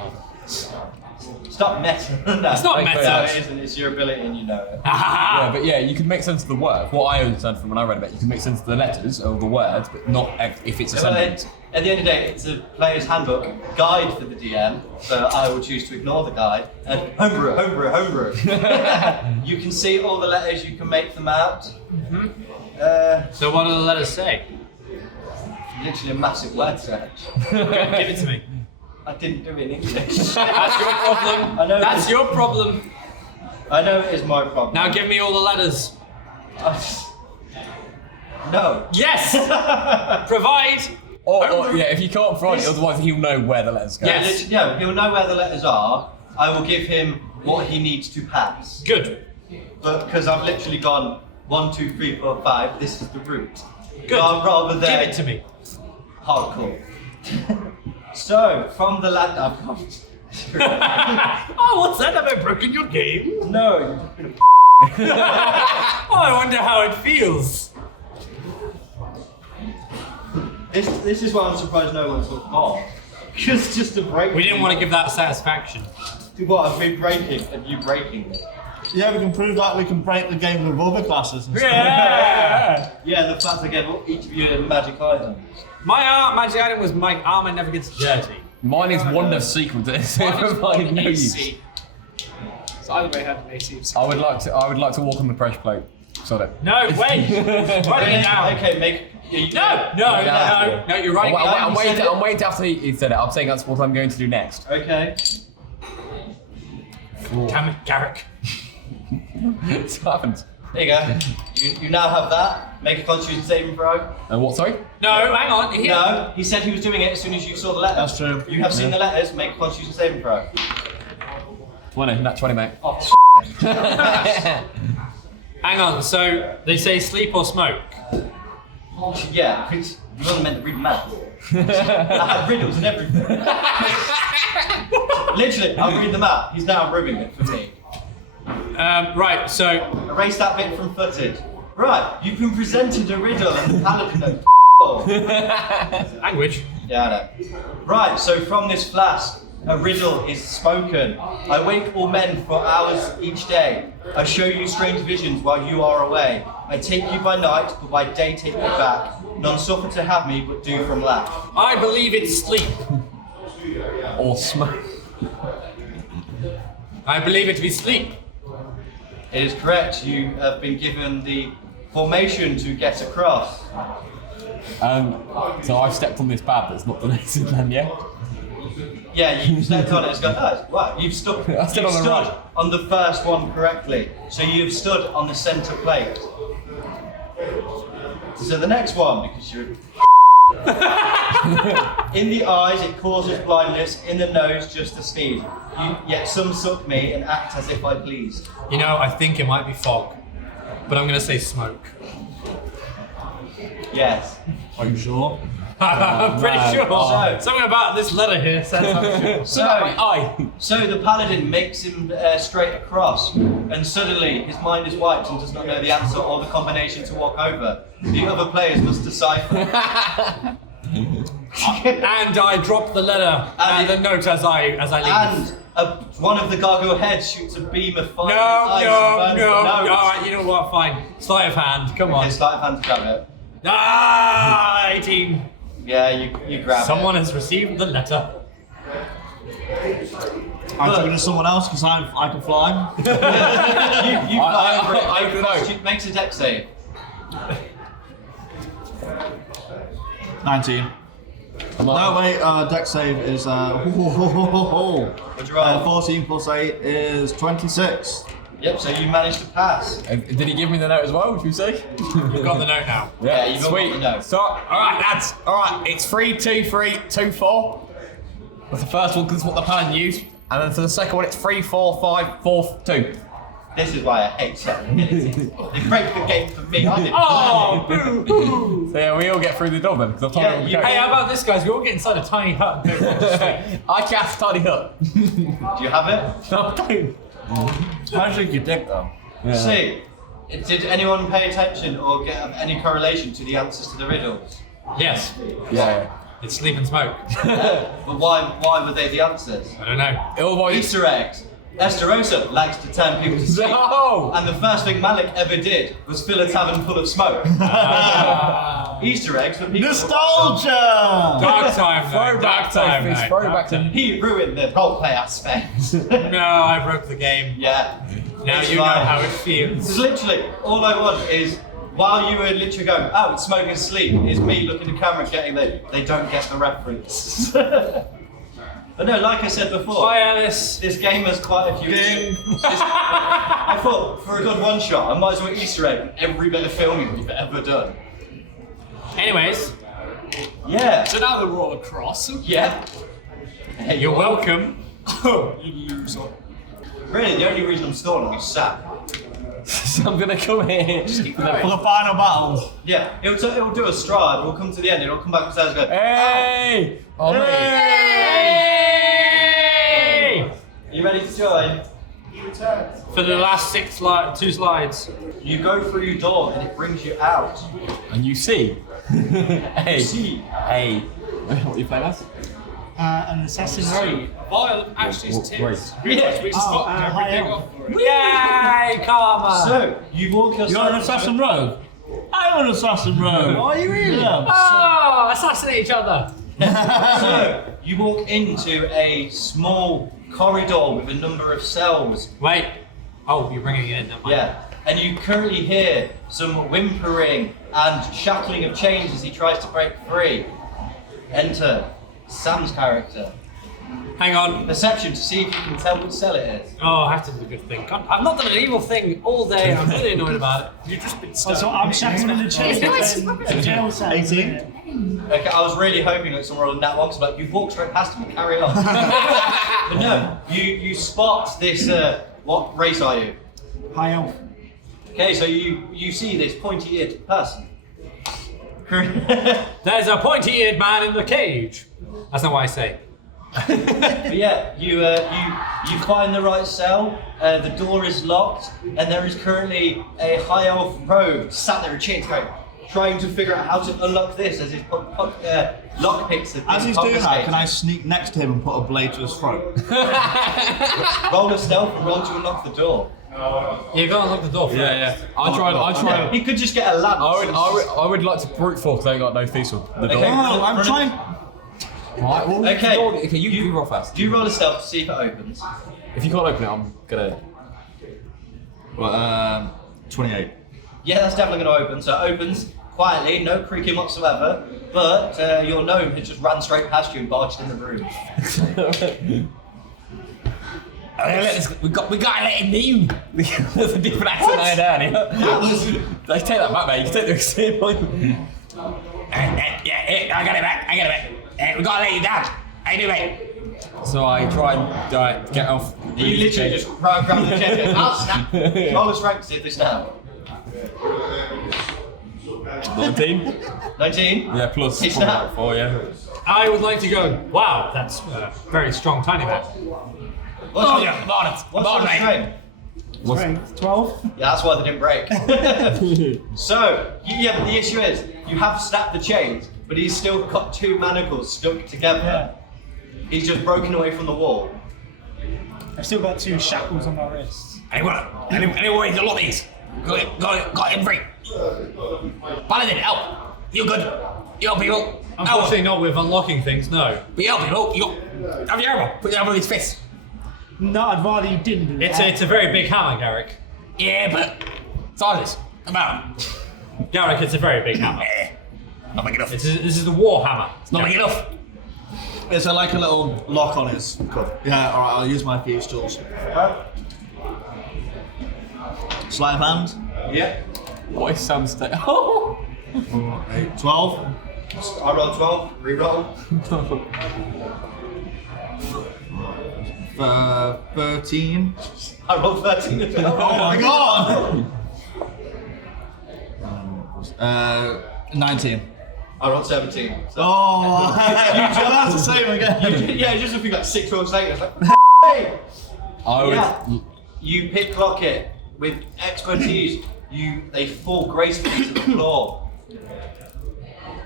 Stop messing. No, It's not Thank you meta. No, it isn't. It's your ability, and you know it. Yeah, but yeah, you can make sense of the word. What I understand from when I read about it, you can make sense of the letters or the words, but not if it's a Well, sentence. at the end of the day, it's a player's handbook guide for the DM, so I will choose to ignore the guide. And homebrew. You can see all the letters, you can make them out. So what do the letters say? Literally a massive word search. Give it to me. I didn't do it in English. That's your problem. I know That's this- your problem. I know it is my problem. Now give me all the letters. No. Yes! Provide. Or yeah, if you can't provide it, otherwise he'll know where the letters go. Yes. Yeah, he'll know where the letters are. I will give him what he needs to pass. Good. But because I've literally gone 1, 2, 3, 4, 5, this is the route. Good. Rather than Give it to me. hardcore. So, from the land I've got. Oh, what's that? Have I broken your game? No, you've just been a Oh, I wonder how it feels. This is why I'm surprised no one took bar. Because just a break. We didn't want to give that satisfaction. What, have we breaking and you breaking it? Yeah, we can prove that we can break the game with other classes and stuff. Yeah! Yeah, the fact I gave each of you a magic item. My magic item was my armor never gets dirty. Mine is Wonder Secret. Mine is Provided no use. AC. So either way, I had an AC of 6. I would like to walk on the pressure plate. Sorry. No, wait! Write it down. Okay, make. No, you're writing it down. I'm waiting till after he said it. I'm saying that's what I'm going to do next. Okay. Damn it, Garrick. It's what happens. There you go. You now have that. Make a Constitution saving throw. And what? Sorry. No, hang on. Here. No, he said he was doing it as soon as you saw the letter. That's true. You have seen the letters. Make a Constitution saving throw. 20. Not 20, mate. Oh, Hang on. So they say sleep or smoke. yeah, you wasn't meant to read math. I had riddles and everything. Literally, I'll read them out. He's now ruining it for me. Right. So Erase that bit from footage. Right, you've been presented a riddle and the paladin knows language. Yeah, I know. Right, so from this flask, a riddle is spoken. I wake all men for hours each day. I show you strange visions while you are away. I take you by night, but by day take you back. None suffer to have me, but do from lack. I believe it's sleep. Or smoke. I believe it to be sleep. It is correct, you have been given the formation to get across. So I've stepped on this pad that's not donated then, yeah? Yeah, you stepped on it, it's gone, oh, wow, you've stood, I stood on the right. on the first one correctly. So you've stood on the centre plate. So the next one, because you're in the eyes it causes blindness, in the nose just a sneeze. Yet some suck me and act as if I please. You know, I think it might be fog, but I'm gonna say smoke. Yes. Are you sure? I'm pretty sure. So- Something about this letter here says I'm sure. So the paladin makes him straight across, and suddenly his mind is wiped and does not know the answer or the combination to walk over. The other players must decipher. And I drop the letter and the note as I leave. And one of the gargoyle heads shoots a beam of fire. No. Alright, you know what? Fine. Sleight of hand. Come on. Okay, sleight of hand to grab it. 18. Yeah, you grab Someone has received the letter. I'm talking to someone else because I can fly. it. You fly over it. I don't know. Makes a dex save. 19. No, wait, deck save is What'd you roll? 14 plus 8 is 26. Yep, so you managed to pass. Did he give me the note as well, would you say? You've got the note now. Yeah, you've got Sweet. the note. So, alright, lads. Alright, it's 3, 2, 3, 2, 4. That's the first one because it's what the paladin used. And then for the second one, it's 3, 4, 5, 4, 2. This is why I hate certain abilities. They break the game for me. I didn't. Oh, boo hoo! So yeah, we all get through the door then, because I've told Yeah, you you- Hey, how about this, guys? We all get inside a tiny hut. I cast Tiny Hut. Do you have it? No, I don't. I think you dick though. See, did anyone pay attention or get any correlation to the answers to the riddles? Yes, Yeah. it's sleep and smoke. But why were they the answers? I don't know. All boys. Easter eggs. Esterosa likes to turn people to sleep. No! And the first thing Malik ever did was fill a tavern full of smoke. Easter eggs for people. Nostalgia! Dark time, though. Dark time. It's mate. throwback to. He ruined the roleplay aspect. No, I broke the game. Yeah. Now It's you know fine. how it feels. Because literally, all I want is, while you were literally going, oh, it's smoke and sleep, is me looking at the camera getting they don't get the reference. But no, like I said before, Bye, Alice. this game has quite a few. I thought, for a good one shot, I might as well Easter egg every bit of filming we've ever done. Anyways, Yeah. So now they're all across. Yeah. Hey, you're welcome. You loser. Really, the only reason I'm stalling is Sam. So I'm gonna come here. For the final battle. Yeah, it'll do a stride, we'll come to the end, it'll come back upstairs and go, Hey! Oh, mate. Hey! Are you ready to join? For the last two slides. You go through your door and it brings you out. And you see. Hey. See. Hey. What are you playing as? An assassin rogue. Violet Ashley's Great. tits. Yeah. We stopped high everything elf. off for it. Yay, karma! So, you walk yourself. You're an assassin rogue? I'm an assassin rogue. Are you really? Yeah. Oh, assassinate each other. So, you walk into a small corridor with a number of cells. Wait. Oh, you're bringing it in. Never mind. Yeah. And you currently hear some whimpering and shackling of chains as he tries to break free. Enter Sam's character. Hang on. Perception to see if you can tell which cell it is. Oh, I have to do a good thing. God, I've not done an evil thing all day. I'm really annoyed about it. You've just been So stuck. I'm shacking in the chair. The jail cell. 18. Okay, I was really hoping that someone on that one, so like, you walk straight past him and carry on. But no, you spot this, what race are you? High elf. Okay, so you see this pointy-eared person. There's a pointy-eared man in the cage. That's not what I say. But yeah, you find the right cell, the door is locked, and there is currently a high elf rogue sat there in chains going, trying to figure out how to unlock this as his lockpicks have been As he's doing that, confiscated. can I sneak next to him and put a blade to his throat? Roll a stealth and roll to unlock the door. You go and lock the door first. Yeah. I try. He could just get a lamp. I would like to brute force because I ain't got no thieves with the door. Okay. Oh, I'm trying. Right, well, Okay. Okay, you roll fast. You roll a stealth to see if it opens. If you can't open it, I'm gonna. Well, 28. Yeah, that's definitely going to open. So it opens quietly, no creaking whatsoever, but your gnome has just ran straight past you and barged in the room. We gotta let him in. There's a different accent I down here. They take that back, mate. You take the extreme one. Yeah, I got it back. We gotta let you down. How you do, mate? So I try and get off. You literally just grab the chair and I'll snap. Roll a strength to see if they snap. 19. 19? Yeah, plus He snapped. 4, yeah. I would like to go, wow, that's very strong, tiny man. What's Oh, your- yeah, I'm on it. What's I'm on, your mate. strength? Strength 12. Yeah, that's why they didn't break. So, yeah, but the issue is, you have snapped the chains, but he's still got two manacles stuck together. He's just broken away from the wall. I've still got 2 shackles on my wrists. Anyone to lock these? Got him free. Paladin, help. You good? You help people. Unfortunately, not with unlocking things, no. But you help people. You have your arrow. Put your arrow in his fist. No, I'd rather you didn't do that. It's a very big hammer, Garrick. Yeah, but sizes. About. Garrick, it's a very big hammer. Not big enough. This is the war hammer. It's not big enough. Is there like a little lock on his cuff? Yeah, alright, I'll use my thieves' tools. Sleight of hand. Yeah. What is Sam state? Oh! 8, 12. I rolled 12, re-roll. 13. I rolled 13 as well. Oh my god! 19. I rolled 17. So. Oh, that's the same again. Yeah, just looking like 6 rolls later. It's like, hey! I would. Yeah. You picklock it with expertise. They fall gracefully to the floor.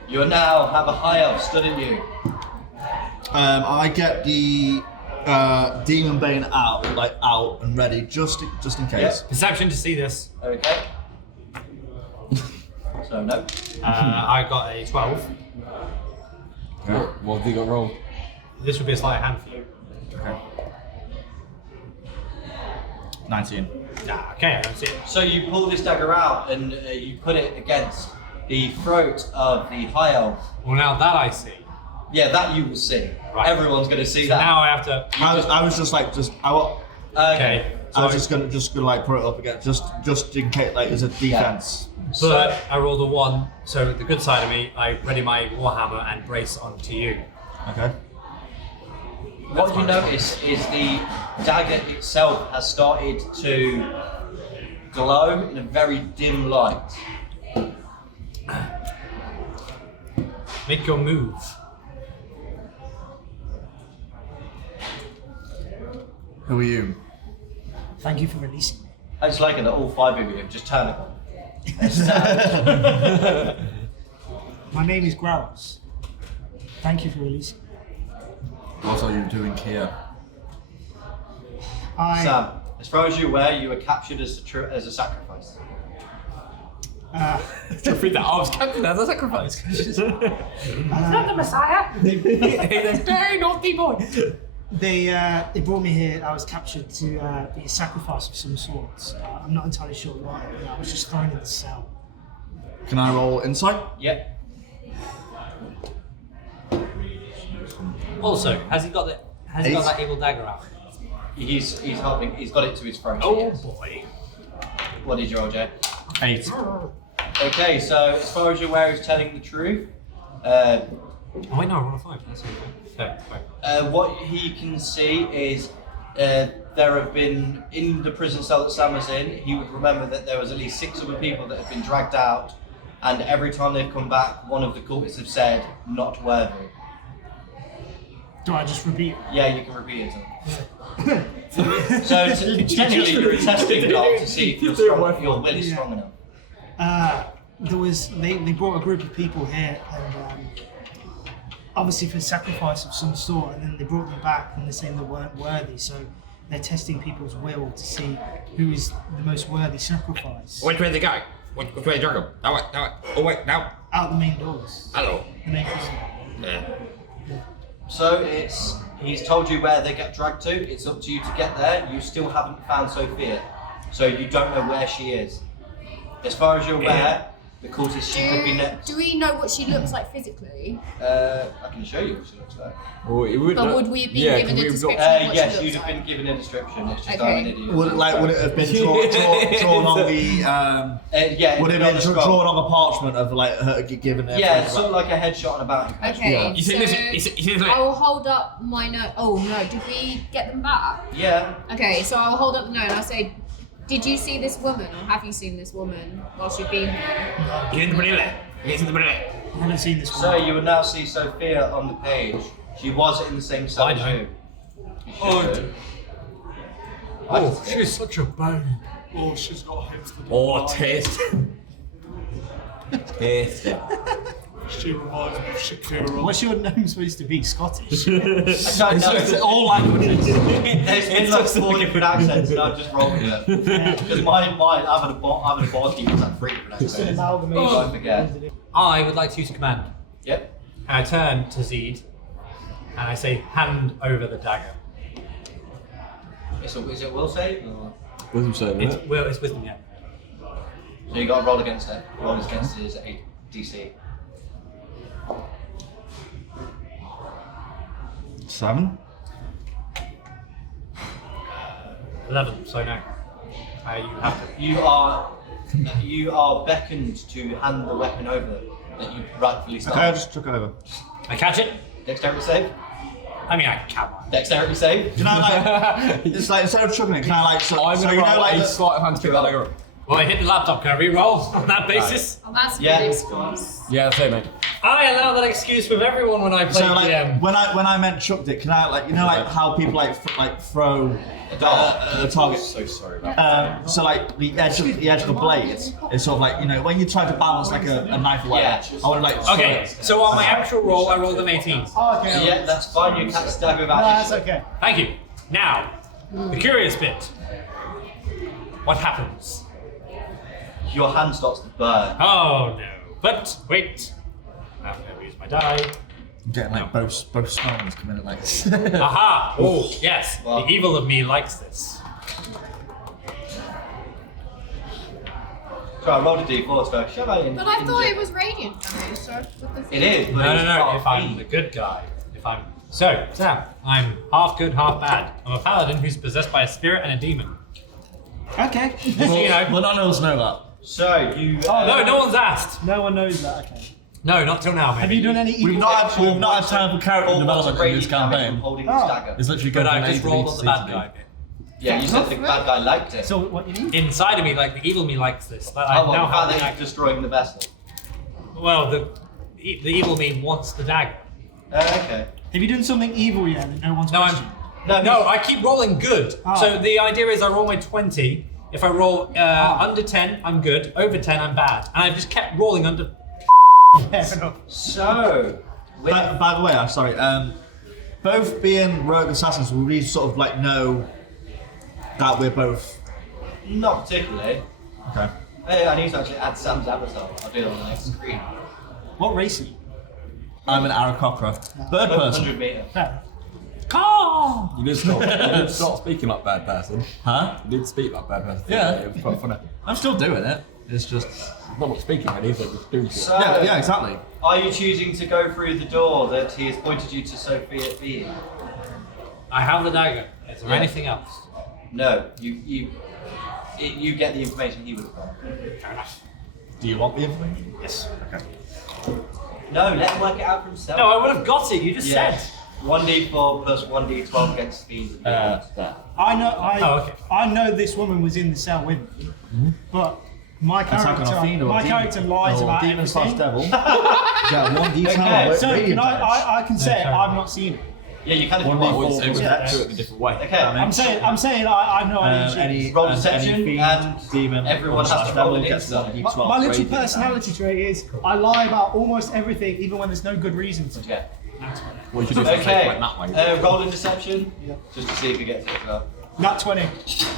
You now have a high elf stood at you. I get the demon bane out and ready just in case. Yep. Perception to see this. Okay. So no. I got a 12. What have you got rolled? This would be a sleight of hand for you. Okay. 19. Ah, okay, I don't see it. So you pull this dagger out and you put it against the throat of the high elf. Well, now that I see. Yeah, that you will see. Right. Everyone's going to see So that. now I have to. I was just Okay. I was just gonna like put it up again, just in case like as a defense. But I rolled a 1, so the good side of me, I ready my warhammer and brace onto you. Okay. What you notice is the dagger itself has started to glow in a very dim light. Make your move. Who are you? Thank you for releasing me. I just like it that all 5 of you have just turned it on. My name is Growls. Thank you for releasing me. What are you doing here? Sam, as far as you're aware, you were captured as a sacrifice. Repeat that. I was captured as a sacrifice. Not the Messiah. He's a very naughty boy. They brought me here. I was captured to be a sacrifice of some sort. I'm not entirely sure why. But I was just thrown in the cell. Can I roll insight? Yep. Also, has Has he got that evil dagger out? He's helping. He's got it to his throat. Oh yes. boy. What did you roll, Jay? 8. Okay, so as far as you're aware, he's telling the truth. Oh wait, no, I rolled a 5. That's okay. Right. What he can see is there have been, in the prison cell that Sam was in, he would remember that there was at least 6 other people that have been dragged out, and every time they've come back, one of the cultists have said, not worthy. Do I just repeat it? Yeah, you can repeat it. So technically you're a testing dog to see if your will is strong enough. They brought a group of people here, and obviously for sacrifice of some sort, and then they brought them back and they're saying they weren't worthy, so they're testing people's will to see who is the most worthy sacrifice. Which way they go? Which way they drag them? That way, that way. Oh wait, now. Out the main doors. Hello. The main prison. Yeah. So he's told you where they get dragged to. It's up to you to get there. You still haven't found Sophia, so you don't know where she is. As far as you're aware, the cultist she could be next. Do we know what she looks like physically? I can show you what she looks like. But would we have been given a description of what Yes, she you'd looks have like? been given a description. It's just Okay. I'm an idiot. Would it have been drawn on the? Yeah, Would it have been drawn on the parchment of like her given? Yeah, it's sort of like a headshot on a bounty. Okay, Yeah. You think this? I will hold up my note. Oh no, did we get them back? Yeah. Okay, so I'll hold up the note and I'll say, did you see this woman, or have you seen this woman whilst you've been here? Get in the middle. Get in the middle. I haven't seen this one. So you will now see Sophia on the page. She was in the same cell I as know. you. Oh, she's such a babe. Oh, she's got hips that Oh, taste. Taste. She reminds me of Shakira. What's your name supposed to be? Scottish? I don't know. It's all languages. There's been like 4 different accents, and I've just rolled with it. Because mine, having a body was like 3 different Just an accents. amalgamation. Don't forget. I would like to use a command. Yep. And I turn to Zed and I say, hand over the dagger. Is it will save? Or? Wisdom save, It's, isn't it? well, it's wisdom, yeah. So you got to roll against it. Roll against his DC. 7. 11, so no. You have to. You are beckoned to hand the weapon over that you rightfully start. Okay, I just took over. I catch it. Dexterity save. I mean, I can. Dexterity save. Can I like? It's like instead of chugging it, can I like? So, I'm so gonna you know roll like a the- sleight of hand to pick that dagger up. Well, I hit the laptop. Can I re-roll on that basis? Oh, that's a Yeah. good excuse. Yeah, that's it, mate. I allow that excuse with everyone when I play So like DM. when I meant chucked it, can I like like how people like throw a target? So sorry about that. So like the edge of the blade is sort of like when you try to balance like a knife away. Yeah. I want to like. Okay, so on my actual roll, I rolled an 18. Okay. Yeah, that's fine. You catch the dagger No, without that's issue. okay. Thank you. Now, the curious bit. What happens? Your hand starts to burn. Oh no. But wait. I'm going to use my die. I'm getting like both smells coming in like. Aha! Oh, yes. Well. The evil of me likes this. So I rolled a d4 to go, shall I? But I thought it was radiant damage, so what the It is, but No, it's no, no. not If I'm feed. the good guy. So, Sam, I'm half good, half bad. I'm a paladin who's possessed by a spirit and a demon. Okay. Just so you know. Well, none of us know that. So you. No, no one's asked. No one knows that. Okay. No, not till now, maybe. Have you done any evil? We've not had time for character Full development in this radiant damage from campaign. holding this Oh. dagger. It's literally But going I've from just A to B rolled to on the C bad to guy D. bit. Yeah, you said the bad guy liked it. So what you need? Inside of me, like the evil me likes this. But I Oh, well, now the fact have that you're destroying the vessel. well, the evil me wants the dagger. Okay. Have you done something evil yet that no one's No, questioned? No, I keep rolling good. Ah. So the idea is I roll my 20. If I roll under 10, I'm good. Over 10, I'm bad. And I've just kept rolling under. Fair enough. So. By the way, I'm sorry. Both being rogue assassins, will we sort of like know that we're both? Not particularly. Okay. Hey, I need to actually add Sam's avatar. I'll do it on the next screen. What race are you? I'm an Aarakocra. Bird person. 100 meter. Fair. You did stop speaking like bad person. Huh? You did speak like bad person. Yeah. It was quite funny. I'm still doing it. It's just. Not what speaking really, but just doing shit. So, Yeah, exactly. are you choosing to go through the door that he has pointed you to Sophia being? I have the dagger. Is there anything else? No, you get the information he would have got. Fair enough. Do you want the information? Yes. Okay. No, let him work it out for himself. No, I would have got it. You just said. 1d4 plus 1d12 against speed. I know. Oh, okay. I know this woman was in the cell with me, but my Attack on a fiend or character lies about demon everything. / devil. Yeah, 1d10. Okay, So can I can say Okay. I've not seen it. Yeah, you kind of One do d4 what. plus do it Yeah. in a different way. Okay, I'm saying I've no idea. Any Roll any deception fiend, and demon, everyone or has to / roll devil an gets insight. a d12. My little Crazy. personality trait is I lie about almost everything, even when there's no good reason to. Yeah. Well, you should do something Okay, like that way. roll a deception, just to see if you get it up. Nat 20.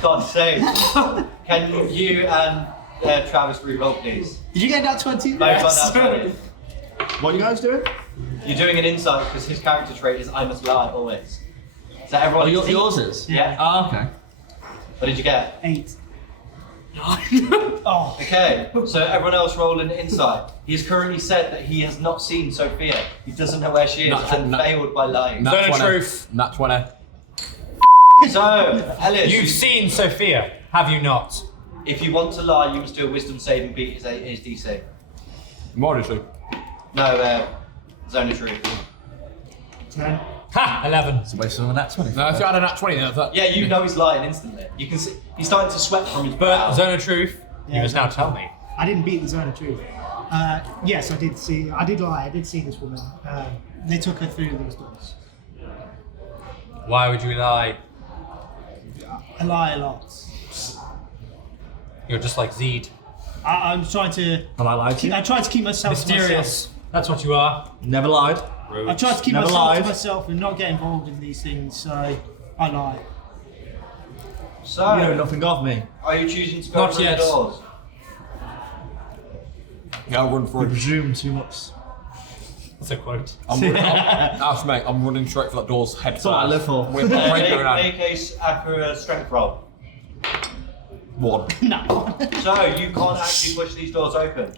God save. Can you and Travis re-roll, please? Did you get nat 20? Both got that 20. What are you guys doing? You're doing an insight because his character trait is I must lie always. Is that everyone? Yours is? Yeah. Oh, okay. What did you get? 8. Oh. Okay, so everyone else roll an insight. He has currently said that he has not seen Sophia. He doesn't know where she is and failed by lying. Nat Zone of 20. truth. Nat 20. So, Ellis, You've seen Sophia, have you not? if you want to lie, you must do a wisdom save and beat his DC. More than No, zone of truth. 10. Ha! 11. It's a waste of a nat 20. No, if you had a nat 20, then I thought. Yeah, you know he's lying instantly. You can see he's starting to sweat from his But brow. Zone of Truth, Yeah, you must now Zone of tell me. I didn't beat the zone of truth. Yes, I did see. I did lie. I did see this woman. They took her through those doors. Why would you lie? I lie a lot. You're just like Zed. I'm trying to. Have I lied to you? I try to keep myself to Mysterious. That's what you are. Never lied. I try to keep Never myself lied. to myself and not get involved in these things. So I lie. So, You know nothing of me. are you choosing to go Not through the yet. doors? Yeah, I'll run You through. presume too much. That's a quote. Mate, I'm running straight for that door's head That's what I live for. With my brain going around. Make a accurate strength roll. 1. No. So you can't actually push these doors open.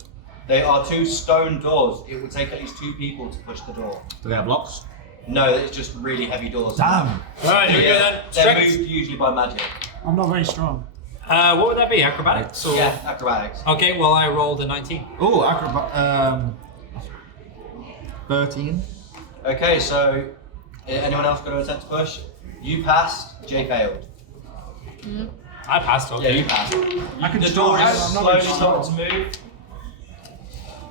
They are 2 stone doors. It would take at least 2 people to push the door. Do they have locks? No, it's just really heavy doors. Damn. Alright, here we go then. They're Strength. moved usually by magic. I'm not very strong. What would that be? Acrobatics? Or... Yeah, acrobatics. Okay, well I rolled a 19. Oh, acrobat. 13. Okay, so anyone else going to attempt to push? You passed. Jay failed. I passed, Yeah, okay. you passed. I can The try. door is I'm not slowly very starting strong. to move.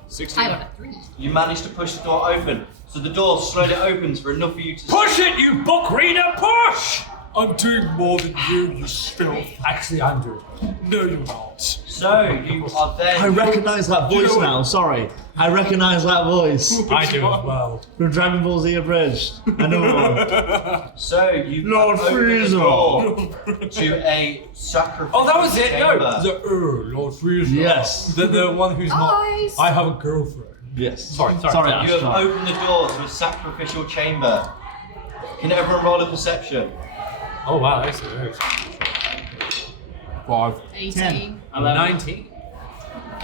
16. I got a 3. You managed to push the door open. So the door slowly opens for enough for you to Push it, you book reader, push! I'm doing more than you filth. Actually, I'm doing No, you're not. So you are then. I recognise that voice now, sorry. I recognise that voice. I do as well. From Dragon Ball Z Abridged. I know. So you Lord open the Frieza. door to a sacrifice. Oh, that was it, no! chamber. The Lord Frieza. Yes. The one who's not. Eyes. I have a girlfriend. Yes. Sorry. You have opened the door to a sacrificial chamber. Can everyone roll a perception? Oh wow, that's good. 5. 18. 19.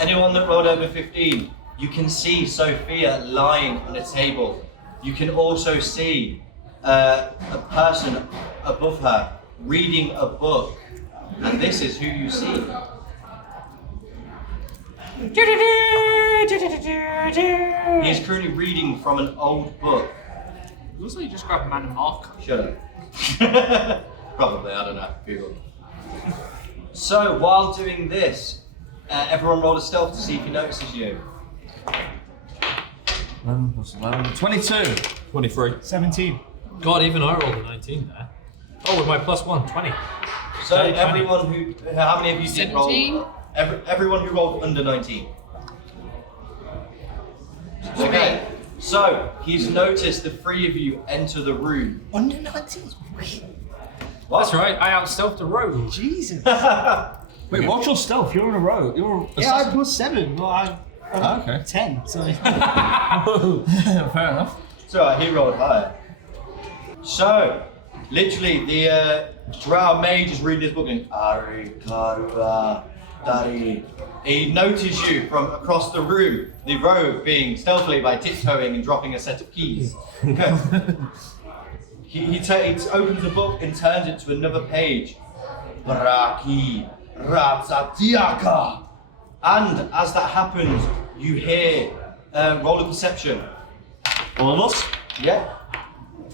Anyone that rolled over 15, you can see Sophia lying on a table. You can also see a person above her reading a book. And this is who you see. He is currently reading from an old book. Looks like you just grabbed Manimarco. Shut up. Probably, I don't know. Google. So, while doing this, everyone roll a stealth to see if he notices you. 11 plus 11. 22. 23. 17. God, even I rolled a 19 there. Oh, with my +1, 20. So, Okay, everyone who. How many of you did roll? 17. Everyone who rolled under 19. Okay. So, he's noticed the 3 of you enter the room. Under 19. That's right, I out-stealthed a rogue. Jesus. Wait, what's your stealth? You're in a row. You're Yeah, I +7. Well, I'm okay. 10. So Fair enough. So, he rolled higher. So, literally, the Drow mage is reading this book and Ari Karua Dari. He noticed you from across the room, the rogue being stealthily by tiptoeing and dropping a set of keys. he opens the book and turns it to another page. Braki Ratsatiaka. And as that happens, you hear roll of perception. All of us? Yeah.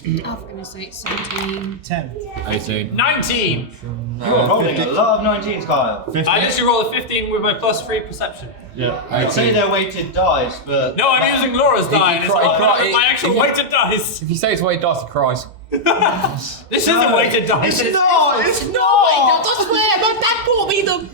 I'm gonna say it's 17. 10. 18. 19! You are rolling a lot of 19s, Kyle. 15. I usually roll a 15 with my +3 perception. Yeah. I'd say they're weighted dice, but... No, I'm using Laura's die, and it's cry- not cry- my actual weighted dice. If you say it's weighted dice, he cries. This isn't weighted dice. It's not! It's not! I swear, my dad bought me them.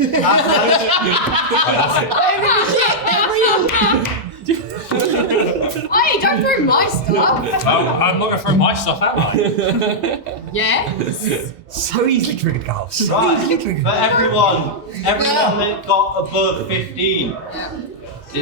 Hey, don't throw my stuff. I'm not going to throw my stuff, am I? Yes. So easily triggered, girls. Right, but everyone that got above 15.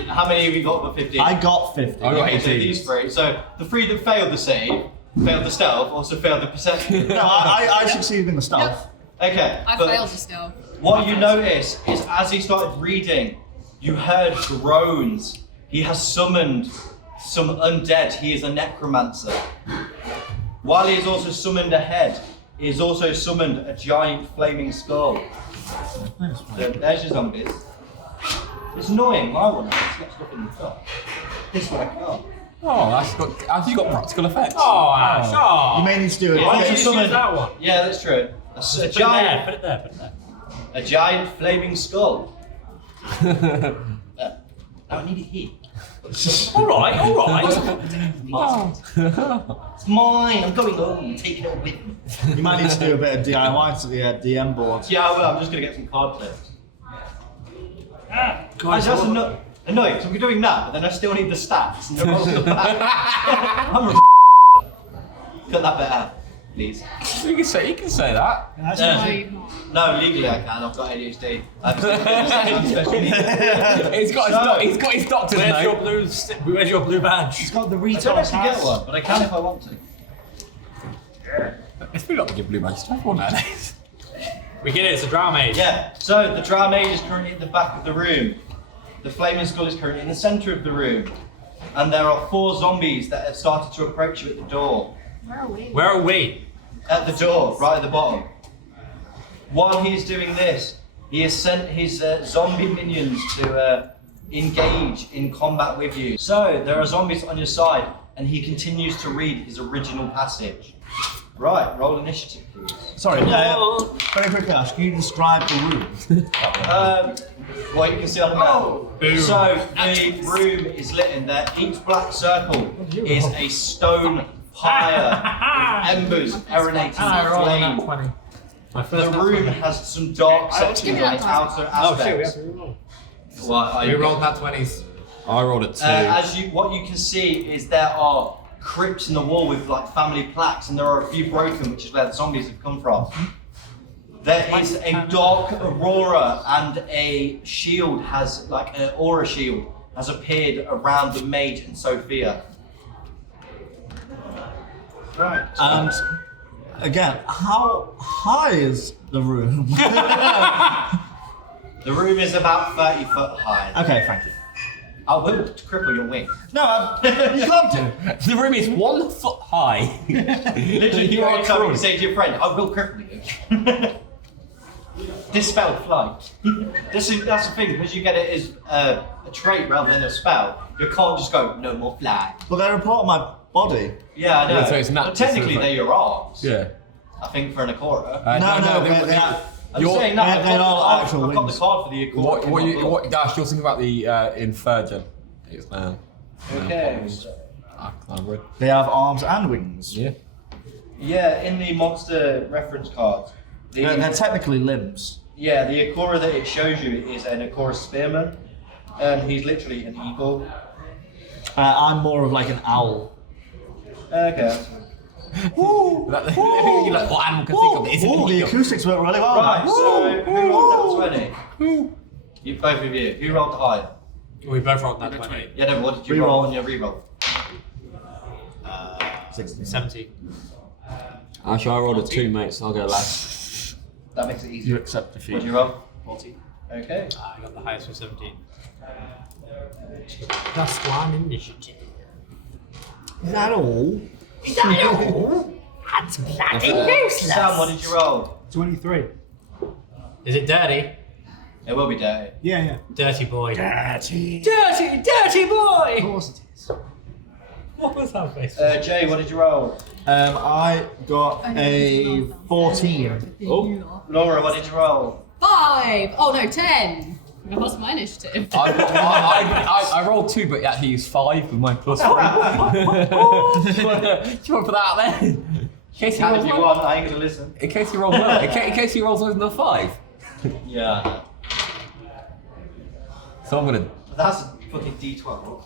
How many have you got above 15? I got 50. I got Okay, so 18. these three. So the three that failed the save, failed the stealth, also failed the perception. No, I succeeded in the stealth. Okay, I but failed to stealth. what you notice is as he started reading, you heard groans. He has summoned some undead. He is a necromancer. While he has also summoned a head, he has also summoned a giant flaming skull. So there's your zombies. It's annoying. My one has got stuff in the top. This one I can't. Oh, that's got practical effects. Oh, Ash. Oh. You may need to do it. Why Why don't did you you summon use that one? Yeah, that's true. A Put it giant, there, put it there, put it there. a giant flaming skull. I need it here. Alright, alright. It's mine. I'm going home and taking it all with me. You might need to do a bit of DIY to the DM board. Yeah, I will. I'm just gonna get some card clips. Guys, That's annoying. So we're doing that, but then I still need the stats. And they're all at the back. I'm a cut that bit out, please. You can say that. That's Yeah. right. No, legally I can. I've got ADHD. I'm special needs. He's got his doctor's where's your note. where's your blue badge? It's got the I retail don't actually get pass. one, but I can if I want to. It's pretty not to give blue badges to everyone nowadays. We get it, it's a drama age. Yeah, so the Drow Mage is currently at the back of the room. The Flaming Skull is currently in the centre of the room. And there are 4 zombies that have started to approach you at the door. Where are we? Where are we? At the door, right at the bottom. While he's doing this, he has sent his zombie minions to engage in combat with you. So, there are zombies on your side, and he continues to read his original passage. Right, roll initiative, please. Sorry, very quickly, Ash, can you describe the room? Well, you can see on the map. Boom. So the room is lit in there. Each black circle is a stone pyre with embers emanating flame. 20. My The first room has some dark sections on its outer Oh shit, we have aspects. to reroll. Well, We rolled that 20s. I rolled a 2. what you can see is there are crypts in the wall with like family plaques, and there are a few broken, which is where the zombies have come from. There is a dark aurora, and a shield has, like an aura shield, has appeared around the mage and Sophia. Right. And again, how high is the room? The room is about 30 foot high. Okay, thank you. I will cripple your wing. No, you can't do. The room is 1 foot high. Literally, you are coming to say to your friend, I will cripple you. Dispel flight. That's the thing, because you get it as a trait rather than a spell. You can't just go, no more fly. But they're a part of my body. Yeah, I know. Yeah, so it's not But technically, just they're your arms. Yeah. I think for an Akora. I'm You're- saying that. they're not actual I've got wings. the card for the Akora. What Dash, you're thinking about the Infergen. It's Okay. They have arms and wings. Yeah. Yeah, in the monster reference cards. They're technically limbs. Yeah, the Akora that it shows you is an Akora spearman. He's literally an eagle. I'm more of like an owl. Okay. Woo! You're like, what animal can think of this? Ooh, the acoustics work really well. Right, so who rolled that 20? You, both of you. Who rolled the higher? We both rolled that 20. Yeah, no, what did you Reroll. roll on your reroll? 70. Actually, I rolled a 2, mate, so I'll go last. That makes it You easier. accept What defeat. did you roll? 40. Okay. I got the highest with 17. Plus 1 initiative. Is that all? Is that all? That's bloody useless. Sam, what did you roll? 23. Is it dirty? It will be dirty. Yeah. Dirty boy. Dirty. Dirty boy! Of course it is. What was that face? Jay, what did you roll? I got a 14. Oh. Laura, what did you roll? 5! Oh no, 10! I lost my initiative. I rolled 2, but actually used 5 with my +3. Do you want to put that out there? In case he If rolls you low. want, I ain't gonna listen. In case he rolls low. In case he rolls lower than a 5. Yeah. So I'm gonna. That's fucking D12.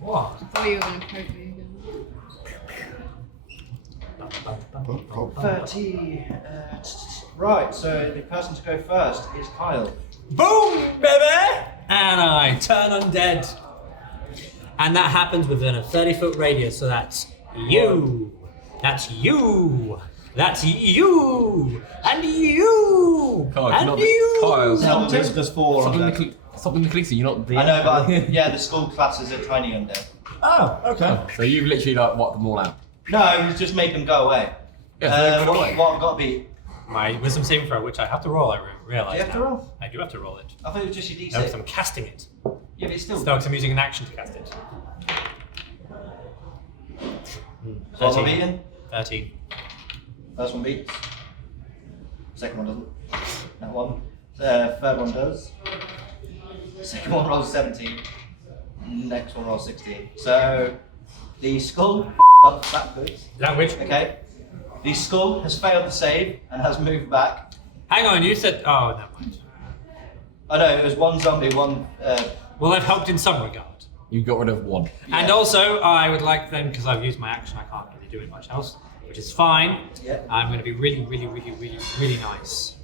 What? I thought you were going to poke me again. 30. Right, so the person to go first is Kyle. Boom, baby! And I turn undead. And that happens within a 30-foot radius, so that's you. That's you. That's you. And you. Kyle, and not you. Kyle, No, there's 4 on there. Stop in the Khaleesi, you're not the. I know, but yeah, the school classes are training undead. Oh, okay. So you've literally like wiped them all out. No, it was just make them go away. Yeah, so they go what, away. what I've got to be? My wisdom saving throw, which I have to roll, I realise. Do you have to now. roll? I do have to roll it. I thought it was just your No, D6. because I'm casting it. Yeah, but it's still. No, because I'm using an action to cast it. So I'm beaten. 13. First one beats. Second one doesn't. That one. Third one does. Second one rolls 17. Next one rolls 16. So the skull off backwards. Language. Okay. The skull has failed the save and has moved back. Hang on, you said. Oh, never mind. Oh no, it was one zombie, one. Well, I've helped in some regard. You got rid of 1. And also, I would like then, because I've used my action, I can't really do it much else, which is fine. Yeah. I'm going to be really, really, really, really, really nice.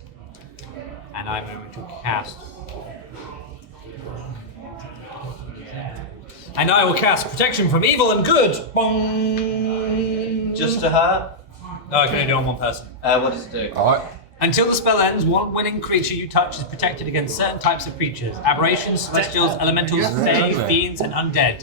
And I'm going to cast. And I will cast Protection from Evil and Good. Bong. Just to her. No, I can only do it on one person. What does it do? Alright. Until the spell ends, one winning creature you touch is protected against certain types of creatures: aberrations, celestials, elementals, fae, fiends, and undead.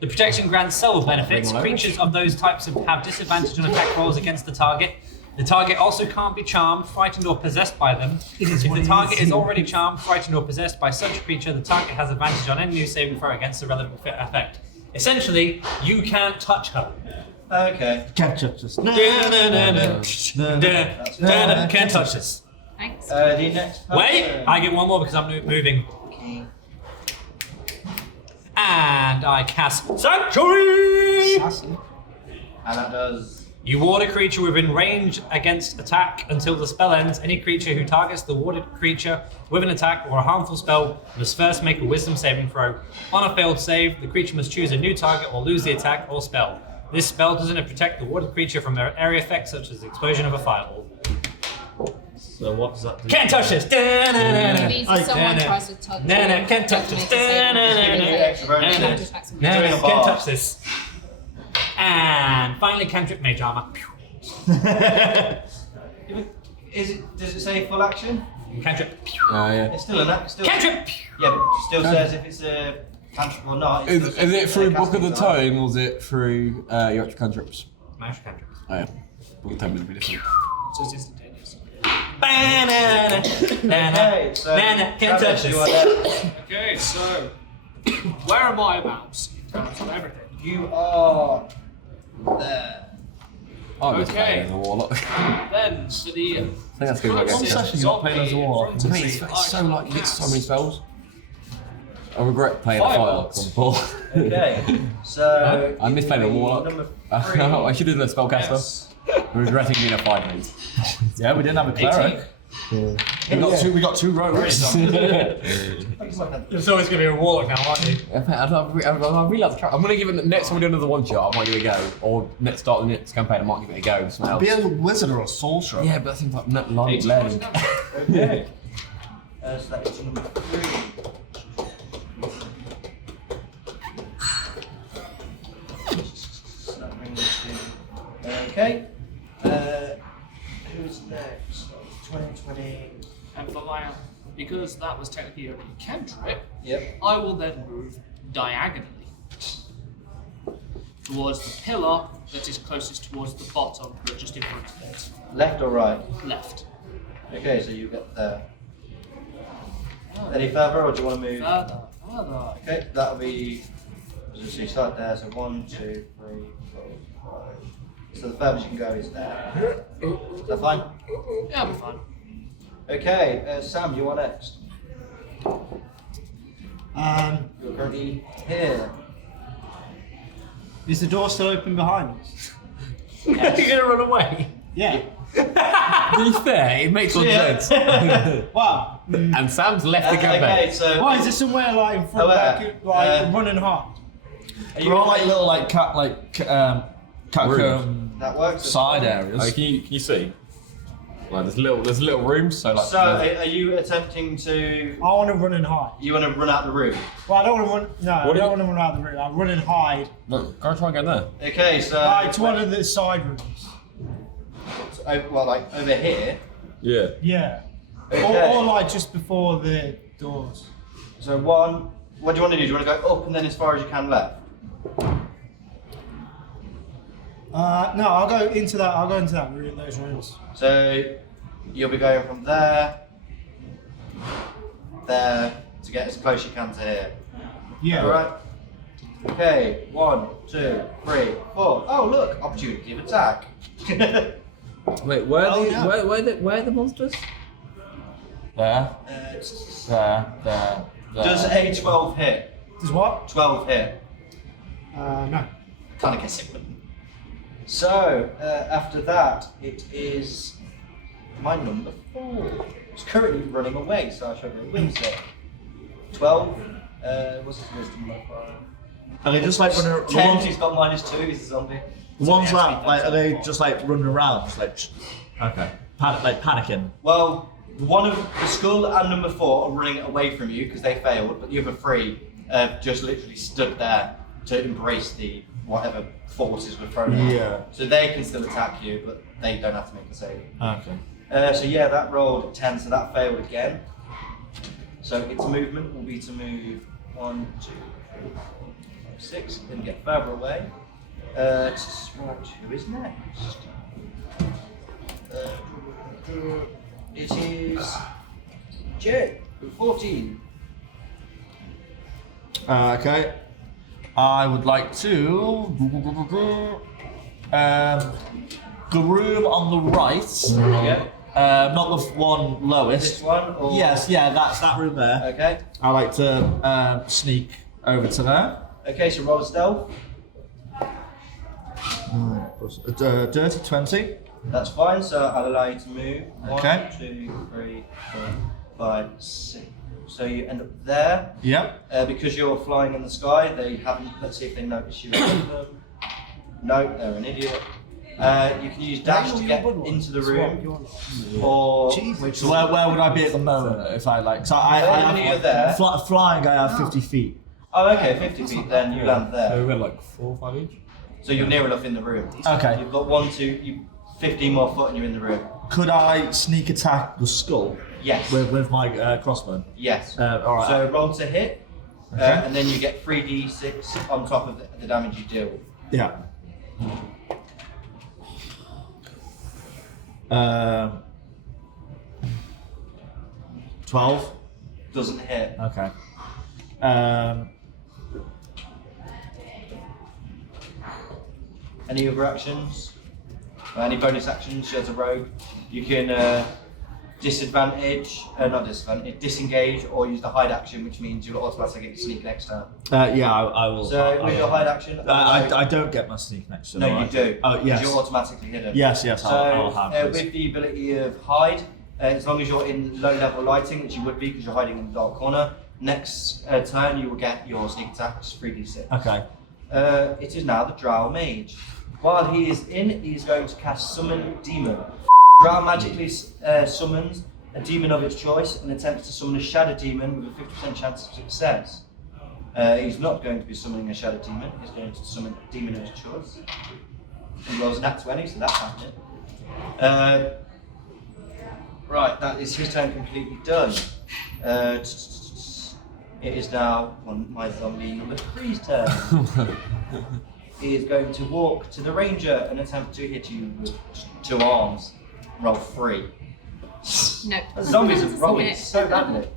The protection grants several benefits. Creatures of those types have disadvantage on attack rolls against the target. The target also can't be charmed, frightened, or possessed by them. If the target is already charmed, frightened, or possessed by such a creature, the target has advantage on any new saving throw against the relevant effect. Essentially, you can't touch her. Okay. Can't touch this. Can't touch this. Thanks. The next person. Wait, I get one more because I'm moving. Okay. And I cast Sanctuary! Sassy. And that does. You ward a creature within range against attack until the spell ends. Any creature who targets the warded creature with an attack or a harmful spell must first make a wisdom saving throw. On a failed save, the creature must choose a new target or lose the attack or spell. This spell doesn't protect the warded creature from area effects such as the explosion of a fireball. So what does that do? Can't touch this! It means if someone tries to touch it, Can't touch this! Can't touch this! And finally, cantrip mage armor. Does it say full action? Cantrip. Yeah. It's still an act. Still. Cantrip! Yeah, but it still says if it's a cantrip or not. Is it through Book of the Tome or is it through your actual cantrips? My actual cantrips. Oh yeah. Book of the Tome is a bit different. So it's instantaneous. Okay, so Can't touch you are this. there. Okay, so whereabouts in terms of everything? You are there. Oh, this Okay. is a warlock. Then for the I think that's good. front One seat session you're playing as a warlock. in front of Mate, me, it's so I like you get so many spells. I regret playing a Firebolts. firelock on Paul. Okay, so. I miss playing a warlock. Number I 3. should have done a spellcaster. Yes. I'm regretting being a 5 mate. Yeah, we didn't have a cleric. We got two rogues. It's always going to be a warlock now, aren't you? I really like the character. I'm going to give it next time we do another one shot. I might give it a go, or next start of the next campaign. I might give it a go. with Something else. Be a wizard or a sorcerer. Yeah, but that seems like not learning. Okay. So that is number 3. So that brings us to. Okay. next? 20. And for my, because that was technically only a cantrip, Yep. I will then move diagonally towards the pillar that is closest towards the bottom, but just in front of it. Left or right? Left. Okay, so you get there. Any further, or do you want to move? Further. Okay, that'll be. So you start there. So 1, 2, 3, 4, 5. So the furthest you can go is there. Is that fine? Yeah, I'll be fine. Okay, Sam, you are next. You're currently here. Is the door still open behind us? You're gonna run away. Yeah. To be fair, it makes all sense. Wow. And Sam's left the Okay, campaign. so Why is there somewhere like in front, running hard? are We're all like little like catacomb that works. side areas. Can you see? Like there's little rooms, so like. So are you attempting to? I want to run and hide. You want to run out the room? Well, I don't want to run. No, I What do don't you- want to run out of the room. I run and hide. Look, go try and get in there. Okay, so. Like to one of the side rooms. Well, like over here. Yeah. Yeah. Okay. Or like just before the doors. So one. What do you want to do? Do you want to go up and then as far as you can left? No, I'll go into that. I'll go into that room. Those rooms. So you'll be going from there to get as close you can to here. Yeah. All right. Okay. 1, 2, 3, 4. Oh look, opportunity of attack. Wait, where are Oh, the yeah. where are the monsters? There, there. Does a 12 hit? Does what? 12 hit. No. Kind of guess it wouldn't. So after that, it is my number 4. It's currently running away, so I shall go wings it. 12. What's his wisdom modifier? Are they just like running around? 10. He's got -2. He's a zombie. The ones that like are they just like running around, just like okay, panicking? Well, one of the skull and number 4 are running away from you because they failed, but the other 3 just literally stood there to embrace the whatever forces were thrown at. Yeah. So they can still attack you, but they don't have to make a save. Okay. So yeah, that rolled 10, so that failed again. So its movement will be to move 1, 2, 3, 4, 5, 6, and get further away. Right, who is next? It is Jay, 14. Okay. I would like to the room on the right. Yeah. Not the one lowest. This one? Or... Yes, yeah, that's that room there. Okay. I like to sneak over to there. Okay, so roll a stealth. Dirty 20. That's fine, so I'll allow you to move. 1, Okay. 2, 3, 4, 5, 6. So you end up there. Yep. Because you're flying in the sky, they haven't. Let's see if they notice you. No, they're an idiot. You can use dash to get into the room, or Jesus. So where would I be at the moment if I like? So When you're there. Flying, I have 50 feet. Oh, okay, 50 feet. Then you land So there. we've got like 4 or 5 each. So you're near enough in the room. Okay. You've got 1, 2, 15 more foot, and you're in the room. Could I sneak attack the skull Yes. with my crossbow? Yes. All right. So roll to hit, Okay. and then you get 3d6 on top of the damage you deal. Yeah. 12. Doesn't hit. Okay. Any other actions? Or any bonus actions? As a rogue, you can disengage, or use the hide action, which means you'll automatically get your sneak next time. Yeah, I will. So with your hide action, I don't get my sneak next to no, you do. Oh, yes. Because you're automatically hidden. Yes, So I'll have this. with the ability of hide, as long as you're in low level lighting, which you would be because you're hiding in the dark corner, next turn you will get your sneak attack, which is 3d6. Okay. It is now the Drow Mage. While he is in, he is going to cast Summon Demon. Drow magically summons a demon of its choice and attempts to summon a Shadow Demon with a 50% chance of success. He's not going to be summoning a Shadow Demon, he's going to summon a demon of his choice. He rolls an nat 20, so that's happening. Right, that is his turn completely done. It is now on my zombie number 3's turn. He is going to walk to the ranger and attempt to hit you with 2 arms. Roll 3. No. Zombies are rolling so badly.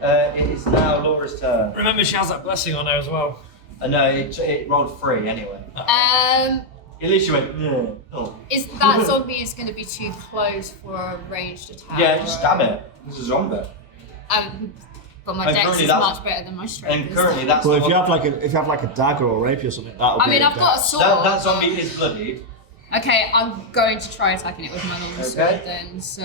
It is now Laura's turn. Remember, she has that blessing on her as well. No, it rolled 3 anyway. At least you went, yeah. Oh. Is that zombie is going to be too close for a ranged attack? Yeah, just stab it. It's a zombie. But my And dex currently is that's- much better than my strength. And currently that's Well, the if one. you have like a dagger or a rapier or something, that'll be. I mean, I've got a sword. That zombie is bloodied. Okay, I'm going to try attacking it with my long sword Okay. then. So,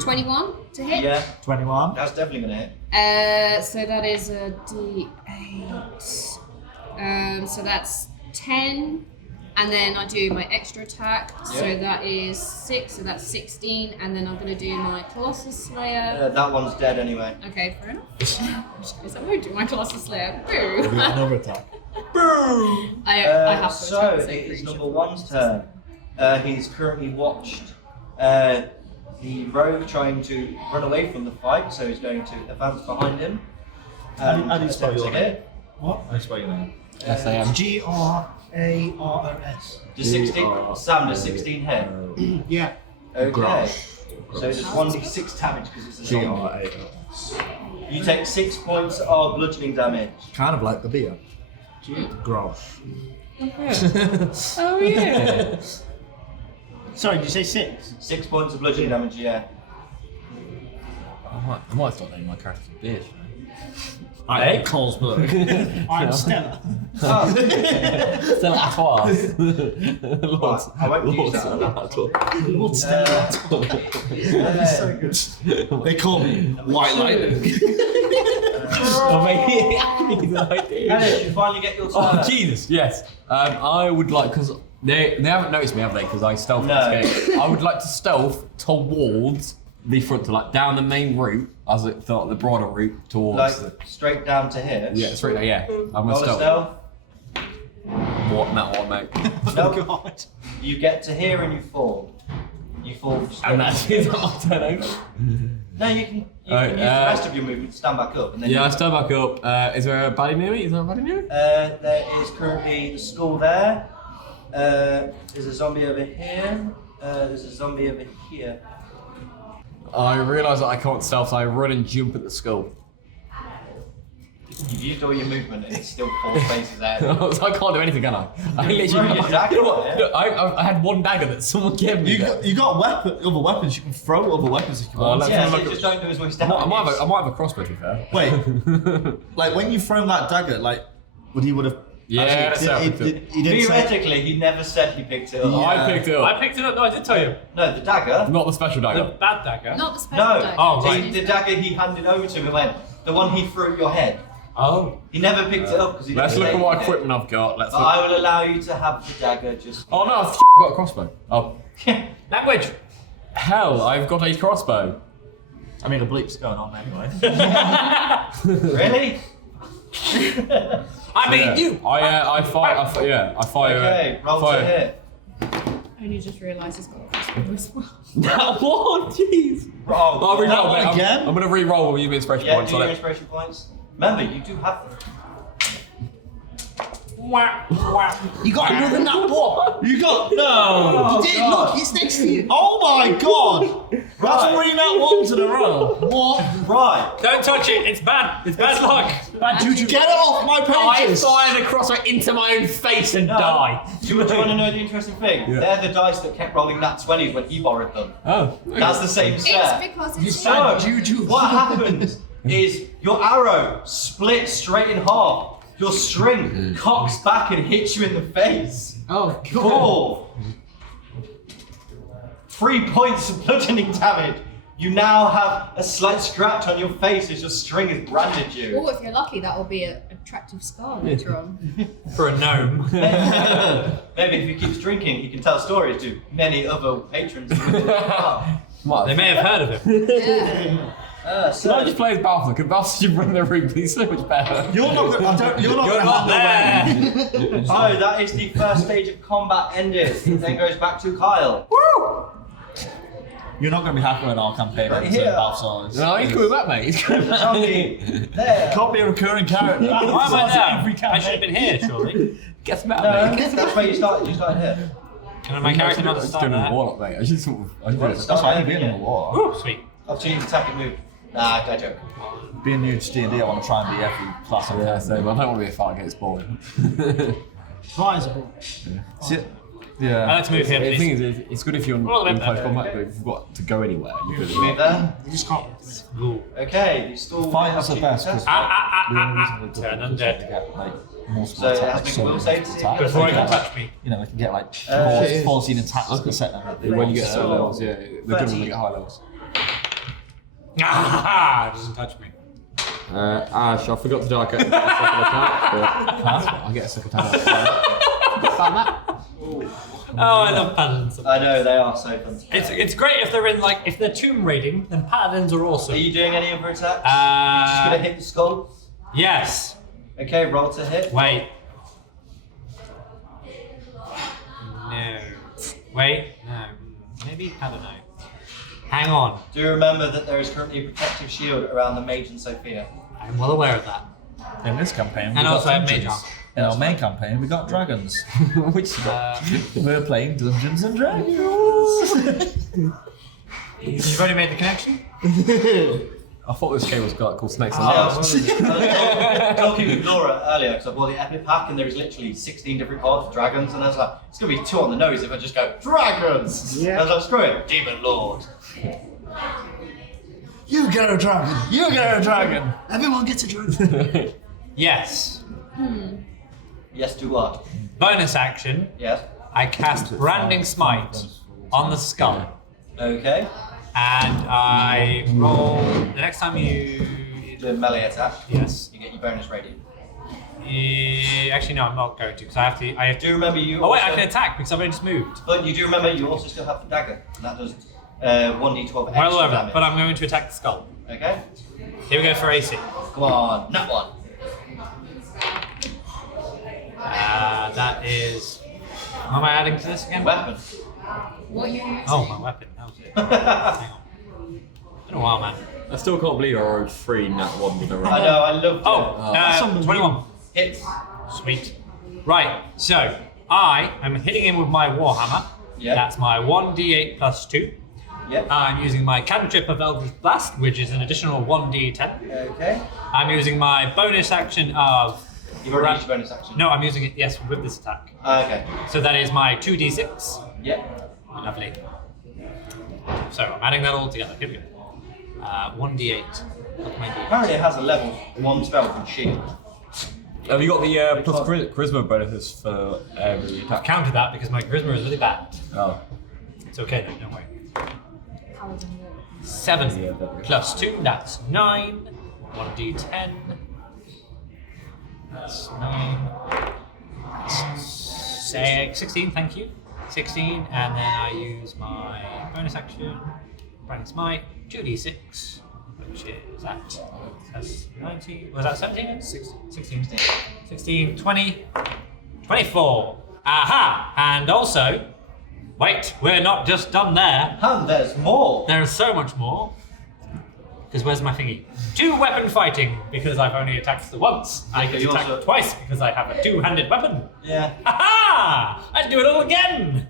21 to hit. Yeah, 21. that's definitely gonna hit. So that is a D8. So that's 10. And then I do my extra attack. So Yep. that is 6. So that's 16. And then I'm going to do my Colossus Slayer. That one's dead anyway. Okay, fair enough. Because I won't do my Colossus Slayer. Boo! Have you got another attack? I have to So attack the it same is creature. number 1's turn. He's currently watched the rogue trying to run away from the fight, so he's going to advance behind him. How do you spell attempt your to name? hit. What? How do you spell your name? SAM. G-R-A-R-O-S. Does 16, Sam, does 16 hit? Yeah. Okay. Grosh. So it's 1d6 damage because it's a zombie. G-R-A-O-S. You take 6 points of bludgeoning damage. Kind of like the beer. Grosh. Oh yeah. Sorry, did you say 6? 6 points of bludgeoning damage, yeah. I might start naming my characters a bitch. I hate Colesburg. I'm Stella. Still at Lords. I won't use that. What's Stella? So good. They call me White Lightning. Alice, you finally get your turn. Oh Jesus! Yes. I would like because they haven't noticed me, have they? Because I stealth No. escape. I would like to stealth towards the front, to like down the main route, as it thought the broader route towards. Like the, straight down to here. yeah, straight there. Yeah, I'm Roll gonna a stealth. stealth. What? That one, mate. No. God. You get to here and you fall. You fall. And that's is that my turn over? No, you can. You Alright, can use the rest of your movement to stand back up. And then Yeah, I you, stand back up. Is there a baddie near me? Is there a baddie near me? there is currently the skull there. There's a zombie over here. There's a zombie over here. I realise that I can't stealth, so I run and jump at the skull. You've used all your movement and it's still 4 spaces out. So I can't do anything, can I? I literally. Throw your dagger You know what? there. Look, I had one dagger that someone gave me. You got other weapons. You can throw other weapons if you Oh, want. let's Yeah, have a so look just at- don't do as much I damage. might have a crossbow, to be fair. Wait, like when you thrown that dagger, like he would have. Yeah, that's how I he, picked it. he didn't say. Theoretically, he never said he picked it up. Yeah. I picked it I up. picked it up. No, I did tell you. No, the dagger. Not the special The dagger. bad dagger. Not the special No. dagger. Oh, The- right. The dagger he handed over to him and went, the one he threw at your head. Oh. He never picked it up because he Let's didn't look say at what he did. equipment I've got. Let's But look. I will allow you to have the dagger just. Oh no, I've got a crossbow. Oh. Language. Hell, I've got a crossbow. I mean, a bleep's going on anyway. Really? I mean, you. I fire. I fire. Okay, roll fire. to hit. I only just realised he's got a crossbow as well. That one, jeez. Oh, I'll re-roll, one mate. again? I'm gonna re-roll with you inspiration Yeah, points do on your it. inspiration points. Remember, you do have them. You got another nut what? You got no. Oh, You did, God. look, it's next to you. Oh my god! That's Right. 3 nat ones in a row. What? Right. Don't touch it. It's bad. It's bad luck. Bad juju. Get it off my I pages! fire the crossbow into my own face and No. die. Do you want to know the interesting thing? Yeah. They're the dice that kept rolling nat 20s when he borrowed them. Oh. That's the same It's set. because it's So, Bad juju. what happens is your arrow splits straight in half. Your string cocks back and hits you in the face. Oh, God. Cool. 3 points of bludgeoning damage. You now have a slight scratch on your face as your string has branded you. Or if you're lucky, that will be an attractive scar later on. For a gnome. Maybe if he keeps drinking, he can tell stories to many other patrons. What? They may have heard of it. Yeah. So I just play as Balthazar. Could Balthazar run the room? He's so much better. You're not gonna, you're not You're gonna not handle there. So that is the first stage of combat ended. It then goes back to Kyle. You're not going to be happy with our campaign Right episode here. about swords. No, he's coming back, mate. He's coming back. Zombie. There. Can't be a recurring character. Why am I Swords there? every I should have campaign. been here, surely. Gets better, No, mate. that's where you started. You started here. Can my character not Just start doing a there? warlock, mate. I just sort of. I Right, just That's why you're there, being in yeah. the war. Ooh, sweet. Opportunity to attack and move. Nah, I joke. Being new to D&D, I want to try and be every class I Yeah, can. so I don't want to be a fight against boring. Fighters are boring. See, I yeah. like to move here, The thing please. is, it's good if you're Roll a in bit close better. combat, but if you've got to go anywhere, you could. Move there. You just can't. Ooh. Okay, you still Fighters are best. opportunity to because Turn to undead. get like multiple So it has attacks. to make a will save to see if you Before you get can a touch me. You know, they can get like shit. 14 attacks per set. When you get certain So- levels, yeah, they're good when they get high levels. Ah, doesn't touch me. Ash, I forgot to do. I get a second attack, but I get a second attack. Found that. Oh, I love paladins. I know, they are so fun. It's great if they're in like if they're tomb raiding, then paladins are Are awesome. you doing any other attacks? Just gonna hit the skull? Yes. Okay, roll to hit. Wait. No. Wait. No. Maybe I don't know. Hang on. Do you remember that there is currently a protective shield around the mage and Sophia? I'm well aware of that. In this campaign, we And got also I have mage dungeons. In our main campaign, we got dragons. Which We're playing Dungeons and Dragons. You've already made the connection? I thought this game was called Snakes and I Ladders. was talking with Laura earlier because I bought the epic pack and there is literally 16 different cards for dragons and I was like, it's gonna be 2 on the nose if I just go dragons. Yeah. And I was like, screw it, demon lord. You get a dragon. You get a dragon. Everyone gets a dragon. Yes. Yes, do what? Bonus action. Yes. I cast Branding Smite on the skull. Okay. And I roll the next time you Do a melee attack. yes. You get your bonus rating. Actually no, I'm not going to because I have to Do you remember you? Oh wait, I also- can attack because I've only just moved. But you do remember you also still have the dagger, and that does 1d12 extra Well over, damage. but I'm going to attack the skull. Okay. Here we go for AC. Come on, that one. That is. What am I adding to this again? Weapon. What you using? Oh, my weapon. That was it. Hang on. Been a while, man. I still can't believe I rolled 3 nat 1 with a I round. know, I love Oh, 21. Hits. Sweet. Right, so I am hitting him with my Warhammer. Yeah. That's my 1d8 plus 2. Yep. I'm using my cantrip of Eldritch Blast, which is an additional 1d10. Okay. I'm using my bonus action of. You've already used your bonus action. No, I'm using it, yes, with this attack. Okay. So that is my 2d6. Yep. Lovely. So I'm adding that all together. Here we go. 1d8. Look at my d8. Apparently it has a level 1 spell from shield. Have you got the plus charisma bonuses for every I've attack? counted that because my charisma is really bad. Oh. It's okay though, don't worry. Paladin war. 7 Yeah, there we go. plus 2, that's 9. 1d10. That's 9. That's 16, thank you. 16, and then I use my bonus action, Branding Smite, 2d6, which is that. That's 19. Was that 17? 16. 16, 20, 24. Aha! And also, wait, we're not just done there. And there's more. There is so much more. Because where's my thingy? 2 weapon fighting, because I've only attacked the once. I but can you attack also- twice because I have a 2-handed weapon. Yeah. Aha! I do it all again!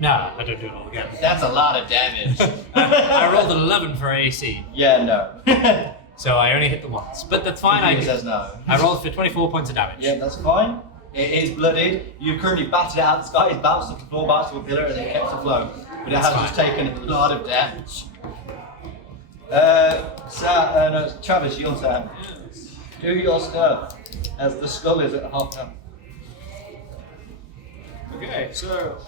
No, I don't do it all again. That's a lot of damage. I rolled an 11 for AC, Yeah, no. so I only hit the once. But that's fine, He says no. I rolled for 24 points of damage. Yeah, that's fine. It is bloodied. You've currently battered it out of the sky. It's bounced off the floor, bounced to a pillar, and it kept afloat. But it has just taken a lot of damage. No, Travis, your turn. Do your stuff, as the skull is at half health. Okay, so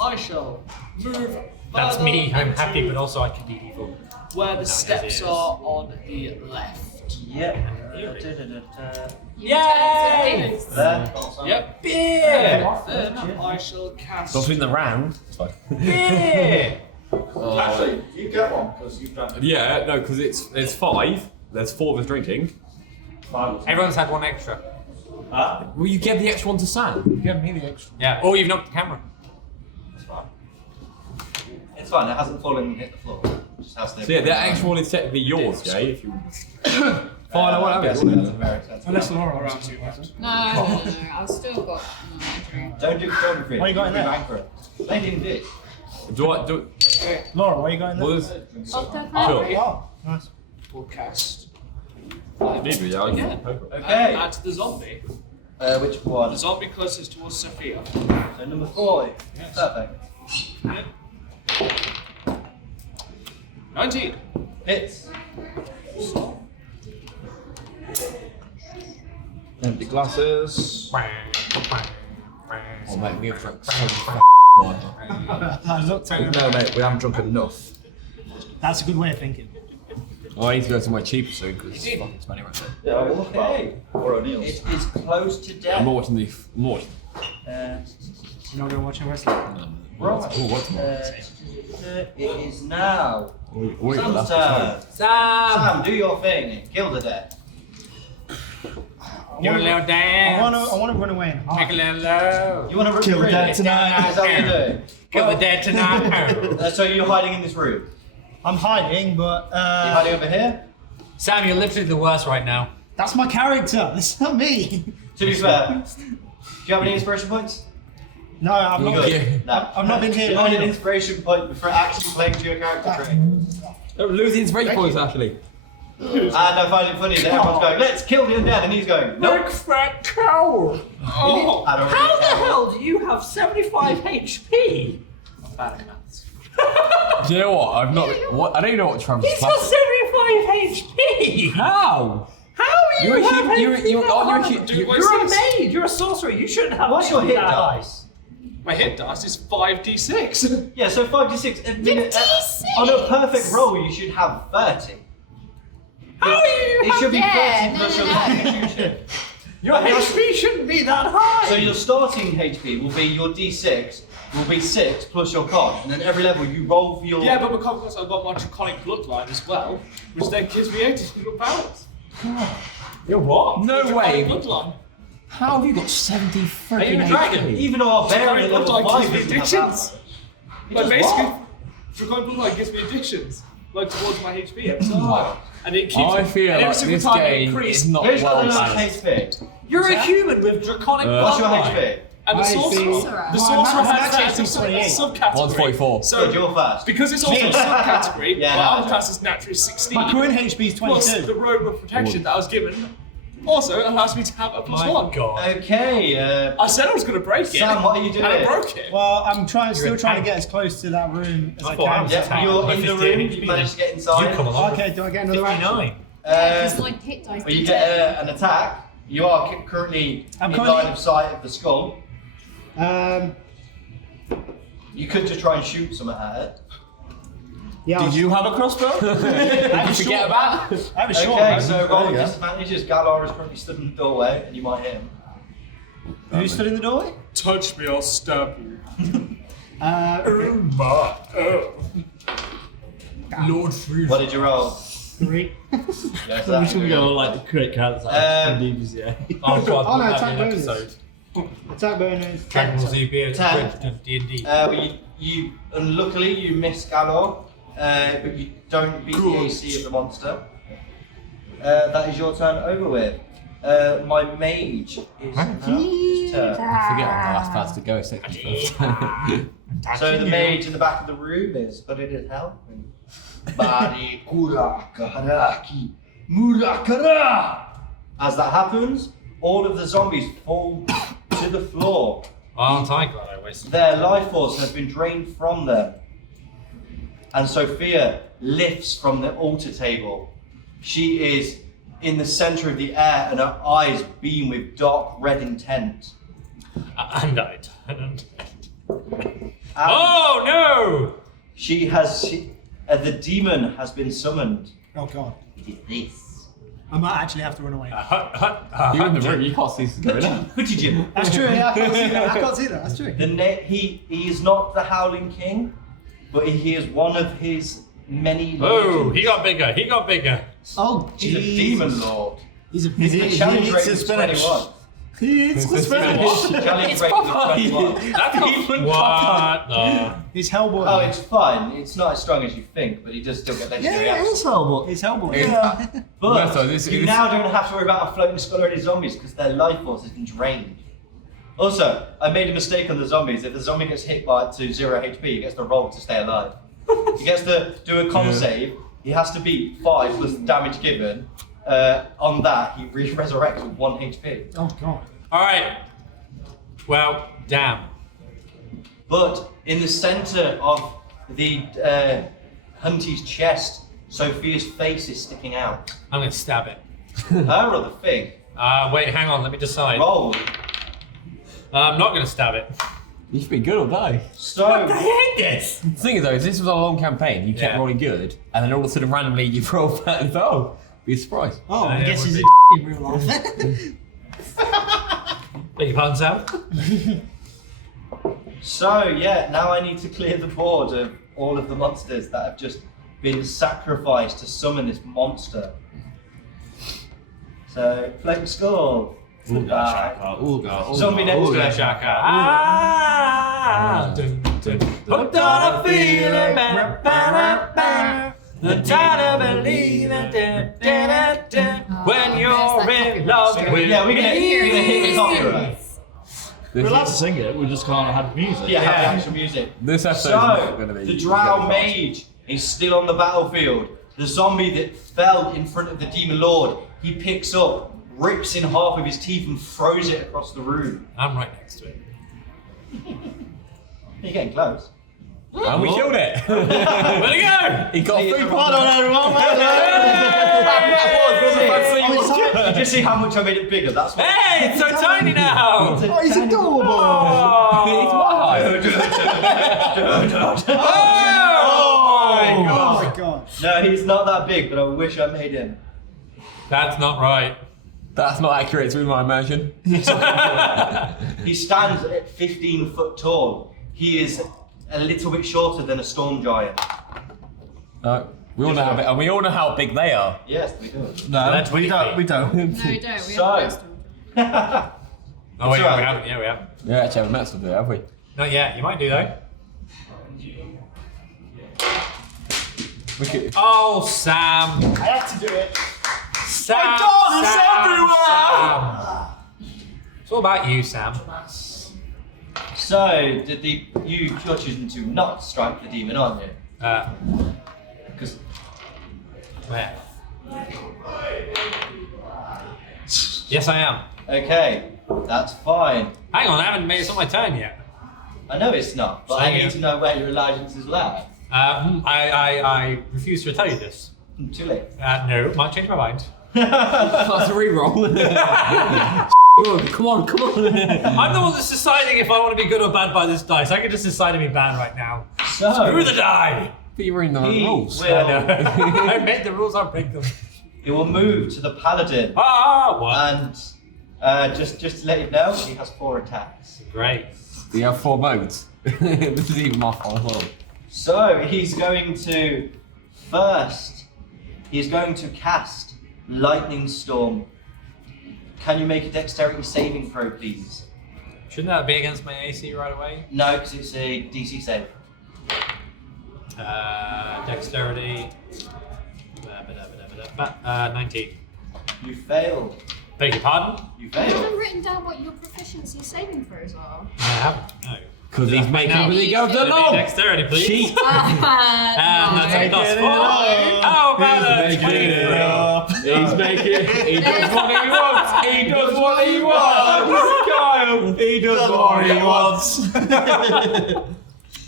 I shall move. That's further me, I'm into happy, but also I can be evil. Where the is steps it. are on the left. Yep. You Yay! turn to There. Yep. Beer! Then I shall cast. So between the round. It's fine. Beer! Actually, you get one because you've done Yeah, no, because it's 5. There's 4 of us drinking. 5. Everyone's had one extra. Well, you gave the extra one to Sam. You gave me the extra. Yeah, or you've knocked the camera. It's fine. It hasn't fallen and hit the floor. It just has to. So yeah, the actual one is technically yours, Jay. If you. Fine, I won't have Yes, it. that's very expensive. Unless Laura wants to. No, I've still got. Don't do photography. What you got in there? Bankrupt. They didn't do. Do I do? Laura, what you got in there? What is? Sure. Oh, nice. We'll cast. Maybe, yeah. Yeah. Okay. Add to the zombie. Which one? The zombie closest towards Sophia. So number 40. Perfect. 19. Hits. Empty glasses. Oh mate, we have drunk so much. I looked at it. No, mate, we haven't drunk enough. That's a good way of thinking. Oh, I need to go somewhere cheaper soon because it's fucking expensive right now. Okay. Or O'Neill's. It is close to death. I'm not watching the. I'm not watching. Uh, You're not going to watch him wrestling? right. Oh, what's more? It is now. Wait, Sam's that's turn. Sam! Sam, do your thing. Kill the death. Give a little I dance. want to run away and Take a hide. little low. You want to Kill the dead tonight. Is that what you're doing? Kill the dead tonight. So you're hiding in this room? I'm hiding, but You're hiding over here? Sam, you're literally the worst right now. that's my character. That's not me. To be fair, do you have any inspiration points? No, I've not. Yeah. No. I've not been here You long need an enough. inspiration point before actually playing to your character trait. Lose the inspiration points actually. And I find it funny that everyone's going, let's kill the undead, and he's going, nope. Fat coward! Oh! I don't How really the care. hell do you have 75 HP? Bad at maths. Do you know what? I've not. What? I don't even know what Travis He's got 75 HP! How? How are you? You're a have human. You're HP that a high? human. You're a mage. You're a sorcerer. You shouldn't have. What's your HP hit that high. dice? My hit dice is 5d6. Yeah, so 5d6. I mean, 56. on a perfect roll, you should have 30. How are you? It should be 30 Yeah, plus no, your no. constitution. Your HP shouldn't be that high. So your starting HP will be your d6, will be 6 plus your con, and then every level you roll for your. Yeah, but because I've got my draconic bloodline as well, which then gives me 80 powers. You're what? No Draconic way. bloodline. How have you got 70 Are you freaking a dragon? HP? Even our variant Draconic level bloodline 5 gives me doesn't have addictions. that. Like does basically, what? draconic bloodline gives me addictions, like towards my HP every time. And it keeps. I feel and every like single this time it game increases. is not Who's got well the lowest balanced. HP? You're a human with draconic What's your bloodline. HP? And the My sorcerer, sorcerer. the My sorcerer max has that HP is 28. subcategory. One's 44. Good, So you're first. because it's also a subcategory, Yeah, my no, armor no. class is naturally 16. My current HP is Plus the 22. robe of protection that I was given also allows me to have a +1. God. Okay, I said I was going to break it. Sam, what are you And I doing? broke it. Well, I'm still a trying to tank. get as close to that room as I thought I can. was Yeah, a tank. you're My in the 58 room, HP you managed to get inside. You come along. Okay, do I get another action? 59. Because my hit dice Well, you did get an attack. You are currently I'm in currently- line of sight of the skull. You could just try and shoot something at it. Yeah, Did you have a crossbow? Did you forget about? I have a short Okay, one. so roll There you go. disadvantages. Galar is currently stood in the doorway, and you might hit him. Who stood in the doorway? Touch me, I'll stab you. Lord Freeze. What did you roll? 3. Yes, We should go like the correct cards like yeah. Oh God, Oh, no, that'd attack be an bonus. episode. Attack bonus. Dragon Ball Z beer, Ten. D&D. Well, you unluckily you miss Galar, but you don't beat the AC of the monster. That is your turn over with. My mage is now his turn. I forget on the last parts to go. So the mage in the back of the room is hooded as hell. Bari kura karaki murakara. As that happens, all of the zombies fall to the floor. Aren't I glad I wasted Their life force has been drained from them. And Sophia lifts from the altar table. She is in the center of the air and her eyes beam with dark red intent. And I turned. And Oh no! the demon has been summoned. Oh god. It is this. I might actually have to run away. You're in the room. You can't see this going on. Who did you? That's true, yeah, I can't see that. I can't see that. That's true. He is not the Howling King, but he is one of his many Oh, legions. he got bigger. He got bigger. Oh, He's a jeez. demon lord. He's a The challenge rate is 21. It's Challenge It's rating of Popeye. 21. That's even What? No. He's Hellboy. Oh, it's fun. It's not as strong as you think, but he does still get legendary actions. Hellboy. He's Hellboy. But So this- you this- now don't have to worry about a floating skull or any zombies because their life force has been drained. Also, I made a mistake on the zombies. If the zombie gets hit by to 0 HP, he gets to roll to stay alive. He gets to do a con save. He has to beat 5 plus damage given. On that, he resurrects with 1 HP. Oh god. All right. Well, damn. But in the centre of the Hunty's chest, Sophia's face is sticking out. I'm gonna stab it. Her or the thing? Wait, hang on. Let me decide. Roll. I'm not gonna stab it. You should be good or die. So, I hate this. The thing is though, is this was a long campaign. You kept Yeah. rolling good, and then all of a sudden randomly you roll bad and oh, be a surprise. Oh, I Yeah, guess it he's would a in real life. Beg your pardon, Sam? so yeah, now I need to clear the board of all of the monsters that have just been sacrificed to summon this monster. So, Flake Skull. Zombie next to it. Shaka. Ah. Dun, dun. Hooked on a feeling, ba, ba, ba. The time to believe it, da, da, da, da. When you're in love with Yeah, we're gonna hit me. the copyright. We're allowed to sing it, we just can't have music. Yeah, have the actual music. This episode is not going to So, be. the Drow Mage is still on the battlefield. The zombie that fell in front of the Demon Lord, he picks up, rips in half with his teeth and throws it across the room. I'm right next to it. You're getting close. And we killed it. Where'd it go? He got 3 points. You just see how much I made it bigger. That's what. Hey, it's so tiny now. Oh, he's adorable. Oh Oh my god. No, he's not that big, but I wish I made him. That's not right. That's not accurate through my imagine. He stands at 15 foot tall. He is a little bit shorter than a storm giant. We all know how big, and we all know how big they are. Yes, we do. No, That's we don't. We don't. No, we don't. We have So- Western. Oh wait, right. we haven't. Yeah, we haven't. Yeah, actually haven't met something, have we? Not yet. You might do though. Look at Oh, Sam. I had to do it. Sam. My God, it's everywhere. It's all about you, Sam. So, you're choosing to not strike the demon, aren't you? Because Where? Yes, I am. okay, that's fine. Hang on, I haven't made it on my turn yet. I know it's not, but I need to know where your allegiances lie. I refuse to tell you this. Too late. No, might change my mind. That's a reroll. Come on. I'm the one that's deciding if I want to be good or bad by this dice. I can just decide to be bad right now. Screw So, the die! But you were in the he rules. I will, know. I made the rules, I'll break them. he will move to the paladin, What? and just to let you know, he has 4 attacks. Great. Do you have 4 modes? This is even my fault as well. So he's going to he's going to cast Lightning Storm. Can you make a dexterity saving throw, please? Shouldn't that be against my AC right away? No, because it's a DC save. Dexterity. 19. You failed. Beg your pardon? You I haven't failed. written down what your proficiency saving throws are. I haven't. No. Because he's making No. me go to the Give me law. Dexterity, please. Cheat. That's a No. plus 4. it up. How about a He's making it 23? up. He's making. He does what he wants. He does what he wants. Kyle. He does what he wants.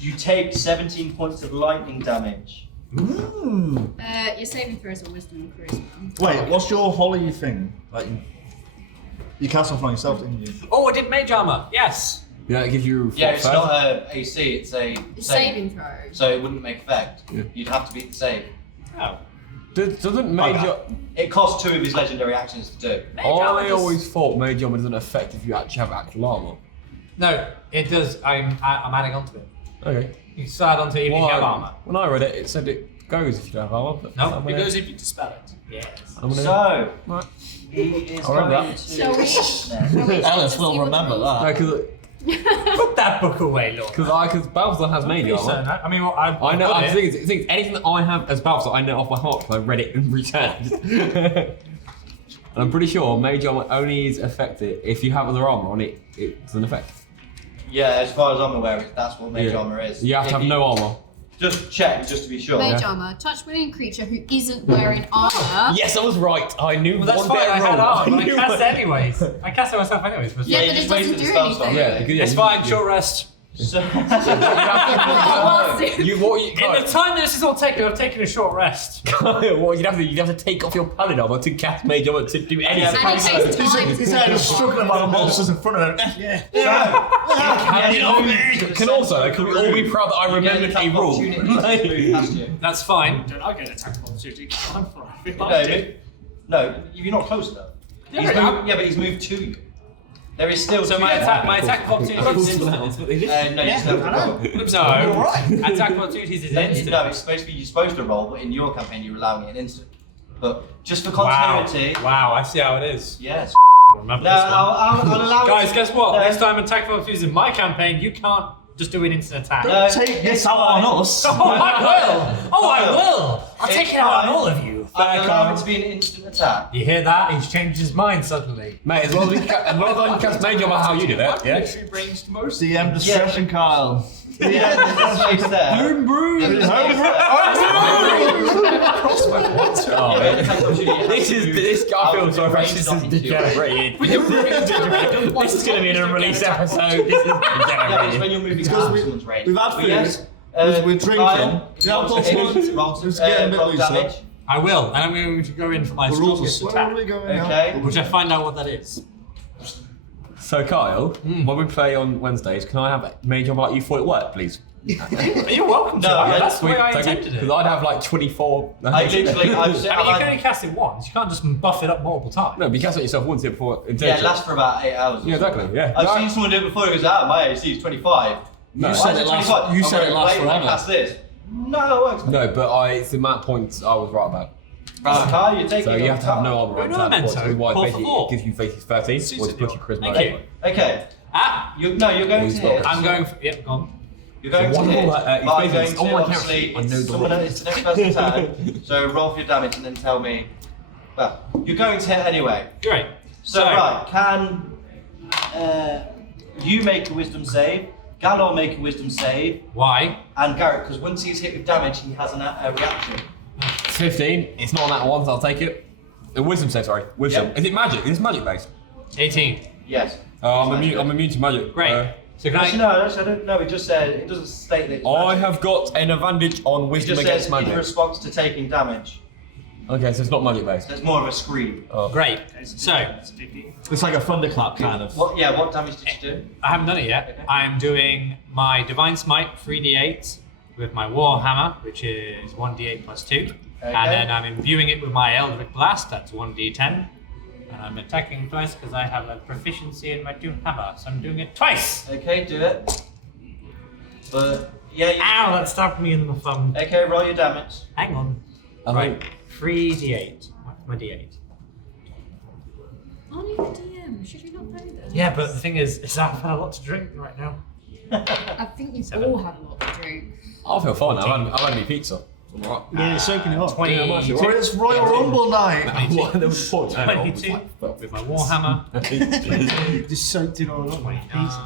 You take 17 points of lightning damage. Your saving throws are wisdom and charisma. Wait, what's your holy thing? Like, you cast off on yourself, didn't you? Oh, I did mage armor. Yes. Yeah, it gives you. Yeah, it's first. not a AC, it's a It's save. saving throws. So it wouldn't make effect. Yeah. You'd have to beat the save. Oh. Doesn't major. It costs 2 of his legendary actions to do. Mage armor I does- always thought major armor doesn't affect if you actually have actual armor. No, it does. I'm adding on to it. Okay. You can add on to even if you have armor. When I read it, it said it goes if you don't have armor. But No, I'm It gonna- goes if you dispel it. Yes. I'm gonna- So, Right. he is I'll remember going that. to... Shall we? Shall we Alice see will what remember the- that. No, Put that book away, Lord. because Balthazar has made Please armor. don't. I mean, well, I I know. got I'm it. thinking anything that I have as Balthazar, I know off my heart because I read it and returned. And I'm pretty sure mage armor only is effective if you have other armor on it. It's an effect. Yeah, as far as I'm aware, that's what mage Yeah. armor is. You have to If have no armor. Just check, just to be sure. Mage armor. Touch willing creature who isn't wearing armor. Yes, I was right. I knew Well, that's one fine. bit I had wrong. armor, but I knew cast one- it anyways. I cast it myself anyways. Yeah, you but it just waited doesn't for do the spell stop. anything. Yeah, because, yeah, It's you- fine. Short rest. So, You what? You, In the time that this is all taken, I've taken a short rest. what you'd have to take off your paladin armor to cast mage armor to do anything. And it takes time. He's just struggling by the monsters in front of him. Yeah. Can also, can we all be proud that I remembered a rule? That's fine. Don't I get an attack of opportunity? I'm fine. No, you're not close enough. Yeah, He's I am. moved, yeah, but he's moved to you. There is still So two my there. attack of opportunities is No, you still have to roll. no. Attack of opportunities is instant. No, it's supposed to be you're supposed to roll, but in your campaign you're allowing it instant. But just for Wow. continuity, Wow, I see how it is. yes. Remember No, this one. I'll allow Guys, it. guess what? No. Next time attack of opportunities in my campaign, you can't just do an instant attack. No, Take this out on us. Oh, I will! Oh, I will! I'll It's take it out on fine. all of you. I'll allow it to be an instant attack. You hear that? He's changed his mind suddenly. Mate, as long as I can cast mage armor how you do that, yeah? Literally ranged most. DM discretion, Kyle. Yeah, there's space there. Homebrew. Oh, man. This guy feels so fresh. This is degenerated. This is going to be an unreleased episode. This is Yeah, but it's degenerated. when you're moving Because out we- of someone's range. we've had But food, yes, we're drinking. Kyle, Yeah, roll that's some- fine. roll some, Just getting a bit roll looser. damage. I will, and I'm going to go in for my The rules are strongest attack, slowly going Okay. out. which I find out what that is. So, Kyle, when we play on Wednesdays, can I have mage armor like you thought it worked, please? You're welcome to. No, Yeah, yeah, that's the way I intended it. Because I'd have like 24. I literally, I've said, I mean, you can only cast it once. You can't just buff it up multiple times. No, but you cast it yourself once here before. yeah, it lasts for about 8 hours. or Yeah, something. exactly. Yeah. I've No, seen someone do it before. He goes, my AC is 25. No. You Why said is it lasts. 25? You I'm said it going, lasts wait, I forever. cast this. No, it works. No, but it's the amount of points I was right about. Right, Kyle, you're taking So it you on have to have top. no armor on No, to have Memento. points. Otherwise, Por basically, favor. it gives you faces 13, or to push your charisma. Thank you. Okay. You're going He's to hit. got- I'm going for. Yep, go on. You're going So to one hit. more, it's but I'm basically- going it's to on my obviously, character. I know it's the someone rules. else, it's the next person's turn. So roll for your damage and then tell me. Well, you're going to hit anyway. Great. So right, can you make a wisdom save? Galar make a wisdom save, Why? and Garrett, because once he's hit with damage, he has a reaction. 15. It's not on that one, so I'll take it. Wisdom save, sorry. Wisdom. Yep. Is it magic? Is it magic based? 18. Yes. Oh, I'm immune to magic. Great. So can Actually, I? no, I don't know. It just said it doesn't state that. It's I magic. have got an advantage on It wisdom just against says in magic. response to taking damage. Okay, so it's not magic based. So it's more of a scream. Great. So It's like a thunderclap kind of. What? Yeah. What damage did you do? I haven't done it yet. Okay. I am doing my Divine Smite 3d8 with my Warhammer, which is 1d8 plus 2. Okay. And then I'm imbuing it with my Eldritch Blast, that's 1d10. And I'm attacking twice because I have a proficiency in my 2 hammer, so I'm doing it twice! Okay, do it. But yeah. Ow, that stabbed me in the thumb. Okay, roll your damage. Hang on. I Right, think 3d8. What's my d8? Aren't you the DM? Should you not know this? Yeah, but the thing is I've had a lot to drink right now. I think you've all had a lot to drink. I feel fine now. I've had me pizza. I'm alright. Yeah, you're soaking it up. 22. Or it's Royal Rumble night. What? There was points. 22 with my Warhammer. Just soaked it all up like pizza.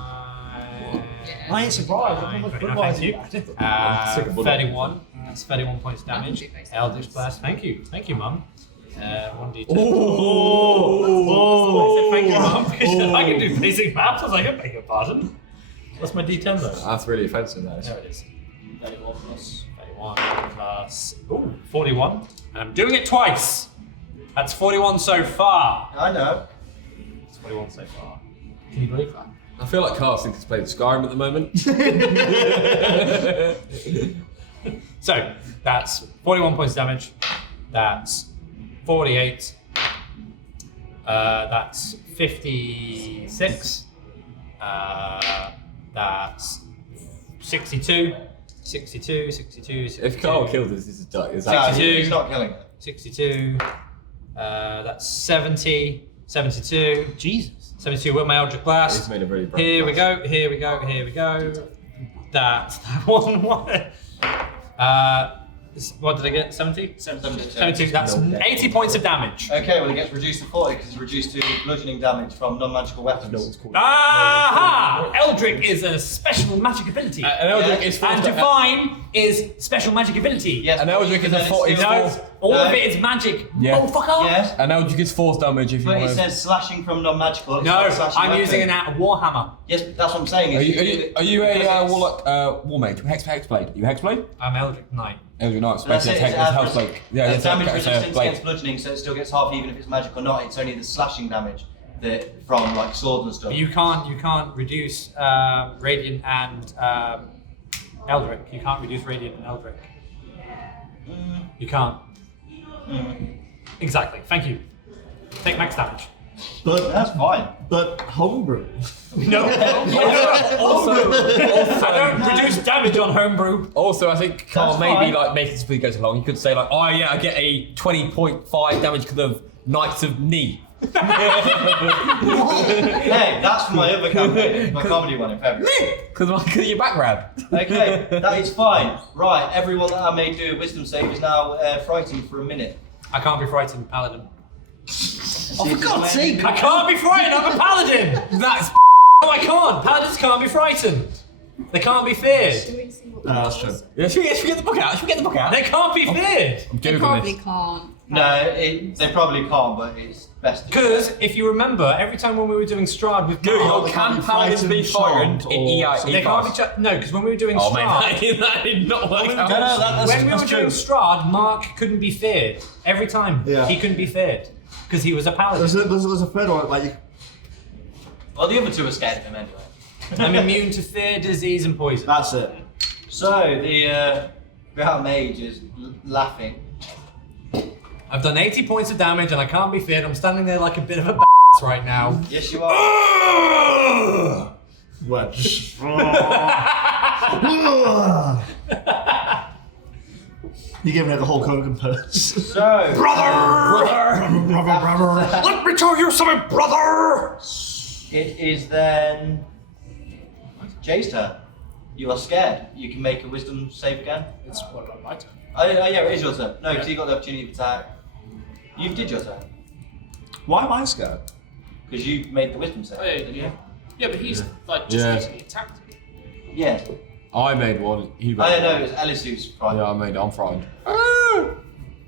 29. I ain't surprised. I put my Thank you. sick of bullet. 31. That's 31 points damage. Eldritch Blast. Thank you, Mum. 1d10. I said thank you, Mum. Because I can do basic maths. I was like, I beg your pardon. What's my d10 though? That's really offensive, that is. There it is. 31 plus 31 plus 41. And I'm doing it twice. That's 41 so far. I know. It's 41 so far. Can you believe that? I feel like Carl thinks he's playing Skyrim at the moment. So that's 41 points damage. That's 48. That's 56. That's 62. 62, 62, 62. If Carl kills us, this is done. It's No, actually he's not killing it. 62. That's 70, 72. Jesus. 72 with my Eldritch Blast. He's made a really brave Here we blast. go, here we go, here we go. That's that one. What did I get? 70? 72. That's 80 points of damage. Okay, well it gets reduced to 40 because it's reduced to bludgeoning damage from non-magical weapons. Aha! Eldritch is a special magic ability. An Eldritch is forced and to- Divine is special magic ability. Yes, An Eldritch is a then it's 40 still- No, all No. of it is magic. Yeah. Oh, fuck off. Yes, An Eldritch is force damage if you but want it to. says slashing from non-magical. It's No, not slashing I'm weapon. using a Warhammer. Yes, that's what I'm saying. Are is you because a it's- warlock, war mage? Hexblade? Are you Hexblade? I'm Eldritch Knight. Eldritch Knight. That's it, It's it has Hellblade. Yeah, there's it's damage a resistance blade. against bludgeoning, so it still gets half even if it's magic or not. It's only the slashing damage that from like swords and stuff. But you can't reduce Radiant and Eldritch. You can't reduce Radiant and Eldritch. You can't. Exactly. Thank you. Take max damage. But That's fine. But homebrew. No. Also, I don't reduce damage on homebrew. Also, I think Carl That's maybe fine. like make it as it goes along. You could say like, oh yeah, I get a 20.5 damage because of Knights of Knee. Hey, that's for my other campaign, my comedy one in February. Because of your background. Okay, that is fine. Right, everyone that I made do a wisdom save is now frightened for a minute. I can't be frightened, Paladin. Oh, for God's sake! I can't be frightened. I'm a Paladin. That's No, I can't. Paladins can't be frightened. They can't be feared. That's true. Yeah, should we get the book out? Should we get the book out? They can't be feared. I'm They Googling probably this. can't. No, they probably can't, but it's best. Because if you remember, every time when we were doing Strahd with Google, Mark, can Paladins be frightened in EI? they can't be. No, because when we were doing Oh man, Strahd, that did not work out. when we were that's doing true. Strahd, Mark couldn't be feared. Every time, Yeah. he couldn't be feared because he was a paladin. There's a third one, like, Well, the other two are scared of him anyway. I'm immune to fear, disease, and poison. that's it. So the Ground Mage is laughing. I've done 80 points of damage and I can't be feared. I'm standing there like a bit of a right now. Yes, you are. Well, you're giving it the whole Hogan pose. So, Let me tell you something, brother! it is then Jay's turn. You are scared. You can make a wisdom save again. It's what about my turn? Oh, yeah, it is your turn. No, because you got the opportunity to attack. You did your turn. Why am I scared? Because you made the wisdom save. Oh, yeah, didn't you? Yeah, but he's like just Yeah. recently attacked me. Yeah. I made one. He I made don't know, one. it was Ellis who's frightened. Yeah, I made it. I'm frightened.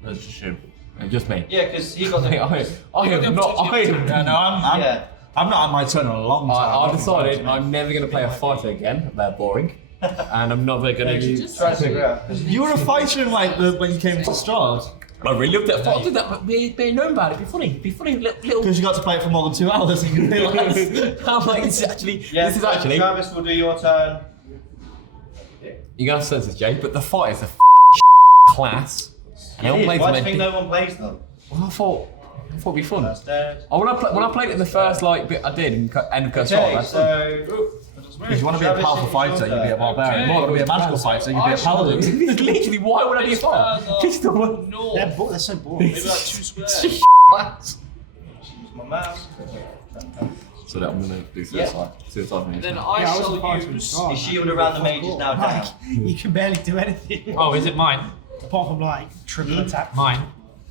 That's just him. And just me. Yeah, because he got the. I am not. I am. Yeah, no, Yeah. I'm not on my turn in a long time. I've decided I'm never going to play a fighter again. They're boring. And I'm never going to use. Try to figure out. You were a fighter in like when you came to Strahd. I really loved it. I did that, but being known about it. It'd be funny. Little. Because you got to play it for more than 2 hours and you realised. I'm like, this is actually. Yeah, This is actually. Travis will do your turn. You're going to sense this, Jay, but the fighters are class. And no one Why plays do you think them. no one plays them? Well, I thought it'd be fun. That's dead. Oh, when I played it in the first like bit I did in End of Curse Okay, that's fun. so. If you want to be a Travis, powerful it's fighter, your you'd be a turn. barbarian. If Okay. you want to be a magical fighter, you'd be a paladin. Literally, why would I be a fighter? Just the one. North. They're so boring. Maybe like 2 squares. class. Use my mouse. So that I'm gonna do Yeah. suicide And then mission. I Yeah, I was shall surprised when use. Strahd- His shield around the mage is now down. Like, you can barely do anything. Oh, is it mine? Apart from like triple attack. Mine.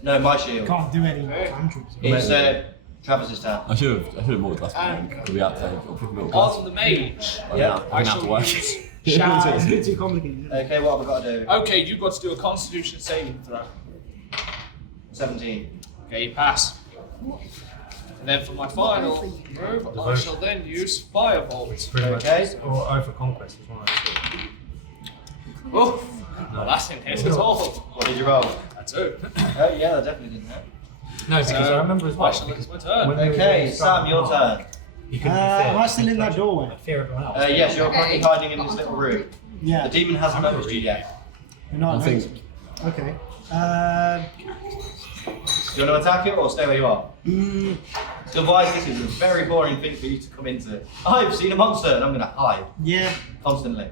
No, my shield. Can't do any cantrips. It's Travis's turn. I should have moved last time. Could we have to pick a little On the mage, Yeah. I I'm gonna have to shall work. use. It's Shall. a bit too complicated. Okay, what have I got to do? Okay, you've got to do a Constitution saving throw. 17. Okay, you pass. And then for my final move, I shall then use Firebolt. Okay. Or Oath of Conquest is one of those. Oh, well, that's in hit at all. What did you roll? That's it. Oh, yeah, that definitely didn't hit. No, because I remember as well. I shall lose my turn. When we were Okay, doing Sam, Strahd your with Mark, turn. He couldn't be feared. Am I still in that doorway? I fear everyone else. Yes, you're Okay. currently hiding in this little room. Yeah. The demon hasn't noticed you yet. You're not I think- Okay. Do you want to attack it or stay where you are? Otherwise, this is a very boring thing for you to come into. I've seen a monster and I'm going to hide Yeah. constantly.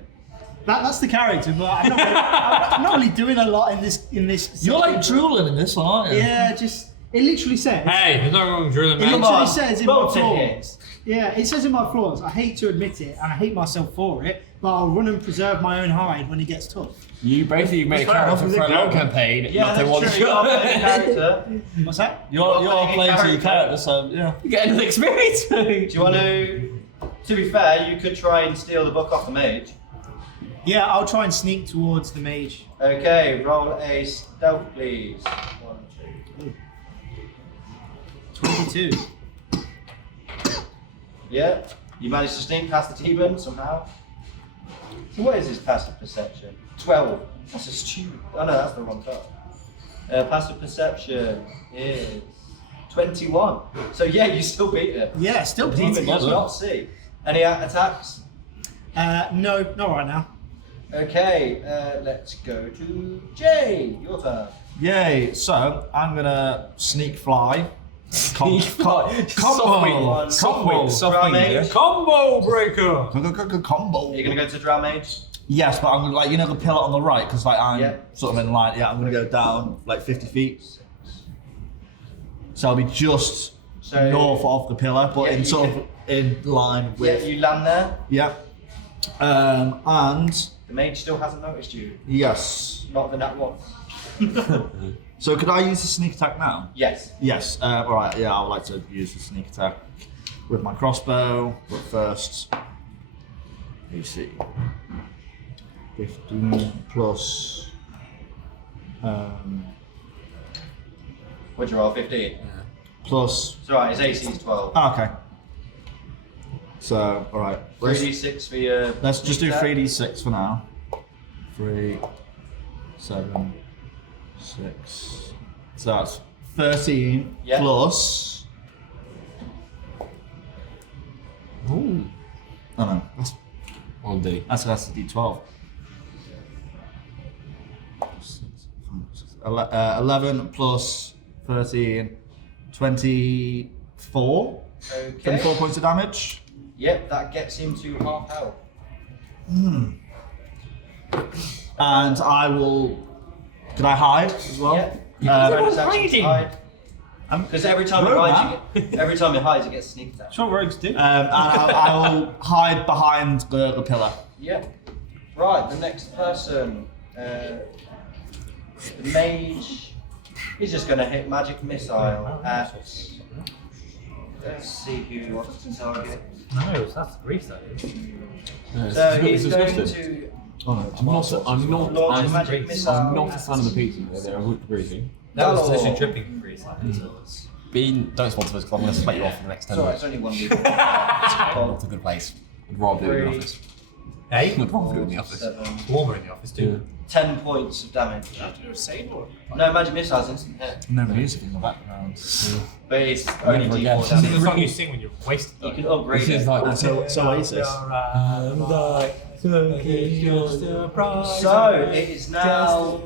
That's the character, but I'm not really doing a lot in this. You're like drooling in this one, aren't you? Yeah, it literally says. Hey, there's no wrong with drilling, It man. literally says in my Bolton flaws. here. Yeah, it says in my flaws. I hate to admit it, and I hate myself for it, but I'll run and preserve my own hide when it gets tough. You basically made a fair enough, character for a isn't it? long campaign, Yeah, not to one that's true. You are shot. playing a character. What's that? You're playing playing a to your character, so yeah. You get another experience. Do you want to be fair, you could try and steal the book off the mage. Yeah, I'll try and sneak towards the mage. Okay, roll a stealth, please. 22. Yeah, you managed to sneak past the demon somehow. So what is his passive perception? 12. That's a stupid. Oh no, that's the wrong card. Passive perception is 21. So yeah, you still beat him. Yeah, still The demon beating. does not see. Any attacks? No, not right now. Okay, let's go to Jay. Your turn. Yay! So I'm gonna sneak fly. Sneak fly. Combo. Drow mage. Combo breaker! Combo. You're gonna go to Drow mage. Yes, but I'm gonna the pillar on the right because I'm Yeah. sort of in line. Yeah, I'm gonna go down like 50 feet. So I'll be just So- north of the pillar, but Yeah, in you sort can- of in line Yeah, with. you land there. Yeah. And The mage still hasn't noticed you. yes. Not the nat one. So could I use the sneak attack now? Yes. Yes. All right. Yeah, I would like to use the sneak attack with my crossbow. But first, AC 15 plus. What'd you roll? 15. Plus. It's alright. His AC is 12. Okay. So all right. 3d6 for your. Let's just do sneak attack. 3d6 for now. 3, 7, 6. So that's 13 Yeah. plus. Ooh. Oh no, I'll do. that's a d12. 11 plus 13, 24. Okay. 24 points of damage. Yep, that gets him to half health. And I will. Can I hide as well? Yep. Uh, Hide. Because every time he rogue, hides, every time he hides, he gets sneak attack. That's what rogues do. and I will hide behind the pillar. Yep. Right, the next person. The mage. He's just going to hit magic missile at. Let's see who wants to target. No, that's Greece, that is. So he's going to I'm not launch a magic missile. I'm not a fan of the pizza. They're root breathing. That was Galar. actually dripping Greece, that is. Bean, don't sponsor us because I'm going to split you off in the next 10 Sorry, minutes. it's only one legal. Not a good place. I'd rather do it in the office. Hey? I'd rather do it in the office. 7, Warmer in the office, too. 10 points of damage. You have to do a save or No, magic missile's instant hit. No music in the background. But it's only Never d4 again. This is the damage. song you sing when you're wasted, You though. can upgrade This is it. like So Oasis. So it is now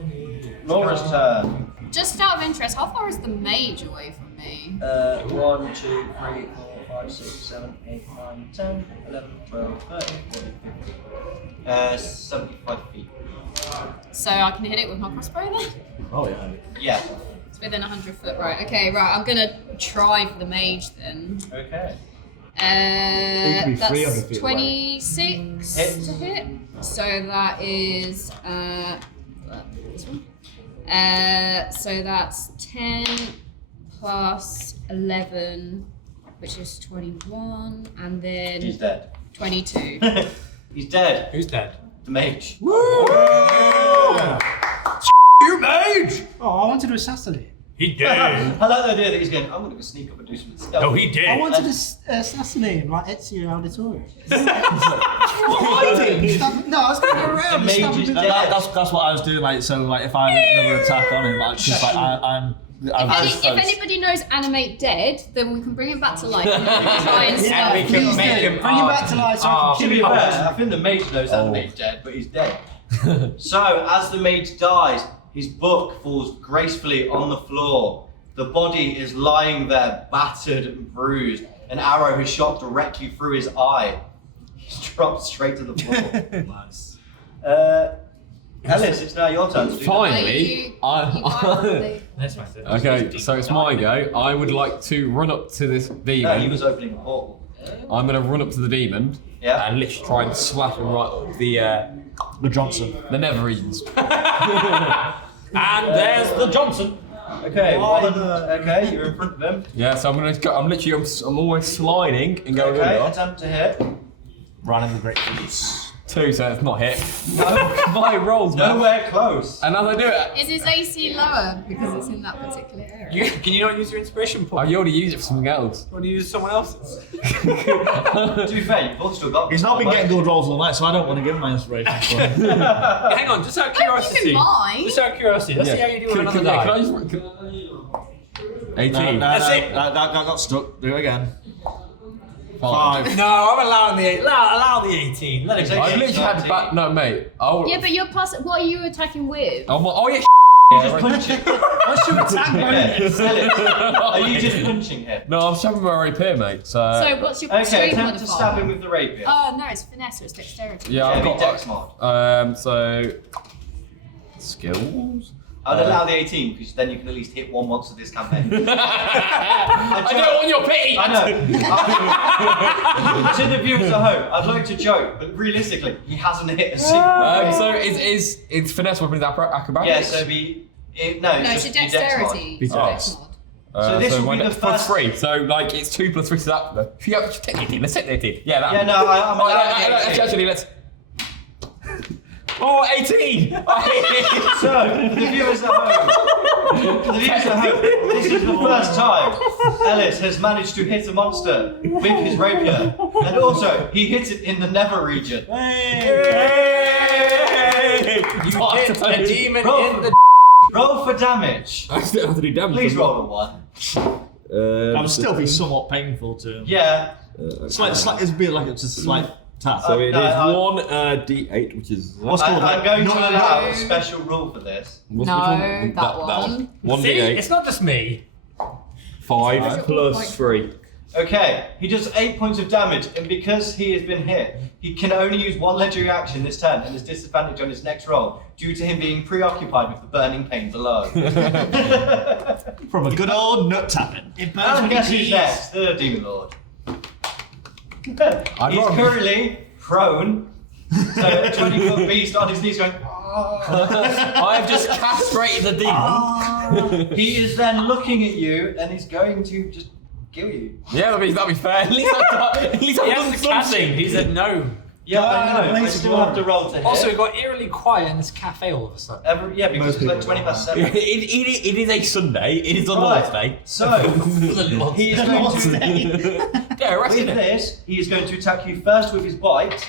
Laura's turn. Just out of interest, how far is the mage away from me? 1, 2, 3, 4, 5, 6, 7, 8, 9, 10, 11, 12, 13, 14, 15. 75 feet. So I can hit it with my crossbow then? Oh yeah. Yeah. It's within 100 foot, right? Okay, right. I'm gonna try for the mage then. Okay. You could be 300 That's feet away. 26 Hit. to hit. So that is this one. So that's 10 plus 11, which is 21, and then He's dead. 22. He's dead. Who's dead? The mage. You mage! Oh, I wanted to assassinate. He did. I like the idea that he's going, I'm going to go sneak up and do something stealthy. No, he did. I wanted to assassinate him like Ezio Auditore. No, I was going to go around and mage stab is him. dead. That's what I was doing. Like so, like if I never attack on him, like because like I'm If anybody knows animate dead, then we can bring him back to life and try and And stuff. we can Please make do. him. Bring him back to life so I can To be kill him. fair, I think the mage knows that the mage is dead, but he's dead. So, as the mage dies, his book falls gracefully on the floor. The body is lying there, battered and bruised. An arrow has shot directly through his eye. He's dropped straight to the floor. Nice. Ellis, it's now your turn to do that. Finally, That's right. Okay, so it's my go. I would like to run up to this No, demon. he was opening a portal. I'm gonna run up to the demon Yeah. and literally try and slap him right up The Johnson. the nether regions. And there's the Johnson. Okay, okay, you're in front of him. Yeah, so I'm gonna go. I'm always sliding and going Okay, under. attempt to hit. Running the great boots. 2, so it's not hit. My rolls, man. Nowhere close. And as I do it, Is his AC lower because it's in that particular area? Can you not use your inspiration point? I already used it for something else. You want to use someone else's? To be fair, you've both still got. He's not been getting good rolls all night, so I don't want to give him my inspiration. Hang on, just out of Don't give curiosity. him mine. Just out of curiosity, let's see how you do with another Can I die. just... 18. That's it. That got stuck. Do it again. 5. No, I'm allowing the allow the 18. Let it go. I've literally had back. No, mate. Yeah, but you're plus. What are you attacking with? Oh yeah. Just punching. What's your attack? Are you just punching him? No, I'm shoving my rapier, mate. So. So what's your Okay, strength attempt to stab him modifier? with the rapier. Oh no, it's finesse. It's dexterity. Yeah, I've Heavy got. dex mod. So. Skills. I'd allow the 18 because then you can at least hit one monster this campaign. I don't want your pity. I know. To the viewers at home, I'd like to joke, but realistically, he hasn't hit a single. So is finesse weapons acrobatics? Yeah, so no, No, it's just your your dex mod. dexterity. Be It's a dex mod. So this will my be the dex plus first- 3. So like it's 2 plus 3 to that. Yeah, technically, let's take the 18. Yeah, that. Yeah, no, I'm Oh, allowing the 18. actually, let's. Oh, 18! So, for the viewers at home, this is the first time Ellis has managed to hit a monster with his rapier, and also he hit it in the Nether region. You hit a demon Roll, in the. roll for damage. I still have to do damage. Please roll a 1. That would still be somewhat painful to him. Yeah. It'd be like it's a slight tap. So it is No, 1 D8, which is. What's called I'm going to no, allow no. a special rule for this. Which No, one? that one. 1 See, D8. it's not just me. 5 plus 3. Okay, he does 8 points of damage, and because he has been hit, he can only use one legendary action this turn and has disadvantage on his next roll due to him being preoccupied with the burning pain below. From a good old nut tapping. It burns And when guess he who's pees. next? The Demon Lord. He's rather- currently prone, so a 20-foot beast on his knees going. I have just castrated the demon. He is then looking at you and he's going to just kill you. Yeah, that'd be fair. At least I've He done hasn't catch him. He's a gnome. Yeah, No, I know. I please still go have on. to roll to hit. Also, it got eerily quiet in this cafe all of a sudden. Yeah, because it's like 20 past 7. It is a Sunday. It is a Lord's Day. So, he is going to. Yeah, rest With in it. this, he is going to attack you first with his bite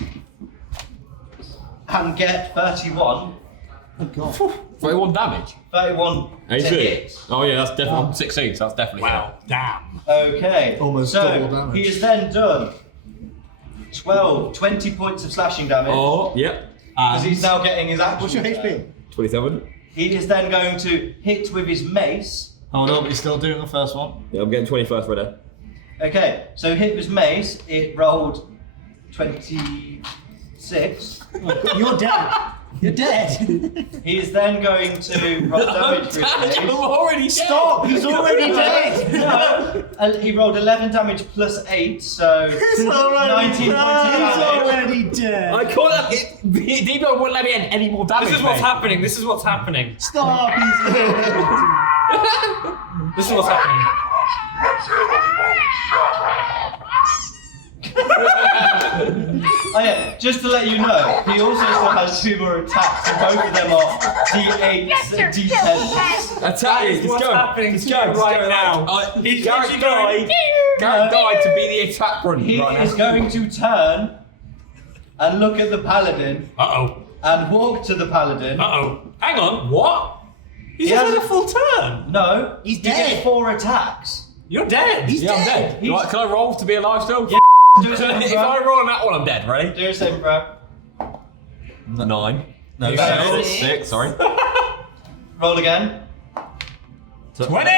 and get 31. Oh god. 31 damage. 31 to 18. hit. Oh yeah, that's definitely 16. So that's definitely Wow, damn. Okay. Almost so double damage. he is then done 20 points of slashing damage. Oh, yep. Because he's now getting his action. What's your turn. HP? 27. He is then going to hit with his mace. Oh no, but he's still doing the first one. Yeah, I'm getting 21st right there. Okay, so hit with his mace, it rolled 26. You're dead. You're dead. He is then going to roll damage with his I'm mace. already Stop. He's already dead. No, and he rolled 11 damage plus 8, so 19 points of He's damage. already dead. I call that it. Debo won't let me add any more damage. This is what's mate. happening. This is what's happening. Stop. He's dead. This is what's happening. Oh yeah, just to let you know, he also still has 2 more attacks, and both of them are D8s and D10s. Attack it. That is It's what's going. happening It's to going. you It's right going. now. He's Garrett literally going, died. Garrett died to be the attack run He right is now. going to turn and look at the paladin Uh-oh. and walk to the paladin. Uh-oh. Hang on. What? He's He just had has a full turn. No, He's he gets dead. 4 attacks. You're dead. He's Yeah, I'm dead. dead. He's- Right, can I roll to be alive still? Yeah. Do a saving If throw. I roll on that one, I'm dead. Ready? Do a saving throw. 9. No, You failed. failed. 6. Sorry. Roll again. 20!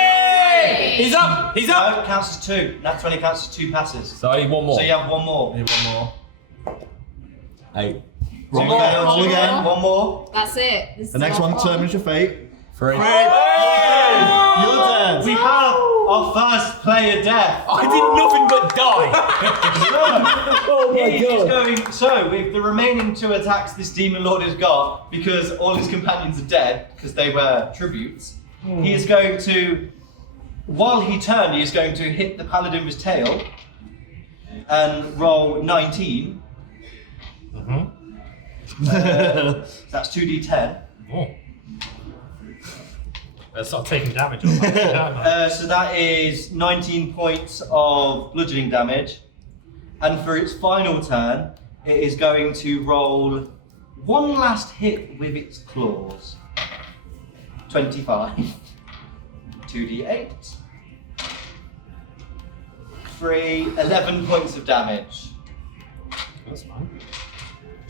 He's up. He's up. No, counts as 2. That 20 counts as 2 passes. So I need one more. So you have 1 more. Need one more. 8. Roll again. One more. That's it. This The is next our one determines your fate. 3. You're dead. We have our first player death. I did nothing but die. Oh my god. So, with the remaining 2 attacks this Demon Lord has got, because all his companions are dead, because they were tributes, he is going to, while he turned, he is going to hit the Paladin with his tail and roll 19. That's 2d10. Oh. Let's start taking damage on that. So that is 19 points of bludgeoning damage. And for its final turn, it is going to roll one last hit with its claws. 25. 2d8. 11 points of damage. That's fine.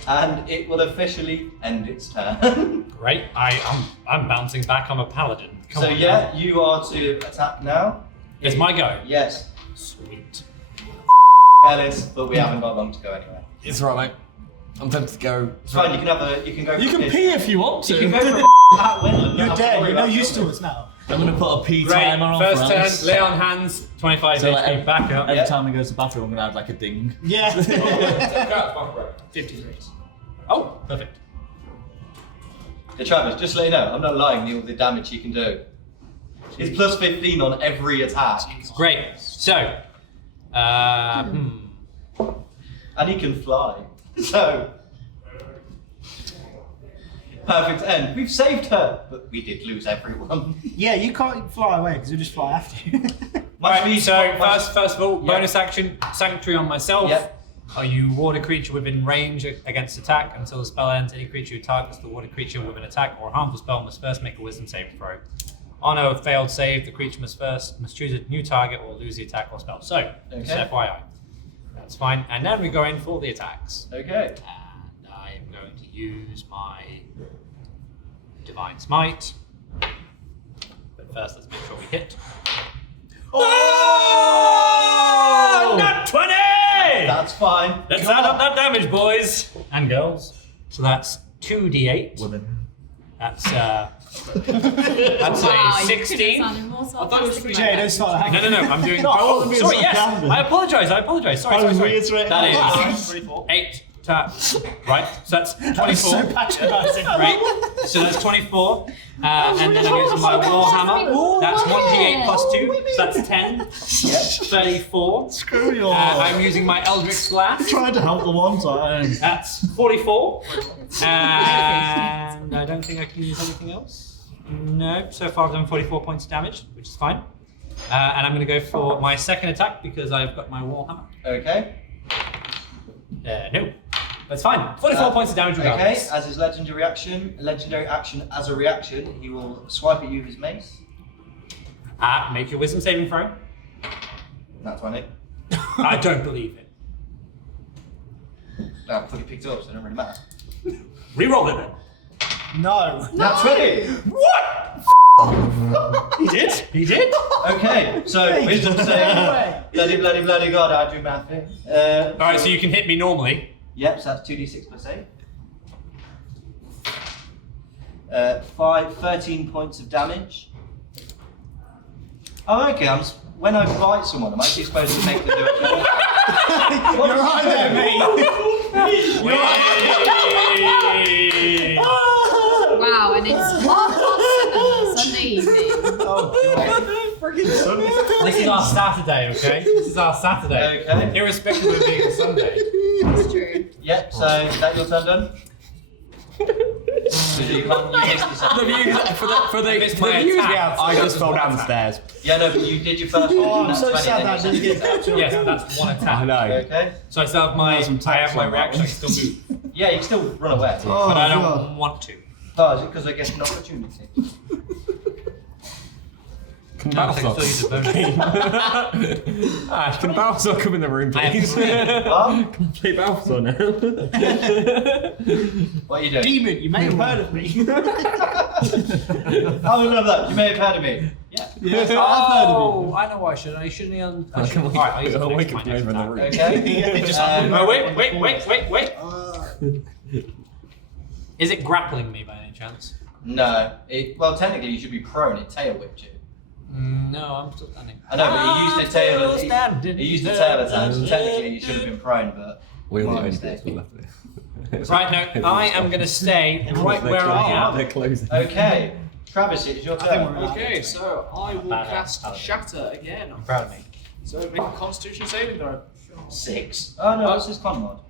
And it will officially end its turn. Great. I'm bouncing back. I'm a paladin. Come So on yeah, now. you are to attack now. It's my go. Yes. Sweet. Ellis, but we haven't got long to go anyway. It's alright, mate. I'm tempted to go. It's fine, you can go You for can a pee if you want to. You can go for at will. You're dead. You're no use to us now. I'm going to put a pee Great. timer on First for turn. Alice. Lay on hands. 25 So HP. like, Back up. Every time he goes to the bathroom, I'm going to add like a ding. Yeah. 53. Oh, perfect. Yeah, Travis, just to let you know, I'm not lying, the damage he can do. It's plus 15 on every attack. Great. So, And he can fly. So. Perfect end. We've saved her, but we did lose everyone. Yeah, you can't fly away because you'll just fly after you. Alright, so first of all, bonus action, Sanctuary on myself. Yep. You ward a creature within range against attack until the spell ends. Any creature who targets the warded creature with an attack or a harmful spell must first make a wisdom saving throw. On a failed save, the creature must choose a new target or lose the attack or spell. So, just FYI. That's fine. And then we go in for the attacks. Okay. And I am going to use my Divine Smite. But first, let's make sure we hit. Oh! Not 20! That's fine. Let's add up that damage, boys and girls. So that's 2d8. Women. That's that's a 16. Jay, don't start that. No, I'm doing. No, I Oh, wasn't being sorry. Yes, sarcastic. I apologise. Sorry. I was reiterating That that. is 8 taps. Right. So that's 24. I'm so patronising. Right. So that's 24. And then I'm using my Warhammer. That's 1d8 plus 2. So that's 10. 34. Screw you all. I'm using my Eldritch Blast. Tried to help the one time. That's 44. And I don't think I can use anything else. No, so far I've done 44 points of damage, which is fine. And I'm going to go for my second attack because I've got my Warhammer. Okay. No, that's fine. 44 points of damage Okay, regardless. as his legendary action as a reaction, he will swipe at you with his mace. Make your wisdom saving throw. That's 20. I don't believe it. No, I've fully picked up, so it doesn't really matter. Reroll it then. No. That's 20! What? He did? Okay, so wisdom save. Bloody god, I do math here. Alright, so you can hit me normally. Yep, so that's 2d6 plus 8. 13 points of damage. Oh, okay, when I bite someone, I'm actually supposed to make them do it. You're right there, mate. Wow, and it's 1:07 Sunday evening. This is our Saturday, okay? This is our Saturday. Okay. Irrespective of it being a Sunday. That's true. Yep, so is that your turn done? So you missed the second. For the missed my viewers we attack. have, I just fell down the stairs. Yeah, no, but you did your first one. Oh, I'm that's so 20, sad then that you didn't get that to Yes, that's one attack. I know. Okay. So I still have my, Some I tax have my on that reaction, I one. can still move. Yeah, you can still run away. But I don't want to. Oh, is it because I get an opportunity? Can No, I can still use a bonus. Can Balthazar come in the room, I have please? What? Can I play Balthazar now? What are you doing? Demon, you may have heard of me. Oh, no, that. You may have heard of me. Yeah. Yes, I've heard of Oh, I know why I should. I shouldn't have. Alright, I'll use it I'll for wake my up next over in the attack. room. Okay. Just Oh, wait. Is it grappling me by any chance? No. Well, technically you should be prone. It tail whipped you. No, I'm still standing. I know, but he used the tail. He used the tail attack. So technically he should have been prone, but We all my know mistake. this. Left it. Right, no, I am going to stay right where I am. They're closing. Okay, Travis, it's your turn. Okay, so I will Badass cast paladin. Shatter again. I'm proud of me. So make a Constitution saving throw. 6. Oh no, what's his con mod?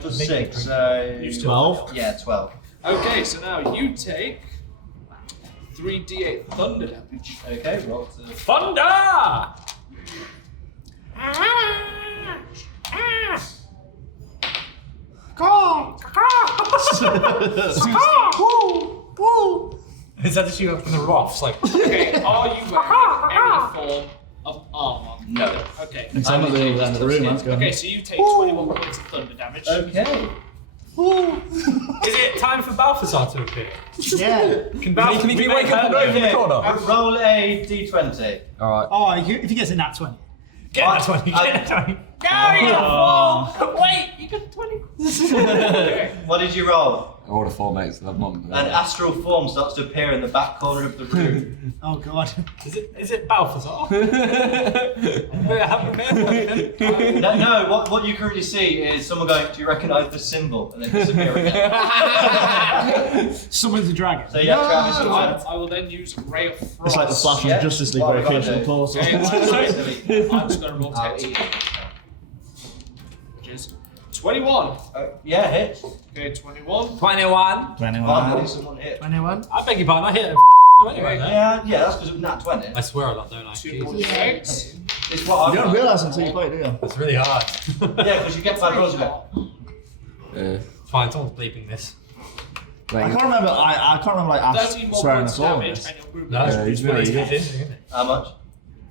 Plus 6, so... 12. Yeah, 12. Okay, so now you take 3d8 thunder damage. Okay, roll to... Thunder! Is that the shoot up from the Roths? Like, Okay, are you wearing any form of armor? No. Okay. It's on the end of the room, let's go. Okay, so you take 21 points of thunder damage. Okay. is it time for Balthazar to appear? Yeah. Can Can you wake up and go from the corner? Roll a d20. Alright. Oh, if he gets a nat 20. Get that 20, get that 20. No, you got 4! Wait, you got 20. What did you roll? I rolled a 4, mate, so I've not. An astral form starts to appear in the back corner of the room. Oh god. Is it Balthazar? No, what you currently see is someone going, do you recognise the symbol? And then disappear again. Summon the dragon. So yeah, Travis, your turn. I will then use Ray of Frost. It's like the Flash Yeah. of Justice League What where have he we appears got from the portal. Okay, I'm just going to roll I'll 10, eat it. which is 21. Yeah, hit. Okay, 21. 21. 21. Someone hit. 21. I beg your pardon, I hit a anyway there. Yeah, that's because of nat 20. I swear a lot, don't I? 2 more Jesus. d8. It's what I've You don't got. realise until you play it, do you? That's really hard. Yeah, because you get bad rolls again. Yeah. Fine, someone's bleeping this. I can't remember. I can't remember like Ash 13 more swearing points us of all. damage This. and your movement No, is Yeah, he's reduced by really 10. good. isn't it? How much?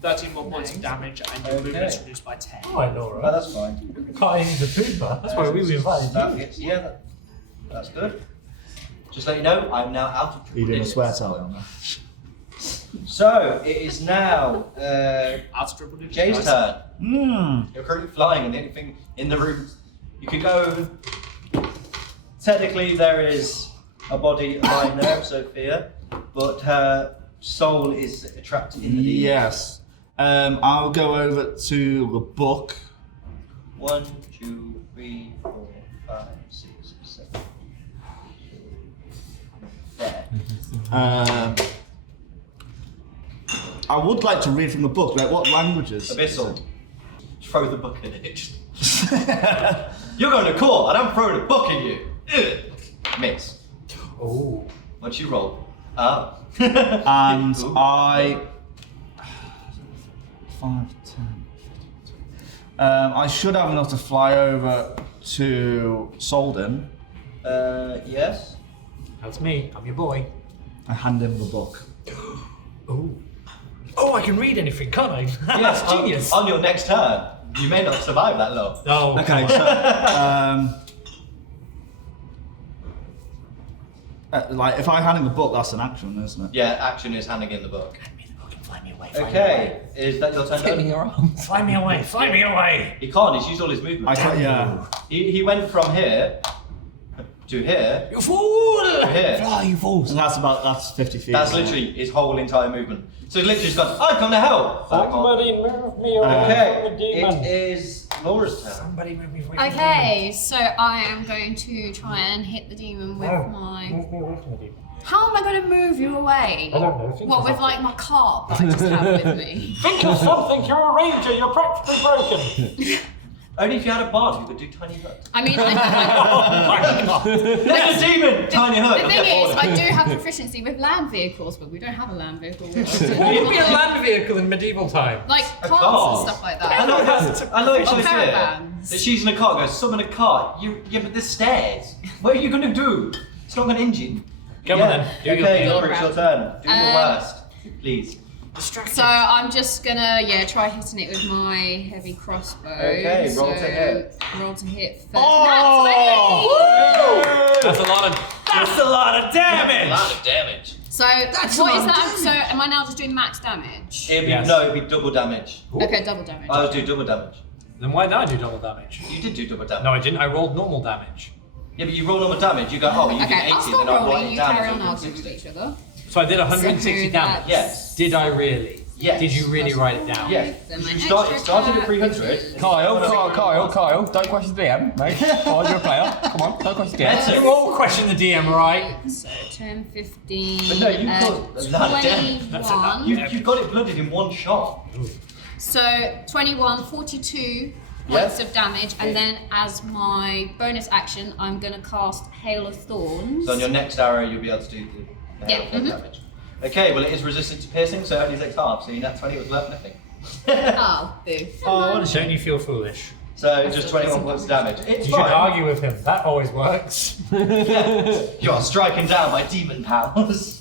13 more points of damage and your movement is reduced by 10. Oh, I know, Oh, that's fine. Can't eat the food, man. That's why we were invited. That gets, yeah, that's good. Just let you know, I'm now out of You doing a digits. swear tally on that? So, it is now Out of triple digits. Jay's guys. turn. Mmm. You're currently flying, and the only thing in the room you can go. Technically, there is a body lying there, Sophia, but her soul is trapped in the demon. Yes. I'll go over to the book. 1, 2, 3, 4, 5, 6, 7. There. I would like to read from the book. Like, what languages? Abyssal. Throw the book in it. You're going to court, and I'm throwing a book at you. Ugh. Miss. Oh. What'd you roll? Oh. And Ooh. I 5, 10. I should have enough to fly over to Solden. Yes. That's me. I'm your boy. I hand him the book. Oh. Oh, I can read anything, can't I? Yes, That's genius. on your next turn, you may not survive that long. Oh. Okay, so like if I hand him the book, that's an action, isn't it? Yeah, action is handing in the book. Hand me the book and fly me away. Okay, is that your turn? Hit me in Doug? your arms. Fly me away. Fly me away. He can't. He's used all his movement. I can't. Yeah. He went from here to here You fool! to here. Fly, you fools. And that's 50 feet. That's isn't it? literally his whole entire movement. So he's literally just gone, I've come to help! Back on. Somebody move me away from the Okay, demon. it is Laura's turn. Somebody move me away from the Okay, so I am going to try and hit the demon with demon. my. Move me away from the demon. How am I going to move you away? I don't know. Think What, of with something. like my carp that I just have with me? Think of something. You're a ranger. You're practically broken. Only if you had a bard, you could do tiny hooks. I mean, I Like a demon! Tiny hook! the thing is, I do have proficiency with land vehicles, but we don't have a land vehicle. What would be a land vehicle in medieval time? Like A carts car. and stuff like I that. know it's Or clear caravans. that she's in a car, goes, summon a car. Yeah, but there's stairs. What are you going to do? It's not got an engine. Come on then. Do your Okay, thing. Laura, it's your turn. Do your worst, please. So I'm just gonna try hitting it with my heavy crossbow. Okay, roll to hit. Roll to hit first. Oh! That's a lot of damage. A lot of damage. So what is that? So am I now just doing max damage? It'd be, Yes. No, it'd be double damage. Okay, double damage. I would do double damage. Then why did I do double damage? You did do double damage. No, I didn't. I rolled normal damage. Yeah, but you roll normal damage. You go, oh, you Okay, get 80, I'll then stop I'll write rolling. it You down carry as on arguing 160. with each other. So I did 160 So damage. Yes. Did I really? Yes. Did you really write it down? Yeah. Then my You started extra at attack, 300. which is- Kyle, don't question the DM, mate. Kyle, you're a player. Come on, don't question the DM. Better. You all question the DM, right? So 10, 15, But no, you've got that damage. 21. You've got it blooded in one shot. So 21, 42 points of damage, and then as my bonus action, I'm going to cast Hail of Thorns. So on your next arrow, you'll be able to do the Yeah, mhm. damage. Okay, well it is resistant to piercing, so it only takes half, so your net 20 was worth nothing. Oh, boo. Don't you feel foolish? So just 21 points of damage. It's You should fine. argue with him. That always works. You are striking down my demon powers.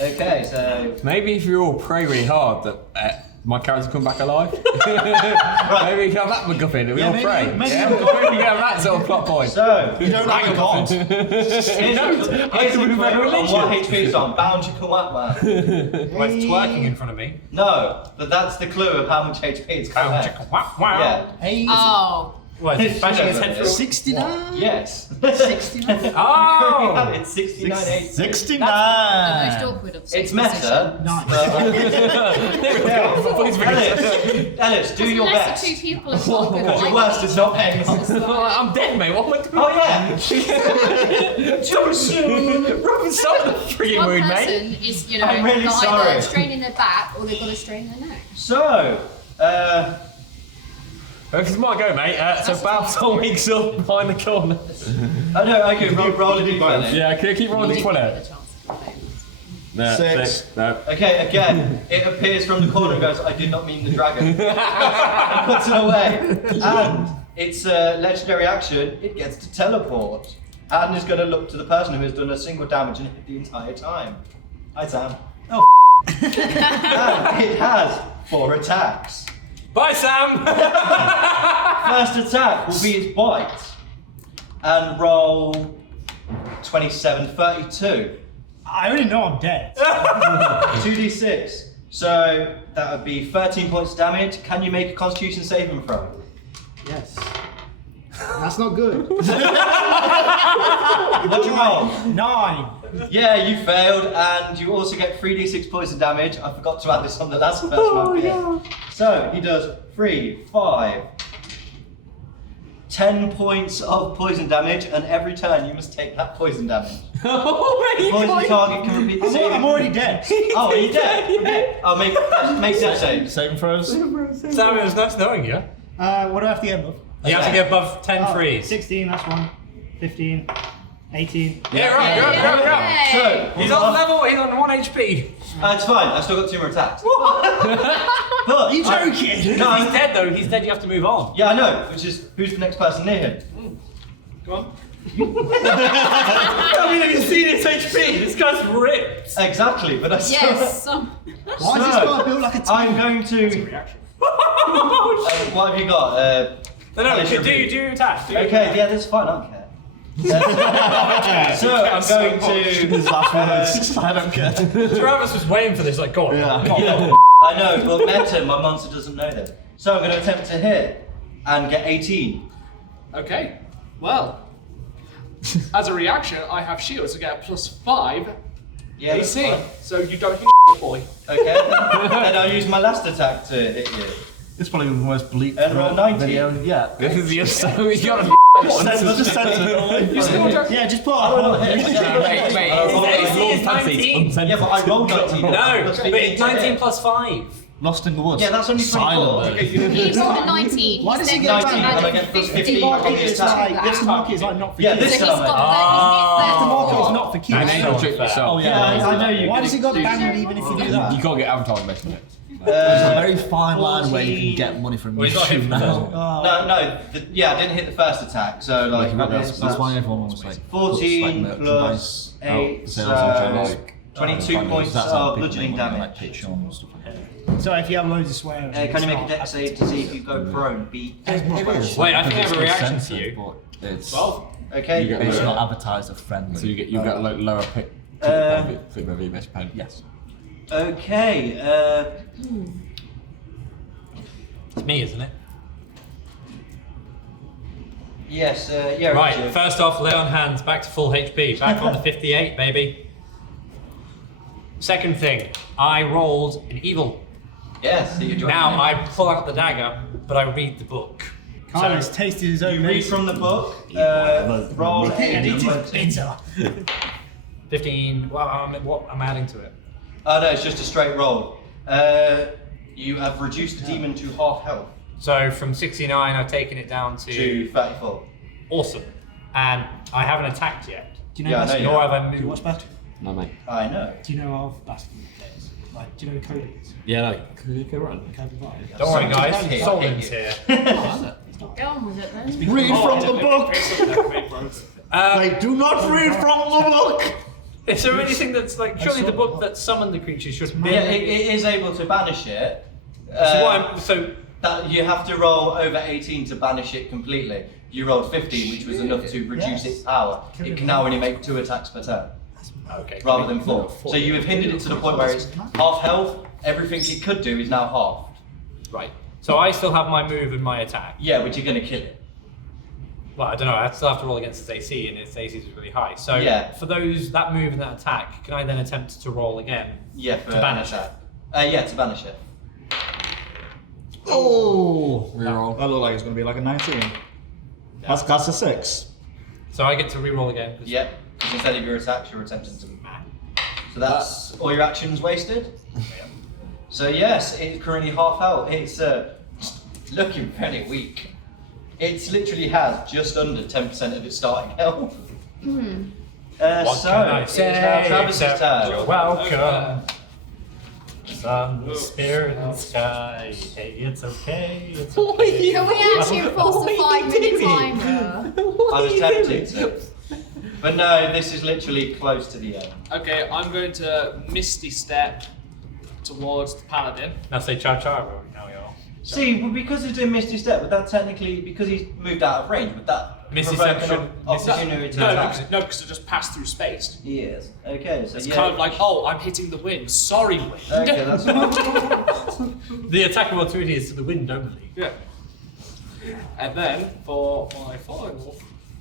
Okay, so Maybe if you all pray really hard that my character come back alive. Maybe you can have that MacGuffin and we all maybe- pray. maybe yeah, we'll maybe you can have that sort of plot point. so You don't like a god. here's I can the be clue very on religious. what HP is on. Bound to come up, man. Well, it's twerking in front of me. No, but that's the clue of how much HP it's Wow, coming chicka, wow, wow. Yeah. Hey, Oh. What, is it bashing his head through? 69. Yes. 69. Oh! It's 69 HP. 69. The most awkward of It's six meta. Ellis, do your Unless best. the two people have got good Because your light worst is not paying off. it's fine. I'm dead, mate. What am I doing? Oh yeah. Too soon. Robin, stop the freaking One mood, mate. person is, you know, I'm really got sorry. either straining their back or they've got to strain their neck. So, This is my go, mate. So Balthol wakes up behind the corner. oh no, okay, roll a d20. Yeah, can I keep rolling the 20? No, 6. No. Okay, again, it appears from the corner and goes, I did not mean the dragon. And puts it away. And it's a legendary action, it gets to teleport. And is going to look to the person who has done a single damage and hit the entire time. Hi, Sam. Oh, and it has 4 attacks. Bye, Sam! First attack will be its bite. And roll 27, 32. I already know I'm dead. 2d6. So that would be 13 points of damage. Can you make a constitution saving throw? Yes. That's not good. What'd you roll? 9. Yeah, you failed, and you also get 3d6 poison damage. I forgot to add this on the last person I picked. So he does 3, 5, 10 points of poison damage, and every turn you must take that poison damage. Poison target can repeat the same. I'm already dead. Oh, are you dead? Okay. I'll make death saves. Saving throws. Sam, it was nice knowing you. What do I have to get above? You have to get above 10 frees. 16, that's 1. 15. 18. Yeah, right, go. So He's on level, he's on 1 HP. it's fine. I've still got 2 more attacks. But Are you joking? No, He's dead though, he's dead, you have to move on. yeah, I know. Which is who's the next person near him? Go on. I mean, have you seen his HP? This guy's ripped. Exactly, but I still. Yes. Why is this guy built like a tank? I'm going to. What have you got? No, do your attack. Okay, yeah, that's fine. I don't care. So I'm going to. His last words. I don't care. Travis was waiting for this, like, go on. Yeah. I know, but meta, my monster doesn't know that. So I'm going to attempt to hit and get 18. Okay, well, as a reaction, I have shields to get a +5 Yeah, that's AC, fine. so you don't hit boy. Okay, then I'll use my last attack to hit you. It's probably the most bleak And roll 90. video yet. This is the so you got Just send it. You still don't. Yeah, just put Oh, a no, hole. hit. Mate, It's Lords of Fancy 19. Cloaks. Yeah, but I rolled 19. No, Plus but 15 it's to 19 hit. plus 5. Lost in the woods. Yeah, that's only 24. Silent. He's on a 19. Why does he He's get then 19 back? and I get plus 15 Market on the is like, attack? yes, the market is like not for Yeah, kids. this So he's time. got The Oh. market is not for kids. And then you trick yourself. Oh, Yeah, I know you. Why can does it go do- banned even if you do that? You can't get advertising basically. There's a very fine line where you 14. can get money from Well, he's not hit YouTube for the now. first No, no, yeah, I didn't hit the first attack, so like, That's why everyone was like 14 puts, like, plus merchandise out 8, for sales on channels. so 22 That's points how of people bludgeoning make money, damage. like Patreon and stuff like that. So if you have loads of swearing. Can you make a dex save to see if you go prone? Beat. Wait, I think I have a reaction to you. But it's, 12. Okay. You get it's lower. not advertised as friendly. So you get lower pick. Click whether you best pen. Yes. Okay. It's me, isn't it? Yes, yeah. Right, Richard. first off, lay on hands, back to full HP. Back on the 58, baby. Second thing, I rolled an evil. Yes, so you're Now I pull out the dagger, but I read the book. Carlos tasted his own You read medicine. from the book, roll And it is a bitter. 15, well, what am I adding to it? Oh no, it's just a straight roll. You have reduced the demon to half health. So from 69, I've taken it down To 34. Awesome. And I haven't attacked yet. Do you know Yeah, I Battlefield? know Nor have I Do moved. you watch Battlefield? No, mate. I know. Do you know of Battlefield players? Like, do you know who Kobe is? Yeah, no. Could you go run? Kobe Bryant. Don't worry, guys. Hit Solon's you. here. Get on with it then. Read from the book. They do not read from the book. Is there anything that's like, surely the book that summoned the creature should be. Yeah, it is able to banish it. So That you have to roll over 18 to banish it completely. You rolled 15, which was enough to reduce its power. It can now only make 2 attacks per turn, okay. rather than 4. So you have hindered it to the point where it's half health. Everything it could do is now halved. Right. So I still have my move and my attack. Yeah, but you're going to kill it. Well, I don't know. I still have to roll against its AC, and its AC is really high. So Yeah. for that move and that attack, can I then attempt to roll again? Yeah, for To banish that. Yeah, to banish it. Oh. Reroll. That looked like it's going to be like a 19. That's a 6. So I get to re-roll again. 'cause- Yep. Because instead of your attacks, you're attempting to. So that's all your actions wasted. So yes, it's currently half health. It's looking very weak. It literally has just under 10% of its starting health. What So can I it's say now Travis's except turn. You're welcome. Sun, spirit, and sky. Hey, it's okay. It's okay. Can we actually enforce the 5-minute timer? I was tempted to. But no, this is literally close to the end. Okay, I'm going to Misty Step towards the Paladin. Now say cha cha. Now you're. See, well, because he's doing Misty Step, would that technically, because he's moved out of range, would that Misty provoke Step an should- opportunity to No, attack? because it just passed through space. Yes. Okay, so It's yeah. kind of like, oh, I'm hitting the wind. Sorry, wind. Okay, that's fine. The attack of opportunity is to the wind only. Yeah. And then for my final,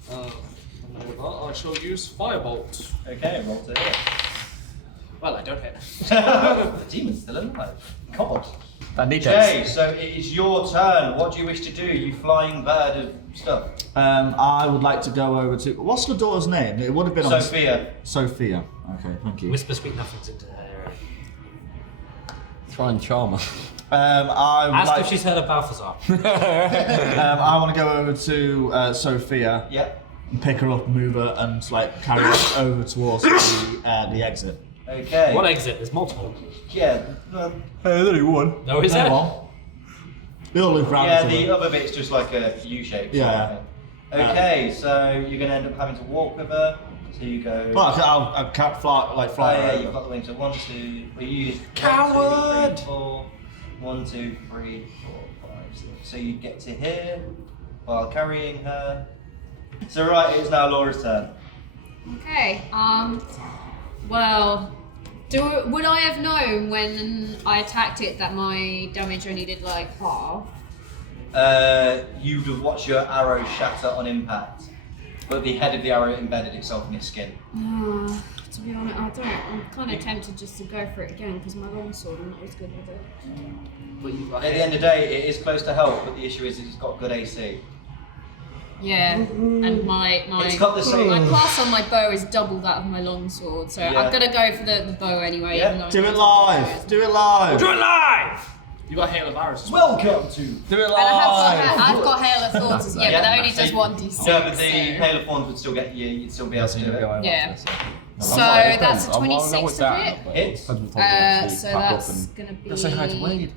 I shall use Firebolt. Okay, roll to hit. Well, I don't hit. The demon's still alive. God. Okay, so it is your turn. What do you wish to do, you flying bird of stuff? I would like to go over to. What's the daughter's name? It would have been on. Sophia. Sophia. Okay, thank you. Whisper sweet nothings into her ear. Try and charm her. I would Ask like, if she's heard of Balthazar. I want to go over to Sophia, Yep. and pick her up, move her, and like carry her over towards the exit. Okay. What exit? There's multiple. Yeah. There's only one. No, is there? They all live round Yeah, each the other. other bit's just like a U-shape. Yeah. Okay, so you're going to end up having to walk with her. So you go. Well, I can't fly Oh fly. yeah, over. you've got the wings. So 1, 2. We use Coward! 1, 2, 3, 4. 1, 2, 3, 4, 5, 6. So you get to here while carrying her. So right, it's now Laura's turn. Okay. Well, would I have known when I attacked it that my damage only did like half? You'd have watched your arrow shatter on impact, but the head of the arrow embedded itself in its skin. To be honest, I don't. I'm kind of tempted just to go for it again because my longsword, I'm not as good with it. But you got At the end of the day, it is close to health, but the issue is it's got good AC. Yeah, and my It's got the same- my class on my bow is double that of my longsword, so Yeah. I'm gonna go for the bow anyway. Yeah. Even though Do I'm it not live. as good. Do it live. Do it live! You got Hail of Arrows as well. Welcome to. Do it And live. I've got Hail of Thorns, yeah, but that only does 1d6. No, but the so- Hail of Thorns would still get you. You'd still be able to do it. Yeah. So that's a 26 to hit. Hits. So that's gonna be. That's so hard to read.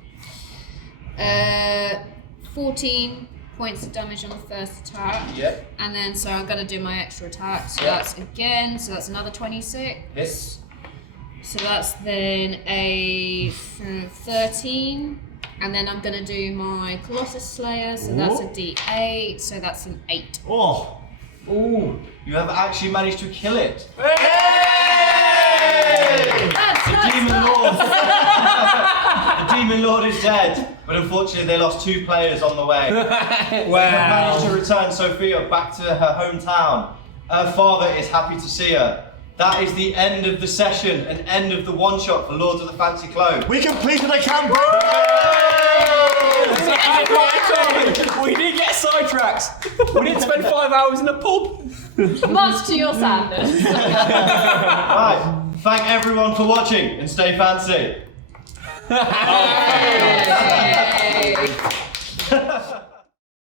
14 points of damage on the first attack. Yep. And then, so I'm gonna do my extra attack. So Yep. that's again, so that's another 26. Hits. So that's then a 13. And then I'm gonna do my Colossus Slayer, so that's a d8, so that's an 8. Oh. Ooh, you have actually managed to kill it. That's The demon lord. The Demon Lord is dead, but unfortunately they lost 2 players on the way. They have managed to return Sophia back to her hometown. Her father is happy to see her. That is the end of the session and end of the one-shot for Lords of the Fancy Cloaks. We completed the campaign! We didn't get sidetracked. We didn't spend 5 hours in a pub. Much to your sadness. Right, thank everyone for watching and stay fancy. Yay.